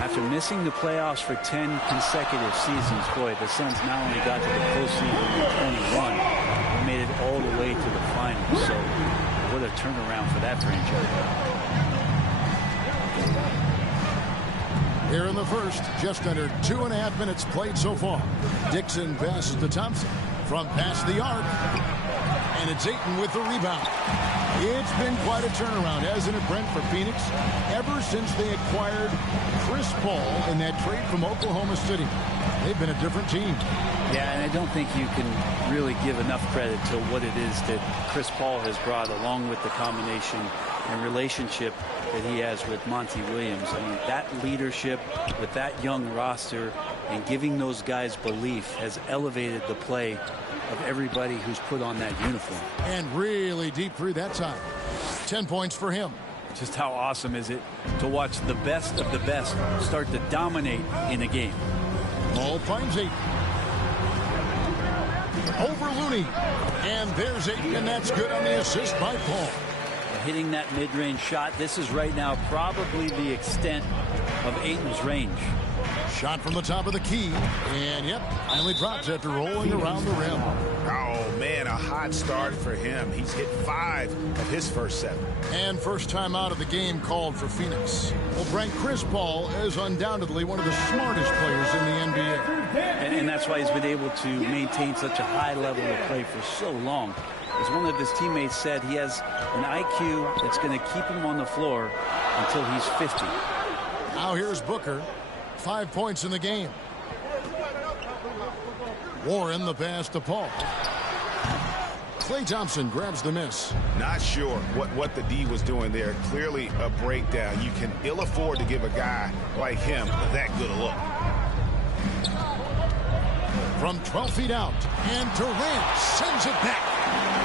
After missing the playoffs for 10 consecutive seasons, boy, the Suns not only got to the postseason in 21, they made it all the way to the finals. So what a turnaround for that franchise. Here in the first, just under 2.5 minutes played so far. Dixon passes to Thompson from past the arc. And it's Ayton with the rebound. It's been quite a turnaround, hasn't it, Brent, for Phoenix? Ever since they acquired Chris Paul in that trade from Oklahoma City. they've been a different team. Yeah, and I don't think you can really give enough credit to what it is that Chris Paul has brought, along with the combination and relationship that he has with Monty Williams. I mean, that leadership with that young roster and giving those guys belief has elevated the play of everybody who's put on that uniform. And really deep through that time. 10 points for him. Just how awesome is it to watch the best of the best start to dominate in a game. Paul finds Ejun. Over Looney. And there's Ejun, and that's good on the assist by Paul. Hitting that mid-range shot, this is right now probably the extent of Ejun's range. Shot from the top of the key, and yep, finally drops after rolling around the rim. Oh, man, a hot start for him. He's hit 5 of his first 7. And first time out of the game called for Phoenix. We'll rank Chris Paul as undoubtedly one of the smartest players in the NBA. And that's why he's been able to maintain such a high level of play for so long. As one of his teammates said, he has an IQ that's going to keep him on the floor until he's 50. Now here's Booker. 5 points in the game. Warren the pass to Paul. Klay Thompson grabs the miss. Not sure what the D was doing there. Clearly a breakdown. You can ill afford to give a guy like him that good a look. From 12 feet out, and Durant sends it back.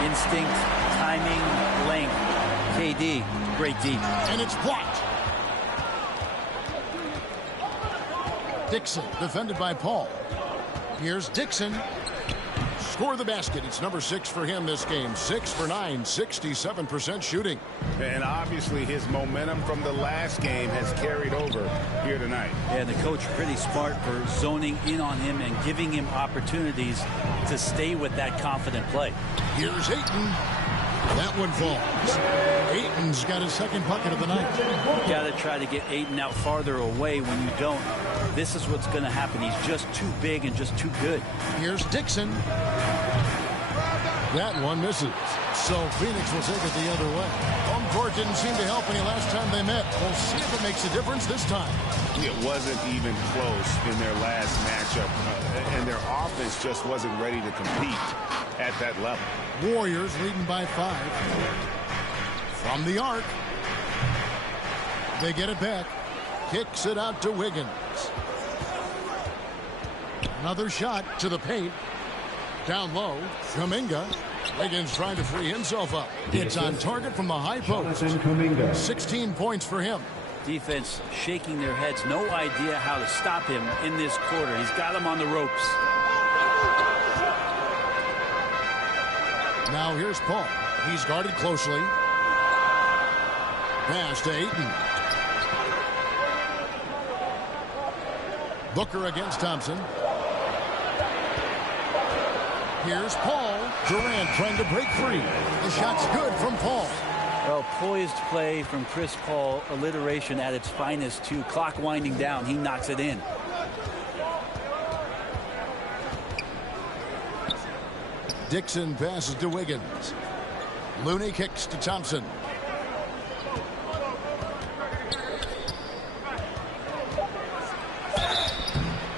Instinct, timing, length. KD, great D. And it's blocked. Dixon, defended by Paul. Here's Dixon. Score the basket. It's number 6 for him this game. 6 for 9, 67% shooting. And obviously his momentum from the last game has carried over here tonight. Yeah, the coach pretty smart for zoning in on him and giving him opportunities to stay with that confident play. Here's Ejun. That one falls. Ayton's got his second bucket of the night. You got to try to get Ejun out farther away. When you don't, this is what's going to happen. He's just too big and just too good. Here's Dixon. That one misses. So Phoenix will take it the other way. Home court didn't seem to help any last time they met. We'll see if it makes a difference this time. It wasn't even close in their last matchup. And their offense just wasn't ready to compete at that level. Warriors leading by 5. From the arc. They get it back. Kicks it out to Wiggins. Another shot to the paint. Down low, Kuminga. Wiggins trying to free himself up. It's on target from the high post. 16 points for him. Defense shaking their heads. No idea how to stop him in this quarter. He's got him on the ropes. Now here's Paul. He's guarded closely. Pass to Ejun. Booker against Thompson. Here's Paul. Durant trying to break free. The shot's good from Paul. Well, poised play from Chris Paul. Alliteration at its finest, too. Clock winding down. He knocks it in. Dixon passes to Wiggins. Looney kicks to Thompson.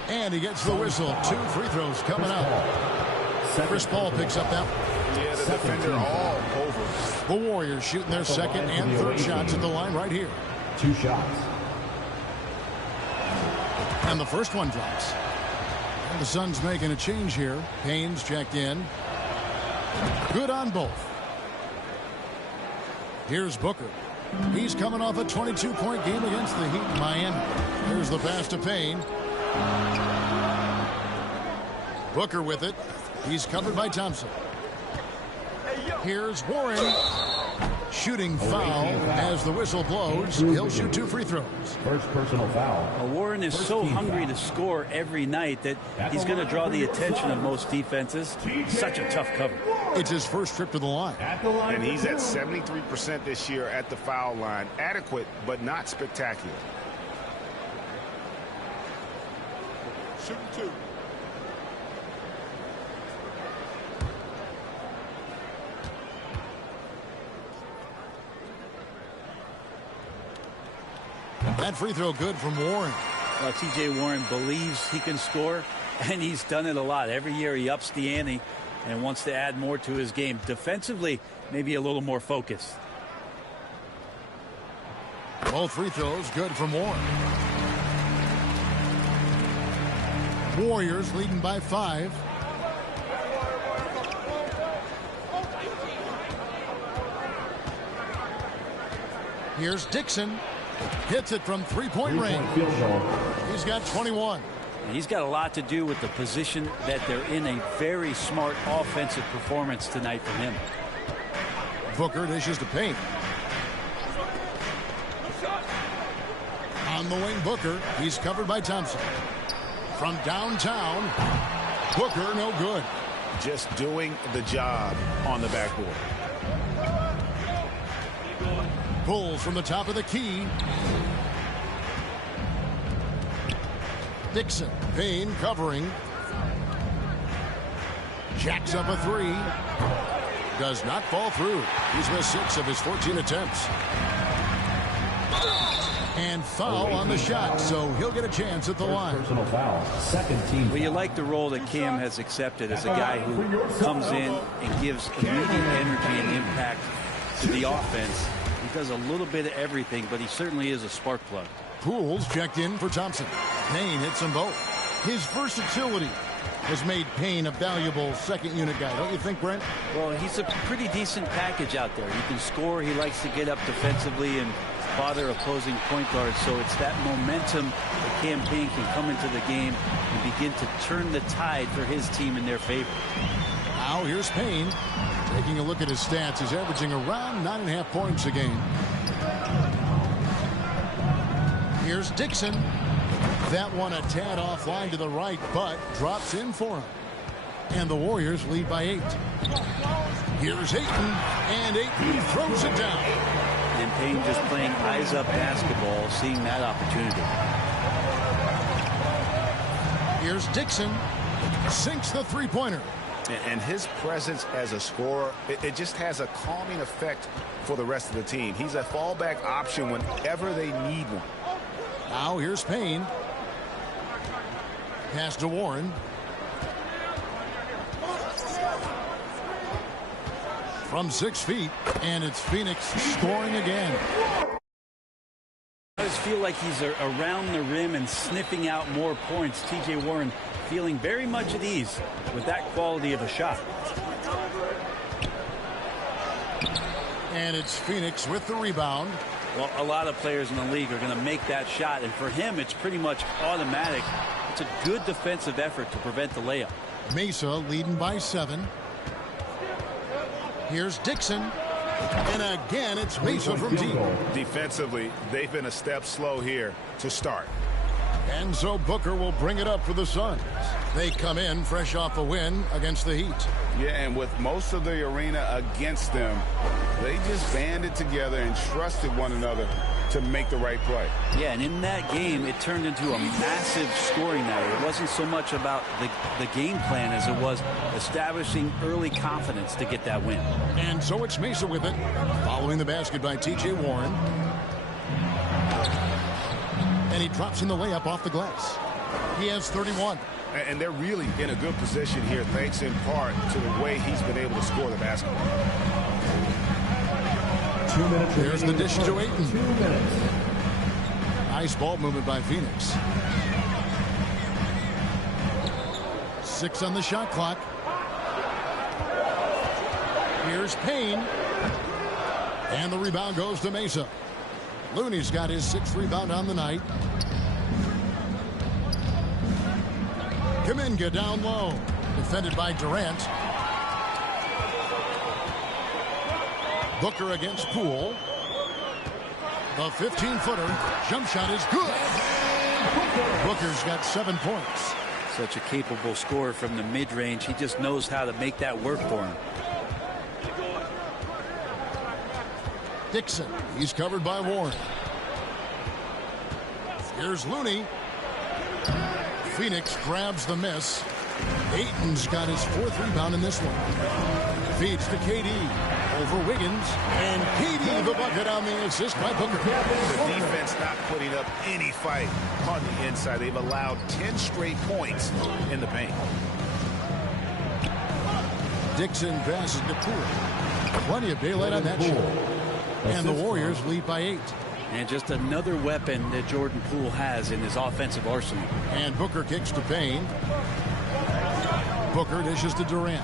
And he gets the whistle. 2 free throws coming up. Chris Paul picks up that one. Yeah, the defender all over. The Warriors shooting their second and third shots at the line right here. 2 shots. And the first one drops. And the Suns making a change here. Payne's checked in. Good on both. Here's Booker. He's coming off a 22-point game against the Heat in Miami. Here's the pass to Payne. Booker with it. He's covered by Thompson. Here's Warren. Shooting foul as the whistle blows. He'll shoot 2 free throws. First personal foul. Well, Warren is so hungry to score every night that he's going to draw the attention of most defenses. Such a tough cover. It's his first trip to the line. And he's at 73% this year at the foul line. Adequate, but not spectacular. Shooting 2. That free throw good from Warren. Well, T.J. Warren believes he can score, and he's done it a lot. Every year he ups the ante and wants to add more to his game. Defensively, maybe a little more focused. Both free throws good from Warren. Warriors leading by 5. Here's Dixon. Hits it from three-point range. He's got 21. He's got a lot to do with the position that they're in. A very smart offensive performance tonight from him. Booker dishes to Payne. On the wing, Booker. He's covered by Thompson. From downtown, Booker no good. Just doing the job on the backboard. Pulls from the top of the key. Dixon. Payne covering. Jacks up a 3. Does not fall through. He's missed 6 of his 14 attempts. And foul on the shot, so he'll get a chance at the line. Personal foul. Second team. Well, you like the role that Cam has accepted as a guy who comes in and gives immediate energy and impact to the offense. He does a little bit of everything, but he certainly is a spark plug. Pools checked in for Thompson. Payne hits them both. His versatility has made Payne a valuable second unit guy, don't you think, Brent? Well, he's a pretty decent package out there. He can score. He likes to get up defensively and bother opposing point guards. So it's that momentum that Cam Payne can come into the game and begin to turn the tide for his team in their favor. Now here's Payne. Taking a look at his stats, he's averaging around 9.5 points a game. Here's Dixon. That one a tad offline to the right, but drops in for him. And the Warriors lead by 8. Here's Ejun, and Ejun throws it down. And Payne just playing eyes-up basketball, seeing that opportunity. Here's Dixon. Sinks the three-pointer. And his presence as a scorer, it just has a calming effect for the rest of the team. He's a fallback option whenever they need one. Now here's Payne. Pass to Warren. From 6 feet, and it's Phoenix scoring again. I just feel like he's around the rim and sniffing out more points. T.J. Warren feeling very much at ease with that quality of a shot. And it's Phoenix with the rebound. Well, a lot of players in the league are going to make that shot, and for him, it's pretty much automatic. It's a good defensive effort to prevent the layup. Mesa leading by 7. Here's Dixon. And again, it's Mesa from deep. Defensively, they've been a step slow here to start. And so Booker will bring it up for the Suns. They come in fresh off a win against the Heat. Yeah, and with most of the arena against them, they just banded together and trusted one another to make the right play. Yeah, and in that game, it turned into a massive scoring night. It wasn't so much about the game plan as it was establishing early confidence to get that win. And so it's Mesa with it, following the basket by T.J. Warren. And he drops in the layup off the glass. He has 31. And they're really in a good position here, thanks in part to the way he's been able to score the basketball. 2 minutes. There's the dish to Ejun. 2 minutes. Nice ball movement by Phoenix. 6 on the shot clock. Here's Payne. And the rebound goes to Mesa. Looney's got his 6th rebound on the night. Kuminga down low. Defended by Durant. Booker against Poole. The 15-footer. Jump shot is good. Booker's got 7 points. Such a capable scorer from the mid-range. He just knows how to make that work for him. Dixon. He's covered by Warren. Here's Looney. Phoenix grabs the miss. Ayton's got his 4th rebound in this one. Feeds to KD. Over Wiggins. And KD the bucket on the assist by Booker. The defense not putting up any fight on the inside. They've allowed 10 straight points in the paint. Dixon passes to Poole. Plenty of daylight on that shot. And the Warriors lead by 8. And just another weapon that Jordan Poole has in his offensive arsenal. And Booker kicks to Payne. Booker dishes to Durant.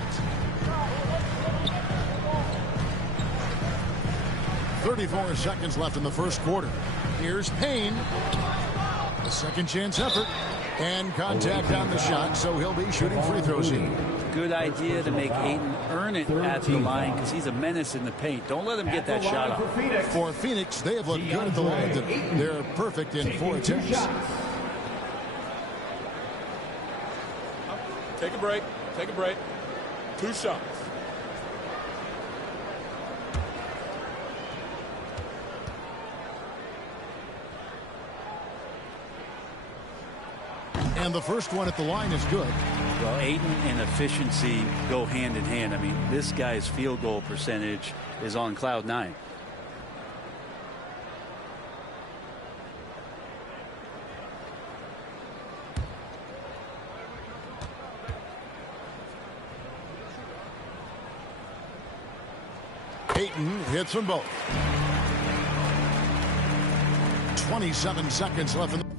34 seconds left in the first quarter. Here's Payne. A second chance effort. And contact on the shot, so he'll be shooting free throws here. Good idea to make Ejun earn it at the line because he's a menace in the paint. Don't let him get that shot off. For Phoenix, they have looked good at the line. They're perfect in 4 attempts. Take a break. Take a break. 2 shots. And the first one at the line is good. Well, Ejun and efficiency go hand in hand. I mean, this guy's field goal percentage is on cloud 9. Ejun hits them both. 27 seconds left in the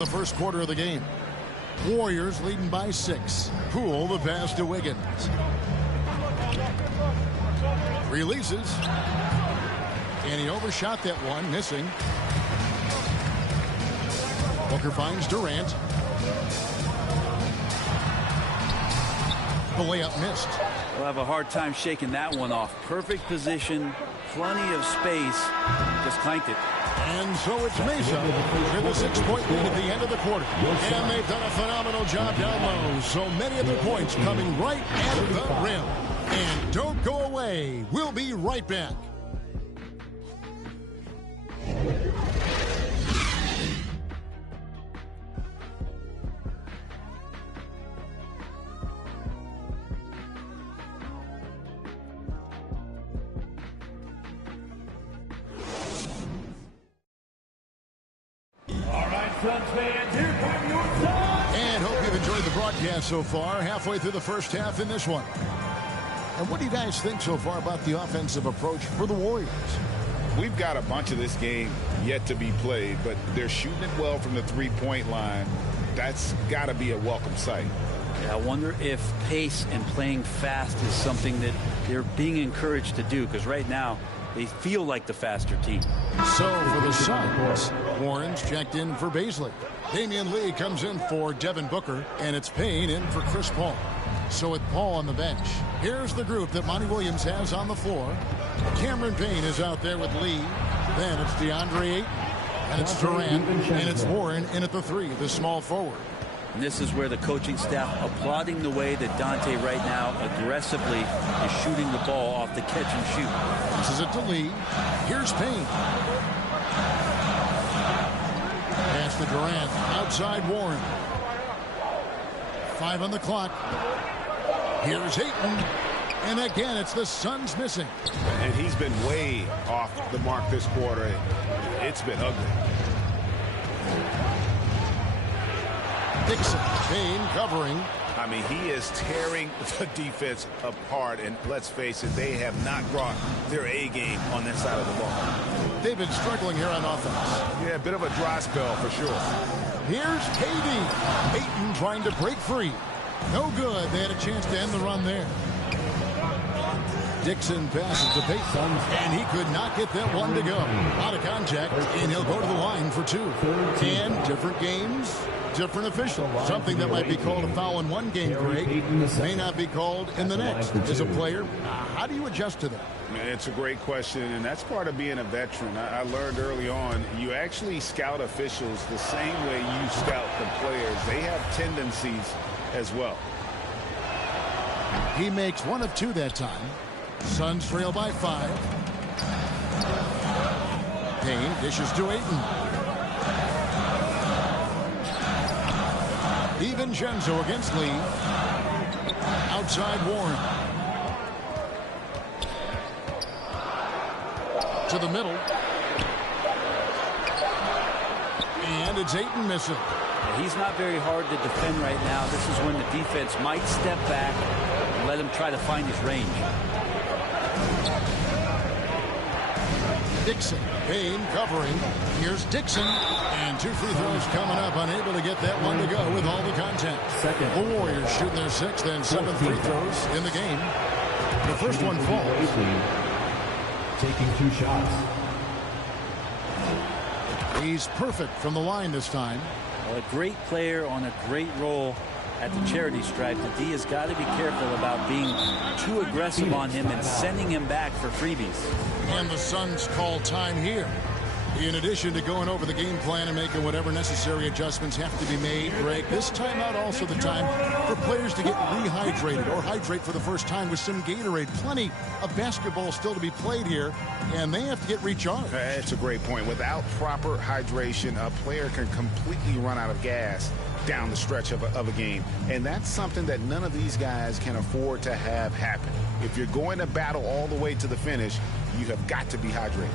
The first quarter of the game. Warriors leading by 6. Poole the pass to Wiggins. Releases. And he overshot that one, missing. Booker finds Durant. The layup missed. We'll have a hard time shaking that one off. Perfect position, plenty of space. Just clanked it. And so it's Mesa with a 6-point lead at the end of the quarter. And they've done a phenomenal job down low. So many of their points coming right at the rim. And don't go away. We'll be right back. And hope you've enjoyed the broadcast so far. Halfway through the first half in this one. And what do you guys think so far about the offensive approach for the Warriors? We've got a bunch of this game yet to be played, but they're shooting it well from the three-point line. That's got to be a welcome sight. Yeah, I wonder if pace and playing fast is something that they're being encouraged to do, because right now they feel like the faster team. So for the Suns, Warren's checked in for Baisley. Damian Lee comes in for Devin Booker, and it's Payne in for Chris Paul. So with Paul on the bench, here's the group that Monty Williams has on the floor. Cameron Payne is out there with Lee. Then it's DeAndre Ayton, and it's Durant, and it's Warren in at the 3, the small forward. And this is where the coaching staff applauding the way that Dante right now aggressively is shooting the ball off the catch and shoot. This is it to Lee. Here's Payne. Pass to Durant. Outside Warren. 5 on the clock. Here's Ayton. And again, it's the Suns missing. And he's been way off the mark this quarter. It's been ugly. Dixon, Payne covering. I mean, he is tearing the defense apart, and let's face it, they have not brought their A game on this side of the ball. They've been struggling here on offense. Yeah, a bit of a dry spell for sure. Here's KD. Ayton trying to break free. No good. They had a chance to end the run there. Dixon passes to Payton, and he could not get that one to go. Out of contact, and he'll go to the line for 2. And different games, different official. Something that might be called a foul in one game, Greg, may not be called in the next. As a player, how do you adjust to that? It's a great question, and that's part of being a veteran. I learned early on, you actually scout officials the same way you scout the players. They have tendencies as well. He makes 1 of 2 that time. Suns trail by 5. Payne dishes to Ayton. DiVincenzo against Lee. Outside Warren. To the middle. And it's Ayton missing. He's not very hard to defend right now. This is when the defense might step back and let him try to find his range. Dixon, Payne covering. Here's Dixon, and 2 free throws coming up, unable to get that one to go with all the contact. The Warriors shooting their 6th and 7th free throws in the game. The first one falls. Taking 2 shots. He's perfect from the line this time. Well, a great player on a great role at the charity stripe. The D has got to be careful about being too aggressive on him and sending him back for freebies. And the Suns call time here. In addition to going over the game plan and making whatever necessary adjustments have to be made, Greg, this timeout also the time for players to get rehydrated or hydrate for the first time with some Gatorade. Plenty of basketball still to be played here, and they have to get recharged. That's a great point. Without proper hydration, a player can completely run out of gas down the stretch of a game. And that's something that none of these guys can afford to have happen. If you're going to battle all the way to the finish, you have got to be hydrated.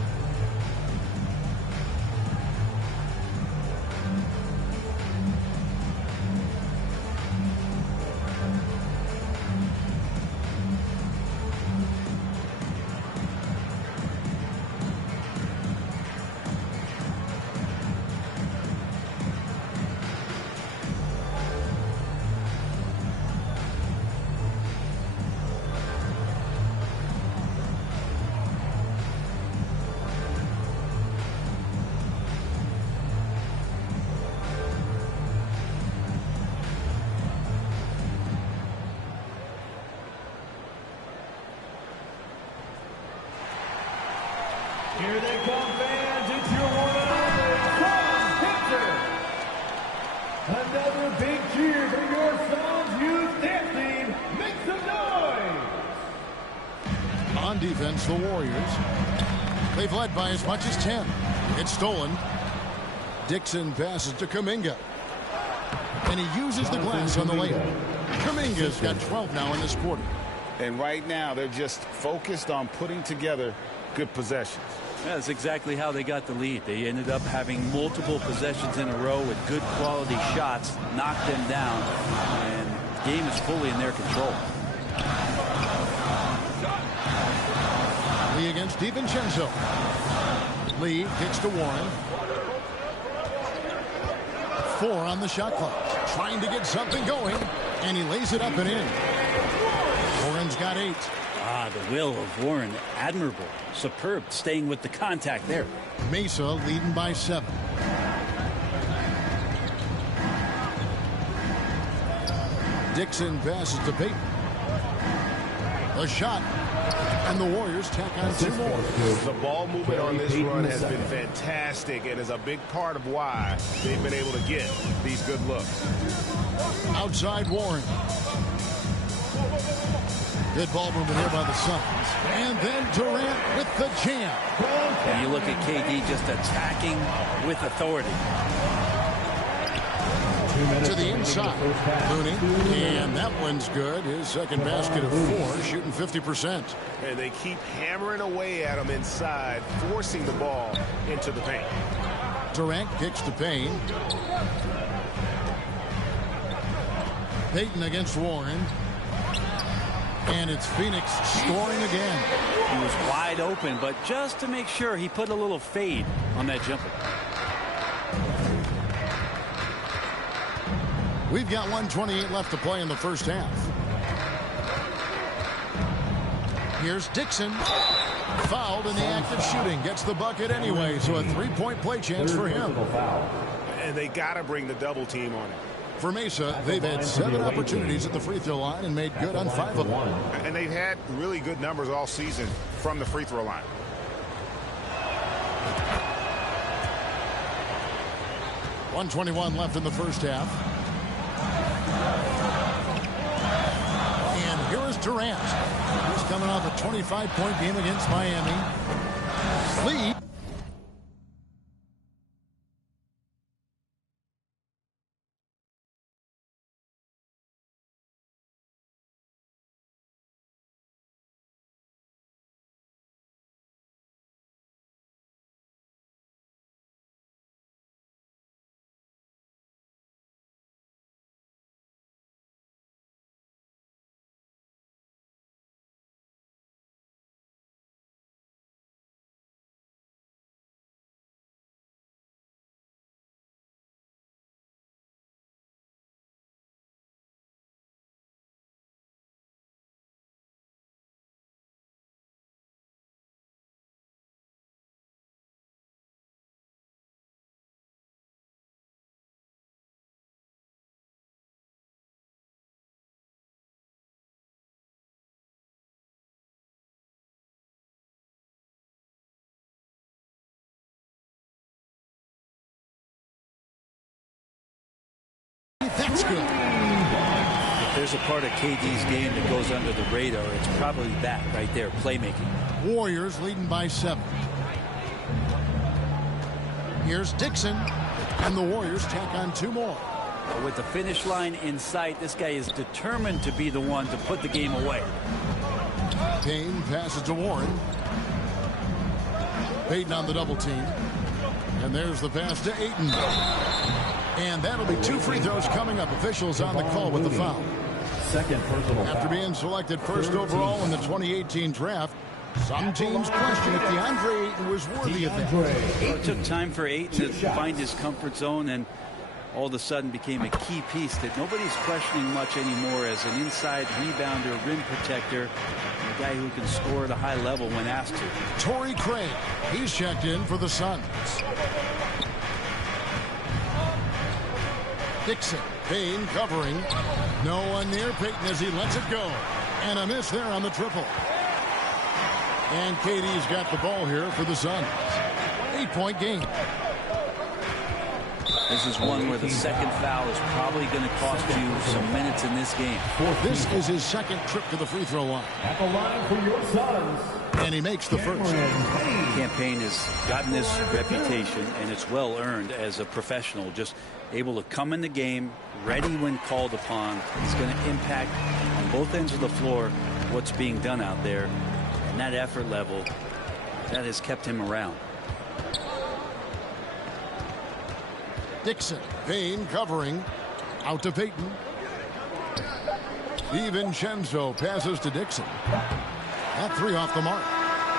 Warriors. They've led by as much as 10. It's stolen. Dixon passes to Kuminga. And he uses the glass on the layup. Kuminga's got 12 now in this quarter. And right now, they're just focused on putting together good possessions. That's exactly how they got the lead. They ended up having multiple possessions in a row with good quality shots, knocked them down, and the game is fully in their control. Lee against DiVincenzo. Lee kicks to Warren. 4 on the shot clock. Trying to get something going, and he lays it up and in. Warren's got 8. The will of Warren, admirable, superb, staying with the contact there. Mesa leading by 7. Dixon passes to Payton. A shot, and the Warriors tack on 2 more. The ball movement on this run has been fantastic and is a big part of why they've been able to get these good looks. Outside Warren. Good ball movement here by the Suns. And then Durant with the jam. And you look at KD just attacking with authority. To the inside. Looney. And that one's good. His second basket of 4, shooting 50%. And they keep hammering away at him inside, forcing the ball into the paint. Durant kicks to Payne. Payton against Warren. And it's Phoenix scoring again. He was wide open, but just to make sure, he put a little fade on that jumper. We've got 1:28 left to play in the first half. Here's Dixon. Fouled in the act of shooting. Gets the bucket anyway, so a 3-point play chance for him. And they got to bring the double team on it. For Mesa, they've had 7 opportunities at the free throw line and made good on 5 of them. And they've had really good numbers all season from the free throw line. .121 left in the first half. And here is Durant. He's coming off a 25-point game against Miami. Lee. That's good. If there's a part of KD's game that goes under the radar, it's probably that right there, playmaking. Warriors leading by 7. Here's Dixon, and the Warriors tack on 2 more. With the finish line in sight, this guy is determined to be the one to put the game away. Payne passes to Warren. Payton on the double team. And there's the pass to Ejun. And that'll be 2 free throws coming up. Officials on the call with the foul. Second personal After being selected first overall in the 2018 draft, some teams question if DeAndre Ayton was worthy of that. It took time for Ayton to find his comfort zone, and all of a sudden became a key piece that nobody's questioning much anymore as an inside rebounder, rim protector, and a guy who can score at a high level when asked to. Torrey Craig, he's checked in for the Suns. Dixon, Payne covering. No one near Payton as he lets it go. And a miss there on the triple. And KD's got the ball here for the Suns. 8-point game. This is one where the second foul is probably going to cost you some minutes in this game. This is his second trip to the free throw line. At the line for your Suns. And he makes the first. Campaign has gotten this reputation, and it's well earned as a professional. Just able to come in the game, ready when called upon. He's going to impact on both ends of the floor what's being done out there. And that effort level, that has kept him around. Dixon, Vane covering. Out to Payton. DiVincenzo passes to Dixon. That three off the mark.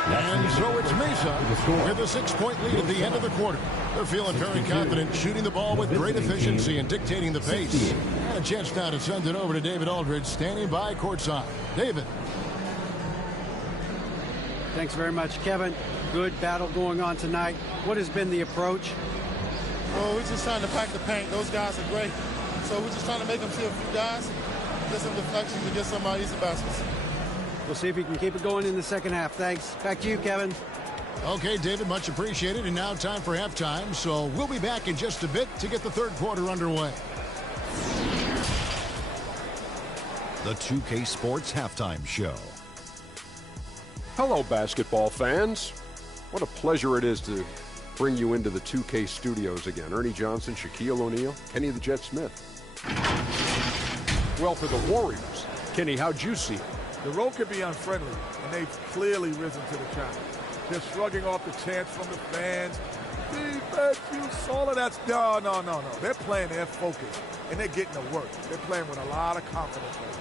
And so it's Mesa with a 6-point lead at the end of the quarter. They're feeling very confident, shooting the ball with great efficiency and dictating the pace. And a chance now to send it over to David Aldridge, standing by courtside. David. Thanks very much, Kevin. Good battle going on tonight. What has been the approach? Oh, we're just trying to pack the paint. Those guys are great. So we're just trying to make them see a few guys, get some deflections, and get some easy baskets. We'll see if he can keep it going in the second half. Thanks. Back to you, Kevin. Okay, David, much appreciated. And now time for halftime. So we'll be back in just a bit to get the third quarter underway. The 2K Sports Halftime Show. Hello, basketball fans. What a pleasure it is to bring you into the 2K studios again. Ernie Johnson, Shaquille O'Neal, Kenny the Jet Smith. Well, for the Warriors, Kenny, how'd you see it? The road could be unfriendly, and they've clearly risen to the challenge. They're shrugging off the chants from the fans. Defense, you saw it. That's no. They're playing their focus, and they're getting to work. They're playing with a lot of confidence right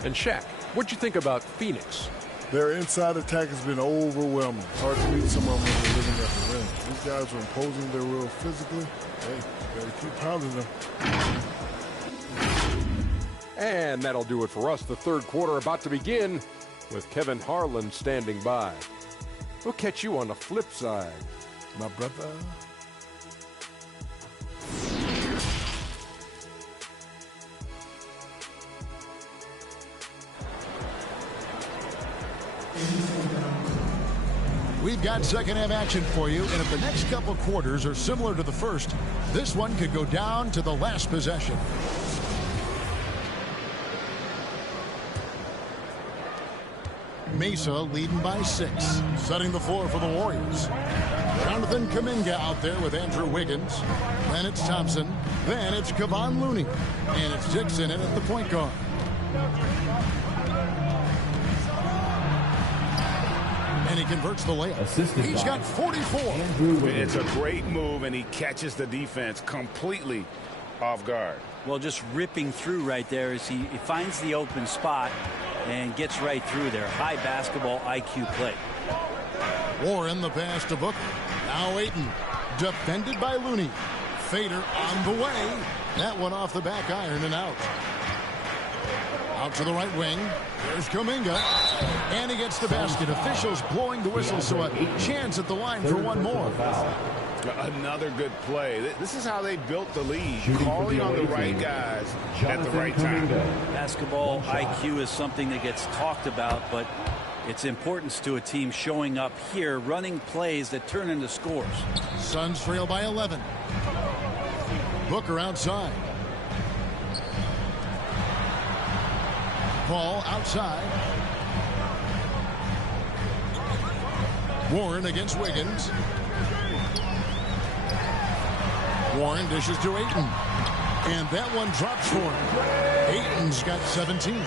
now. And Shaq, what'd you think about Phoenix? Their inside attack has been overwhelming. It's hard to beat some of them when they're living at the rim. These guys are imposing their will physically. Hey, you gotta keep pounding them. And that'll do it for us. The third quarter about to begin with Kevin Harlan standing by. We'll catch you on the flip side, my brother. We've got second half action for you, and if the next couple quarters are similar to the first, this one could go down to the last possession. Mesa leading by 6, setting the floor for the Warriors. Jonathan Kuminga out there with Andrew Wiggins. Then it's Thompson. Then it's Kevon Looney. And it's Dixon in at the point guard. And he converts the layup. He's got 44. It's a great move, and he catches the defense completely off guard. Well, just ripping through right there as he finds the open spot and gets right through there. High basketball IQ play. Warren the pass to Booker. Now Ejun. Defended by Looney. Fader on the way. That one off the back iron and out. Out to the right wing. There's Kuminga. And he gets the basket. Officials blowing the whistle, so a chance at the line for one more. Another good play. This is how they built the lead. Calling on the right guys at the right time. Basketball IQ is something that gets talked about, but its importance to a team showing up here, running plays that turn into scores. Suns trail by 11. Booker outside. Ball outside. Warren against Wiggins. Warren dishes to Ejun. And that one drops for him. Ayton's got 17. Yeah,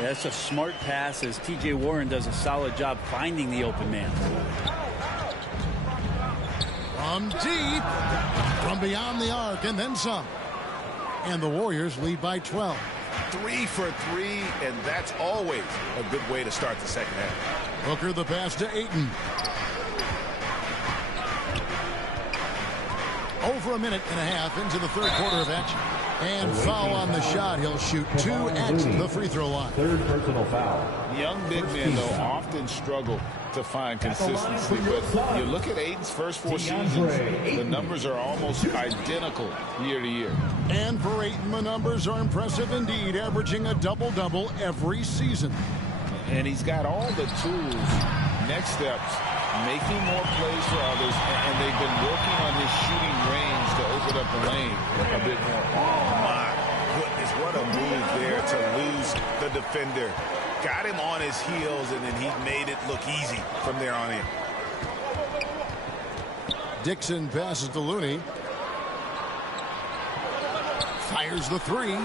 that's a smart pass as T.J. Warren does a solid job finding the open man. From deep. From beyond the arc and then some. And the Warriors lead by 12. 3 for 3, and that's always a good way to start the second half. Booker the pass to Ejun. Over a minute and a half into the third quarter of action. And foul on the shot. He'll shoot 2 at the free throw line. Third personal foul. Young big men, though, often struggle to find consistency. But you look at Aiden's first 4 seasons, the numbers are almost identical year to year. And for Ejun, the numbers are impressive indeed, averaging a double-double every season. And he's got all the tools, next steps, making more plays for others, and they've been working on his shooting range to open open up the lane a bit more. My goodness, what a move there to lose the defender. Got him on his heels, and then he made it look easy from there on in. Dixon passes to Looney. Fires the three.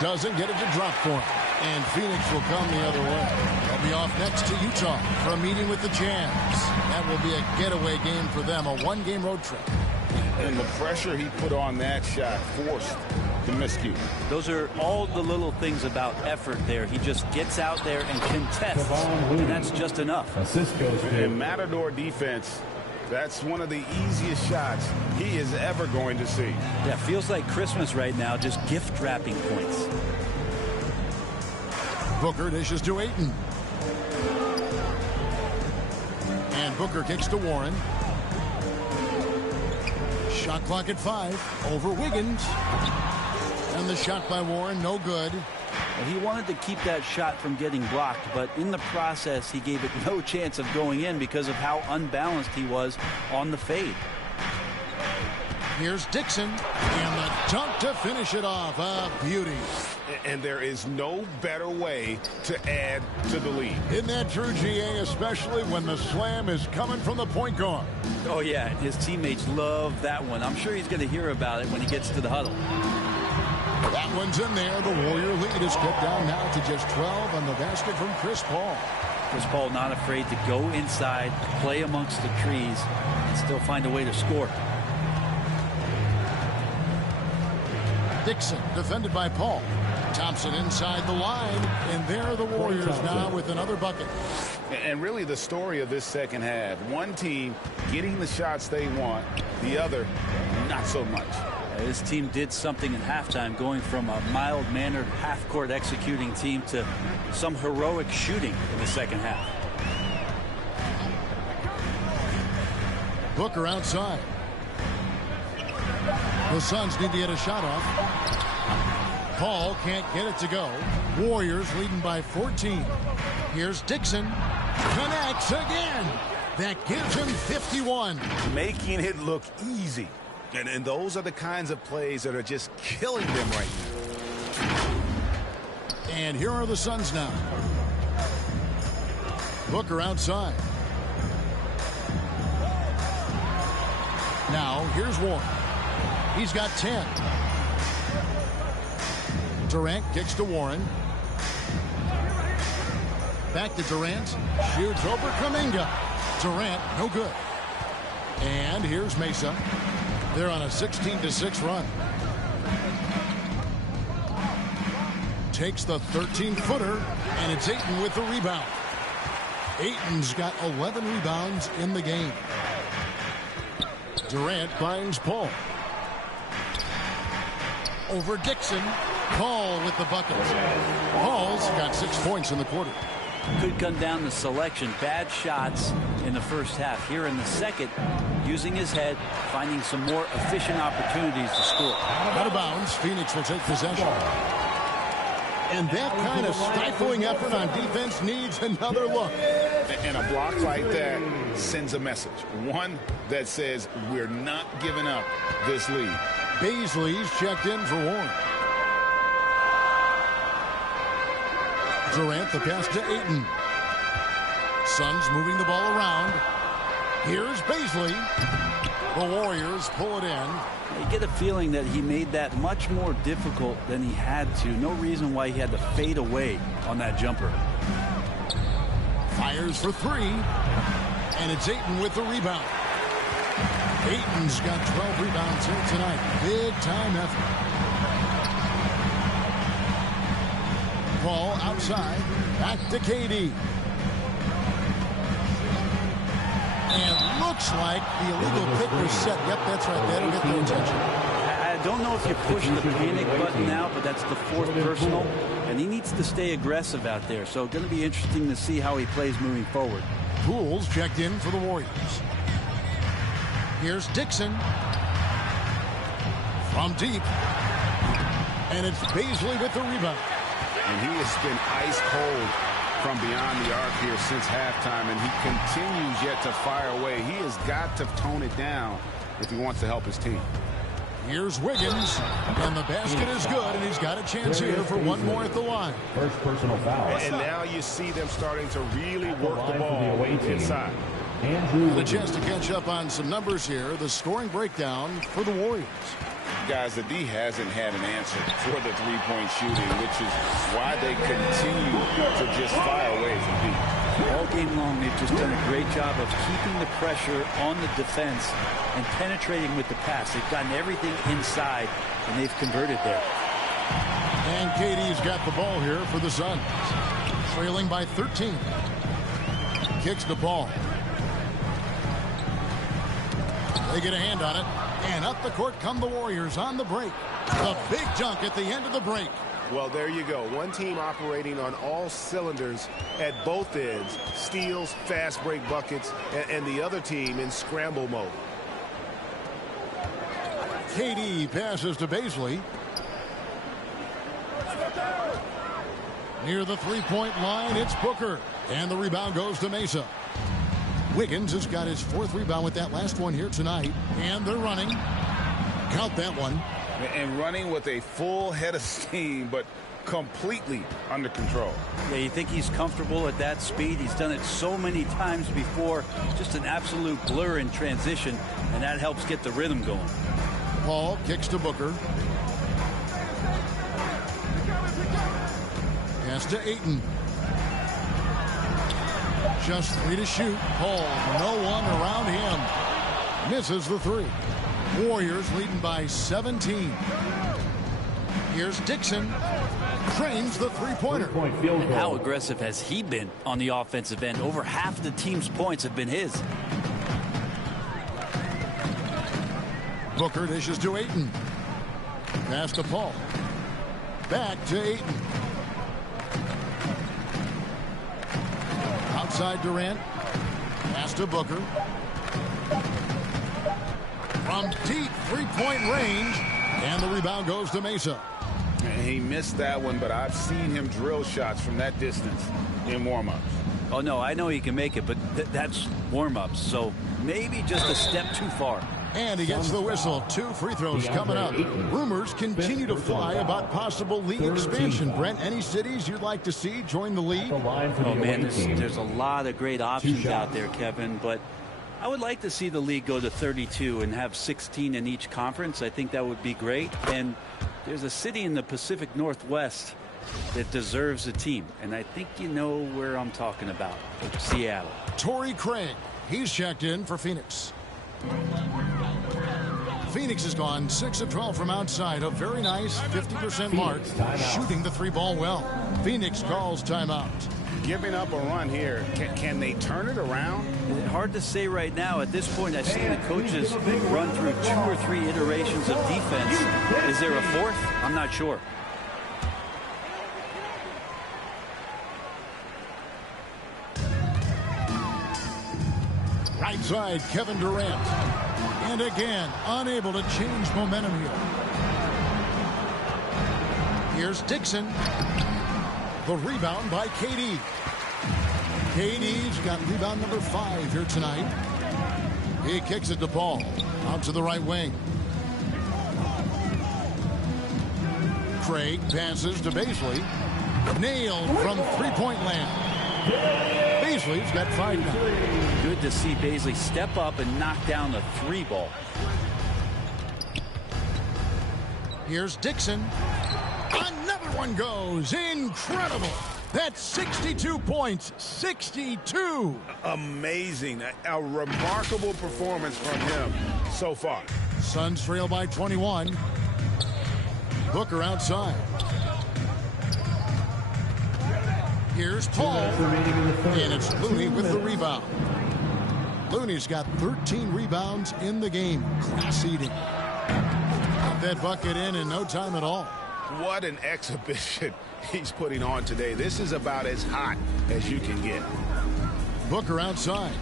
Doesn't get it to drop for him. And Phoenix will come the other way. They'll be off next to Utah for a meeting with the Jazz. That will be a getaway game for them, a one-game road trip. And the pressure he put on that shot forced the miscue. Those are all the little things about effort there. He just gets out there and contests, and that's just enough. In Matador defense, that's one of the easiest shots he is ever going to see. Yeah, feels like Christmas right now, just gift wrapping points. Booker dishes to Ejun. And Booker kicks to Warren. Shot clock at 5 over Wiggins. And the shot by Warren, no good. Well, he wanted to keep that shot from getting blocked, but in the process, he gave it no chance of going in because of how unbalanced he was on the fade. Here's Dixon, and the dunk to finish it off. A beauty. And there is no better way to add to the lead. Isn't that true, GA, especially when the slam is coming from the point guard? Oh, yeah, his teammates love that one. I'm sure he's going to hear about it when he gets to the huddle. That one's in there. The Warrior lead is cut down now to just 12 on the basket from Chris Paul. Chris Paul not afraid to go inside, play amongst the trees, and still find a way to score. Dixon defended by Paul. Thompson inside the line, and there are the Warriors now with another bucket. And really the story of this second half, one team getting the shots they want, the other not so much. This team did something at halftime, going from a mild-mannered half-court executing team to some heroic shooting in the second half. Booker outside. The Suns need to get a shot off. Paul can't get it to go. Warriors leading by 14. Here's Dixon. Connects again. That gives him 51. Making it look easy. And those are the kinds of plays that are just killing them right now. And here are the Suns now. Booker outside. Now here's Warren. He's got 10. Durant kicks to Warren. Back to Durant. Shoots over Kuminga. Durant, no good. And here's Mesa. They're on a 16-6 run. Takes the 13-footer, and it's Ejun with the rebound. Ejun's got 11 rebounds in the game. Durant finds Paul. Over Dixon. Paul with the buckets. Paul's got 6 points in the quarter. Could come down to selection. Bad shots in the first half. Here in the second, using his head, finding some more efficient opportunities to score. Out of bounds. Phoenix will take possession. And that kind of stifling effort on defense needs another look. And a block like that sends a message. One that says we're not giving up this lead. Baisley's checked in for Warren. Durant the pass to Ejun. Suns moving the ball around. Here's Baisley. The Warriors pull it in. You get a feeling that he made that much more difficult than he had to. No reason why he had to fade away on that jumper. Fires for 3. And it's Ejun with the rebound. Ejun's got 12 rebounds here tonight. Big time effort. Paul outside. Back to KD. And looks like the illegal pick was set. Yep, that's right. That'll get their attention. I don't know if you push the panic button now, but that's the 4th personal. And he needs to stay aggressive out there. So going to be interesting to see how he plays moving forward. Poole's checked in for the Warriors. Here's Dixon. From deep. And it's Baisley with the rebound. And he has been ice cold from beyond the arc here since halftime, and he continues yet to fire away. He has got to tone it down if he wants to help his team. Here's Wiggins, and the basket is good, and he's got a chance here for one more at the line. First personal foul. And now you see them starting to really work the ball inside. The chance to catch up on some numbers here. The scoring breakdown for the Warriors. Guys, the D hasn't had an answer for the three-point shooting, which is why they continue to just fire away from deep. All game long, they've just done a great job of keeping the pressure on the defense and penetrating with the pass. They've gotten everything inside, and they've converted there. And KD's got the ball here for the Suns. Trailing by 13. Kicks the ball. They get a hand on it. And up the court come the Warriors on the break. The big dunk at the end of the break. Well, there you go. One team operating on all cylinders at both ends. Steals, fast break buckets, and the other team in scramble mode. KD passes to Baisley. Near the three-point line, it's Booker. And the rebound goes to Mesa. Wiggins has got his fourth rebound with that last one here tonight. And they're running. Count that one. And running with a full head of steam, but completely under control. Yeah, you think he's comfortable at that speed. He's done it so many times before. Just an absolute blur in transition, and that helps get the rhythm going. Paul kicks to Booker. Pass to Ejun. Just 3 to shoot. Paul, no one around him. Misses the 3. Warriors leading by 17. Here's Dixon. Cranes the three-pointer. And how aggressive has he been on the offensive end? Over half the team's points have been his. Booker dishes to Ejun. Pass to Paul. Back to Ejun. Outside Durant. Pass to Booker. From deep three-point range. And the rebound goes to Mesa. He missed that one, but I've seen him drill shots from that distance in warm-ups. Oh, no, I know he can make it, but that's warm-ups, so maybe just a step too far. And he gets the whistle. 2 free throws coming up. Rumors continue to fly about possible league expansion. Brent, any cities you'd like to see join the league? Oh, man, there's a lot of great options out there, Kevin, but I would like to see the league go to 32 and have 16 in each conference. I think that would be great. And there's a city in the Pacific Northwest that deserves a team, and I think you know where I'm talking about. Seattle. Torrey Craig. He's checked in for Phoenix. Phoenix has gone 6 of 12 from outside. A very nice 50% mark. Shooting the 3-ball well. Phoenix calls timeout. Giving up a run here. Can they turn it around? Hard to say right now. At this point, I've seen the coaches run through 2 or 3 iterations of defense. Is there a fourth? I'm not sure. Right side, Kevin Durant. And again, unable to change momentum here. Here's Dixon. The rebound by KD. KD's got rebound number 5 here tonight. He kicks it to Paul. Out to the right wing. Craig passes to Baisley. Nailed from three-point land. Baisley's got 5 now. Good to see Baisley step up and knock down the 3-ball. Here's Dixon. Another one goes. Incredible. That's 62 points. 62. Amazing. A remarkable performance from him so far. Suns trail by 21. Booker outside. Here's Paul. And it's Looney with the rebound. Looney's got 13 rebounds in the game. Class eating. Got that bucket in no time at all. What an exhibition he's putting on today. This is about as hot as you can get. Booker outside.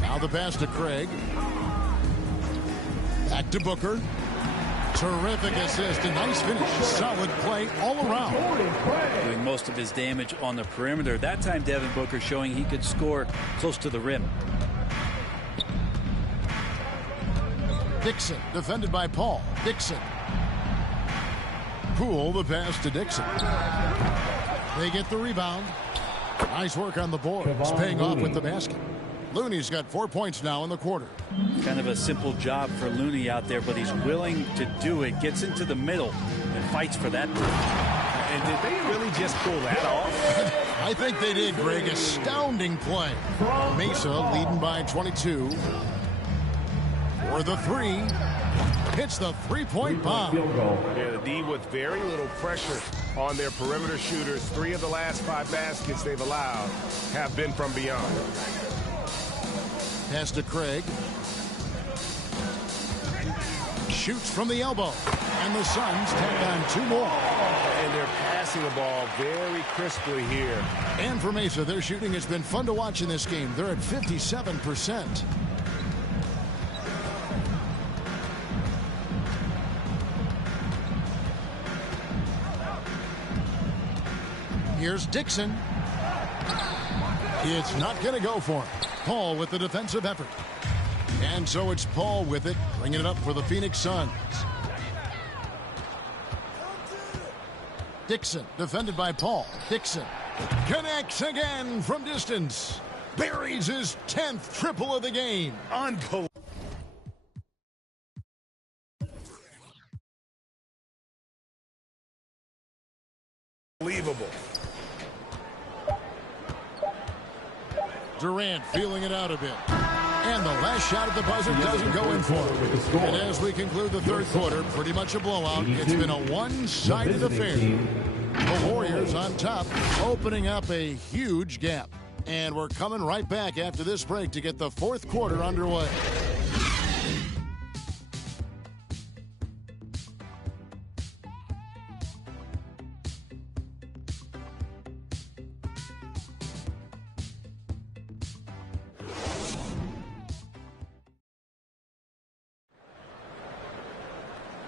Now the pass to Craig. Back to Booker. Terrific assist. A nice finish. Solid play all around. Doing most of his damage on the perimeter. That time Devin Booker showing he could score close to the rim. Dixon, defended by Paul. Dixon. Poole, the pass to Dixon. They get the rebound. Nice work on the board. It's paying off with the basket. Looney's got 4 points now in the quarter. Kind of a simple job for Looney out there, but he's willing to do it. Gets into the middle and fights for that. And did they really just pull that off? I think they did, Greg. Astounding play. Mesa leading by 22. For the three. Hits the three-point bomb. Yeah, the D with very little pressure on their perimeter shooters. 3 of the last 5 baskets they've allowed have been from beyond. Pass to Craig. Shoots from the elbow. And the Suns tack on 2 more. And they're passing the ball very crisply here. And for Mesa, their shooting has been fun to watch in this game. They're at 57%. Here's Dixon. It's not going to go for him. Paul with the defensive effort. And so it's Paul with it, bringing it up for the Phoenix Suns. Dixon, defended by Paul. Dixon connects again from distance. Buries his 10th triple of the game. Unbelievable. Durant feeling it out a bit. And the last shot at the buzzer doesn't go in for him. And as we conclude the third quarter, pretty much a blowout. It's been a one-sided affair. The Warriors on top, opening up a huge gap. And we're coming right back after this break to get the fourth quarter underway.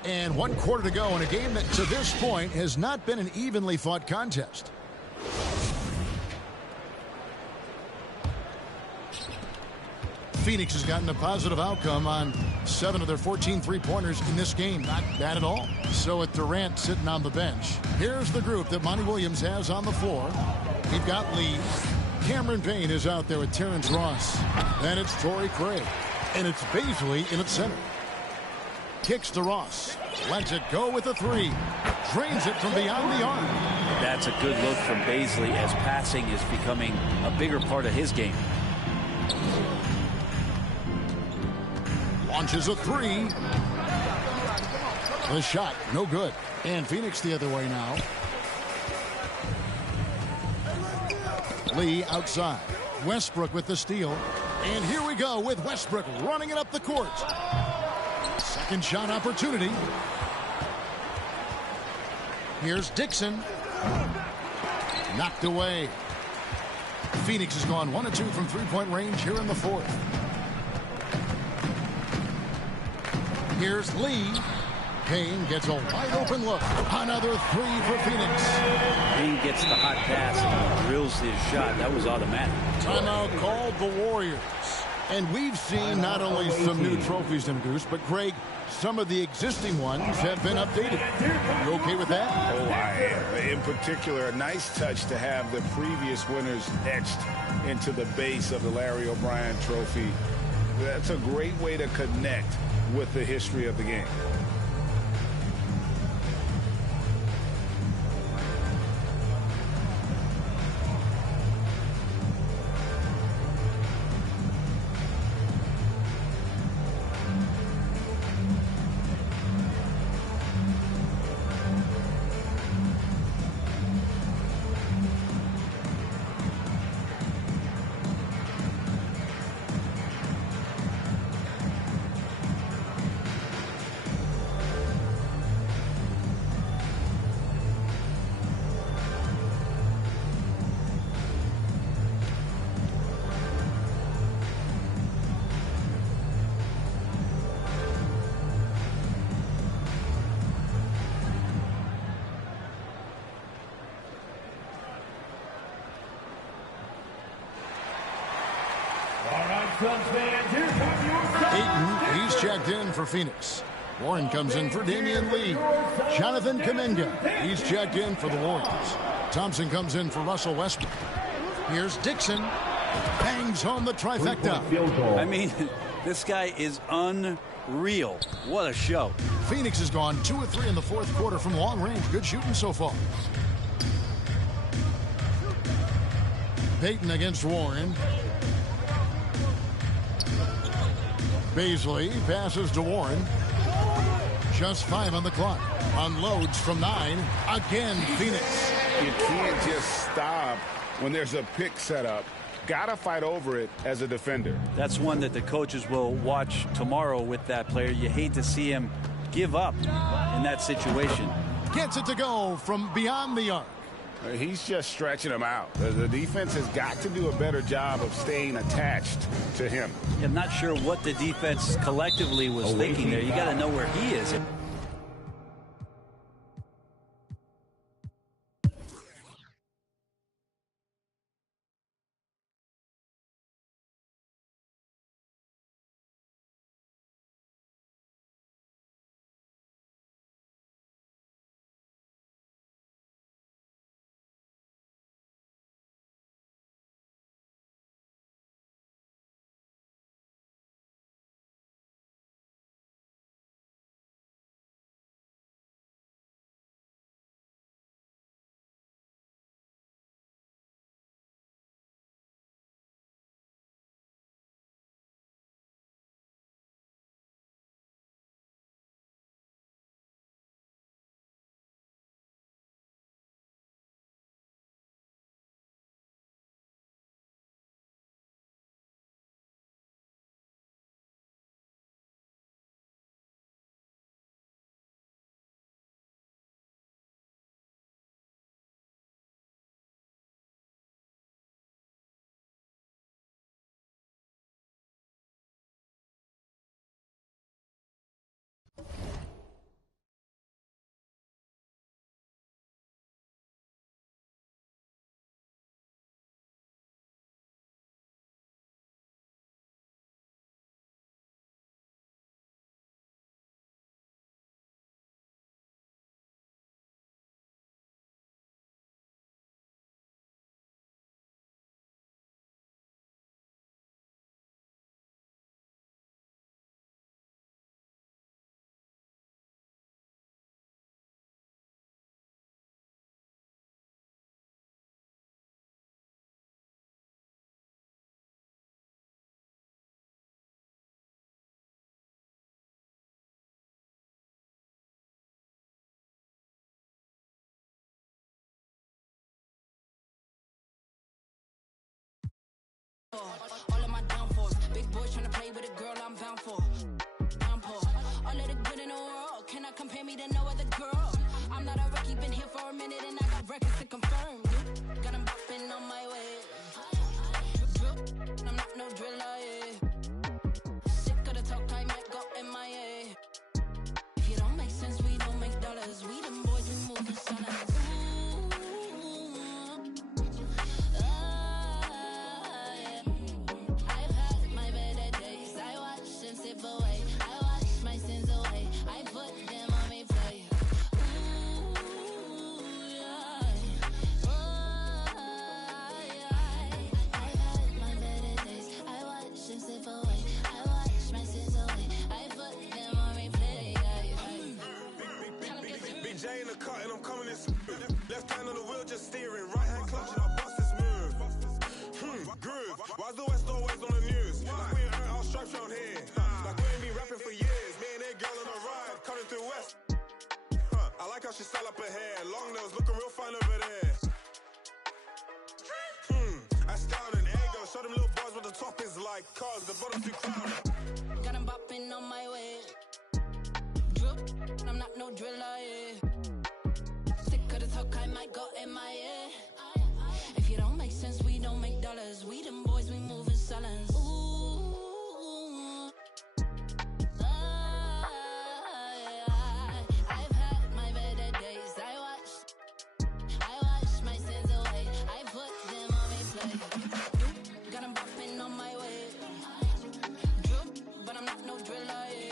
And 1 quarter to go in a game that to this point has not been an evenly fought contest. Phoenix has gotten a positive outcome on 7 of their 14 three-pointers in this game. Not bad at all. So with Durant sitting on the bench, here's the group that Monty Williams has on the floor. We've got Lee. Cameron Payne is out there with Terrence Ross. Then it's Torrey Craig. And it's Baisley in its center. Kicks to Ross. Lets it go with a 3. Drains it from beyond the arc. That's a good look from Baisley as passing is becoming a bigger part of his game. Launches a 3. The shot, no good. And Phoenix the other way now. Lee outside. Westbrook with the steal. And here we go with Westbrook running it up the court. Second shot opportunity. Here's Dixon. Knocked away. Phoenix has gone 1 of 2 from three-point range here in the fourth. Here's Lee. Payne gets a wide-open look. Another 3 for Phoenix. Payne gets the hot pass and drills his shot. That was automatic. Timeout called the Warriors. And we've seen not only some new trophies introduced, but Craig, some of the existing ones have been updated. You okay with that? Oh, I am. In particular, a nice touch to have the previous winners etched into the base of the Larry O'Brien trophy. That's a great way to connect with the history of the game. Ejun, He's checked in for Phoenix. Warren comes in for Damian Lee. Jonathan Kuminga. He's checked in for the Warriors. Thompson comes in for Russell Westbrook. Here's Dixon. Bangs home the trifecta. I mean, this guy is unreal. What a show. Phoenix has gone 2 of 3 in the fourth quarter from long range. Good shooting so far. Payton against Warren. Baisley passes to Warren. Just 5 on the clock. Unloads from 9. Again, Phoenix. You can't just stop when there's a pick set up. Gotta fight over it as a defender. That's one that the coaches will watch tomorrow with that player. You hate to see him give up in that situation. Gets it to go from beyond the arc. He's just stretching him out. The defense has got to do a better job of staying attached to him. I'm not sure what the defense collectively was thinking there. You got to know where he is. All of my downfalls, big boys trying to play with a girl I'm bound for. Downpour, all of the good in the world, cannot compare me to no other girl. I'm not a rookie, been here for a minute and I got records to confirm. Got them bopping on my way. I'm not no driller, yeah. Sick of the talk, I might go MIA. If you don't make sense, we don't make dollars. We them boys, we moving silence. Left hand on the wheel, just steering. Right hand clutch and I bust this move. Groove. Why's the West always on the news? Like we ain't earned our stripes round here. Like we ain't been rapping for years. Me and that girl on a ride, coming through West. I like how she style up her hair. Long nails, looking real fine over there. I styled an ego. Show them little boys what the top is like. Cars, the bottom too crowded. Got them bopping on my way. Drip, I'm not no driller, yeah. Talk, I might go MIA. If you don't make sense, we don't make dollars. We them boys, we move in silence. Ooh. I've had my better days. I watched my sins away. I put them on replay. Got them bopping on my way. Drip, but I'm not no driller, yeah.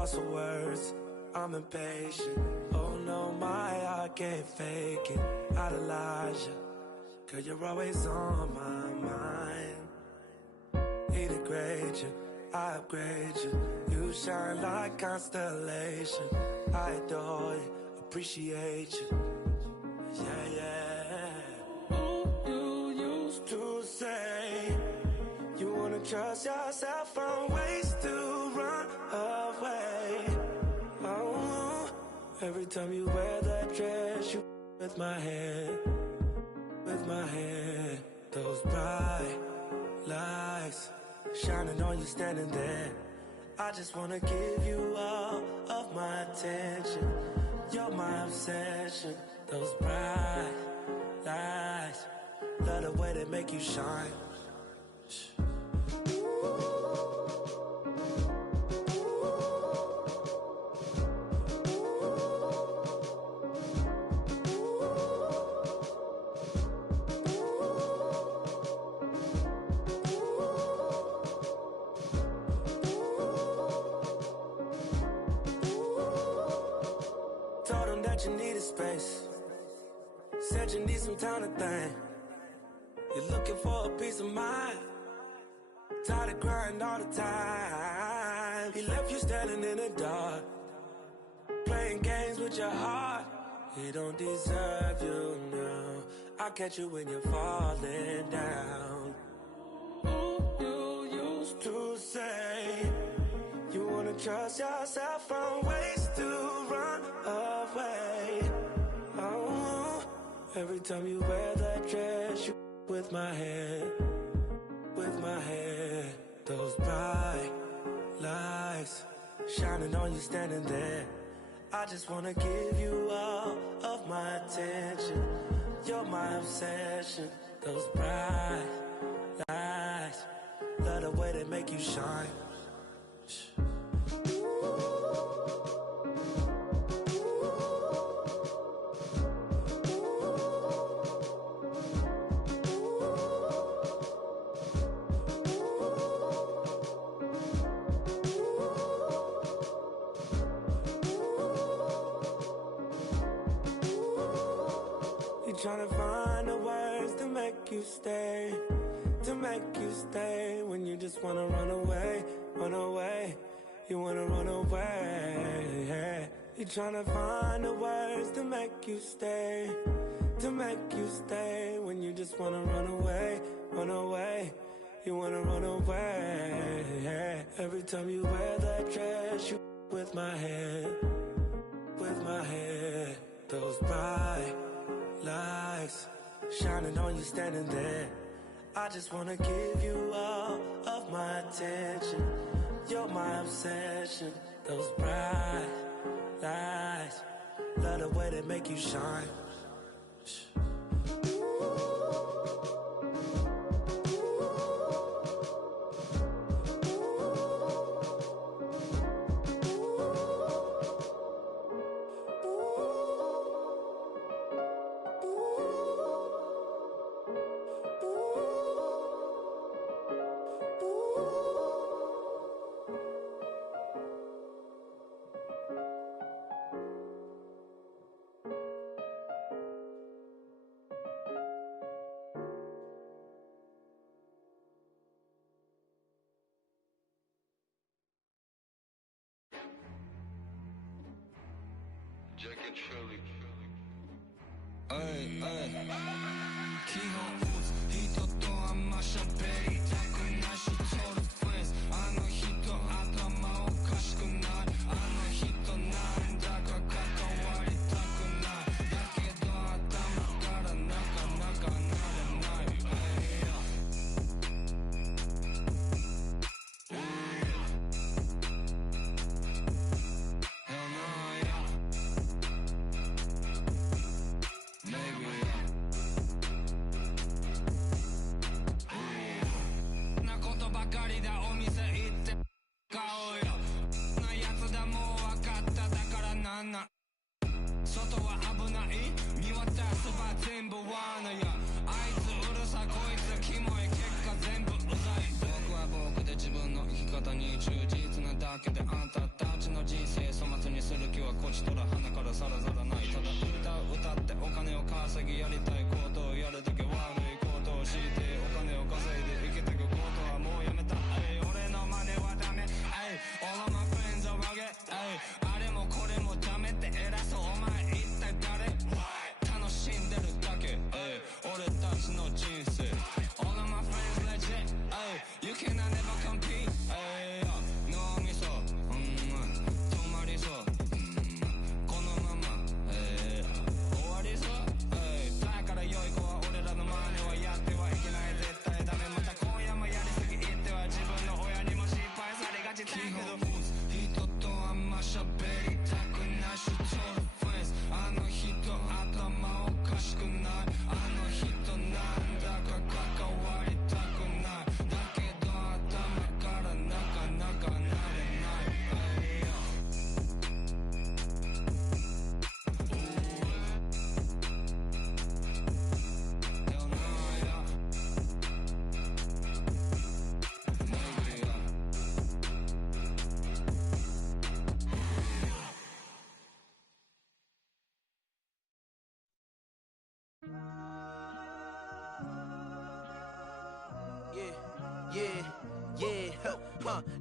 lost for words, I'm impatient. Oh no, I can't fake it. I'd Elijah, 'cause you're always on my mind. He degrade you, I upgrade you. You shine like constellation. I adore you, appreciate you. Yeah, yeah. Ooh, you used to say you wanna trust yourself from ways to run away. Oh, every time you wear that dress, you with my head, with my head. Those bright lights shining on you standing there. I just wanna give you all of my attention. You're my obsession. Those bright lights, love the way they make you shine. Told them that you needed space. Said you need some time to think. You're looking for a peace of mind. Tired of crying all the time. He left you standing in the dark, playing games with your heart. He don't deserve you now. I'll catch you when you're falling down. Ooh, you used to say you wanna trust yourself from ways to run away. Oh, every time you wear that dress, you with my head, with my head. Those bright lights shining on you standing there. I just wanna give you all of my attention. You're my obsession. Those bright lights, love the way they make you shine. Trying to find the words to make you stay, to make you stay when you just wanna run away, run away. You wanna run away. You're trying to find the words to make you stay, to make you stay when you just wanna run away, run away. You wanna run away. Every time you wear that dress, you with my head, with my head. Those bright lights shining on you standing there. I just wanna give you all of my attention. You're my obsession. Those bright lights, love the way they make you shine.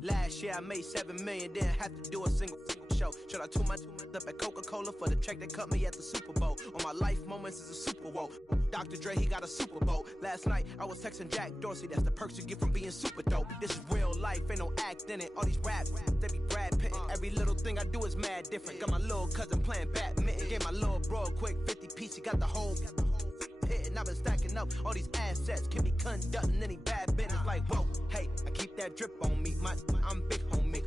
Last year I made $7 million, didn't have to do a single show. Shout out to my up at Coca-Cola for the check that cut me at the Super Bowl. On my life moments is a Super Bowl. Dr. Dre, he got a Super Bowl. Last night I was texting Jack Dorsey. That's the perks you get from being super dope. This is real life, ain't no act in it. All these raps, they be Brad Pitt. Every little thing I do is mad different. Got my little cousin playing badminton. Gave my little bro a quick 50 piece. He got the whole and I've been stacking up all these assets. Can be conducting any bad business. Like, whoa, hey, I keep that drip on me. I'm big homie.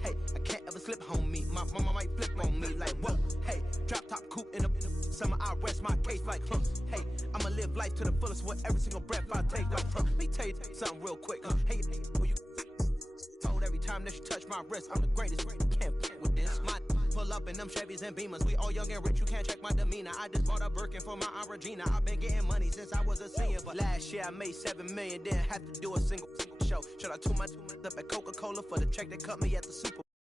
Hey, I can't ever slip homie. My mama might flip on me. Like, whoa, hey, drop top coupe in the summer. I rest my case like, hey, I'ma live life to the fullest with every single breath I take. Like, let me tell you something real quick. Hey, who you told every time that you touch my wrist, I'm the greatest. Can't play with this. My pull up in them Chevys and Beamers. We all young and rich, you can't check my demeanor. I just bought a Birkin for my Aunt Regina. I've been getting money since I was a senior. But last year I made $7 million, didn't have to do a single show. Shout out to my up at Coca-Cola for the check that cut me at the Super Bowl.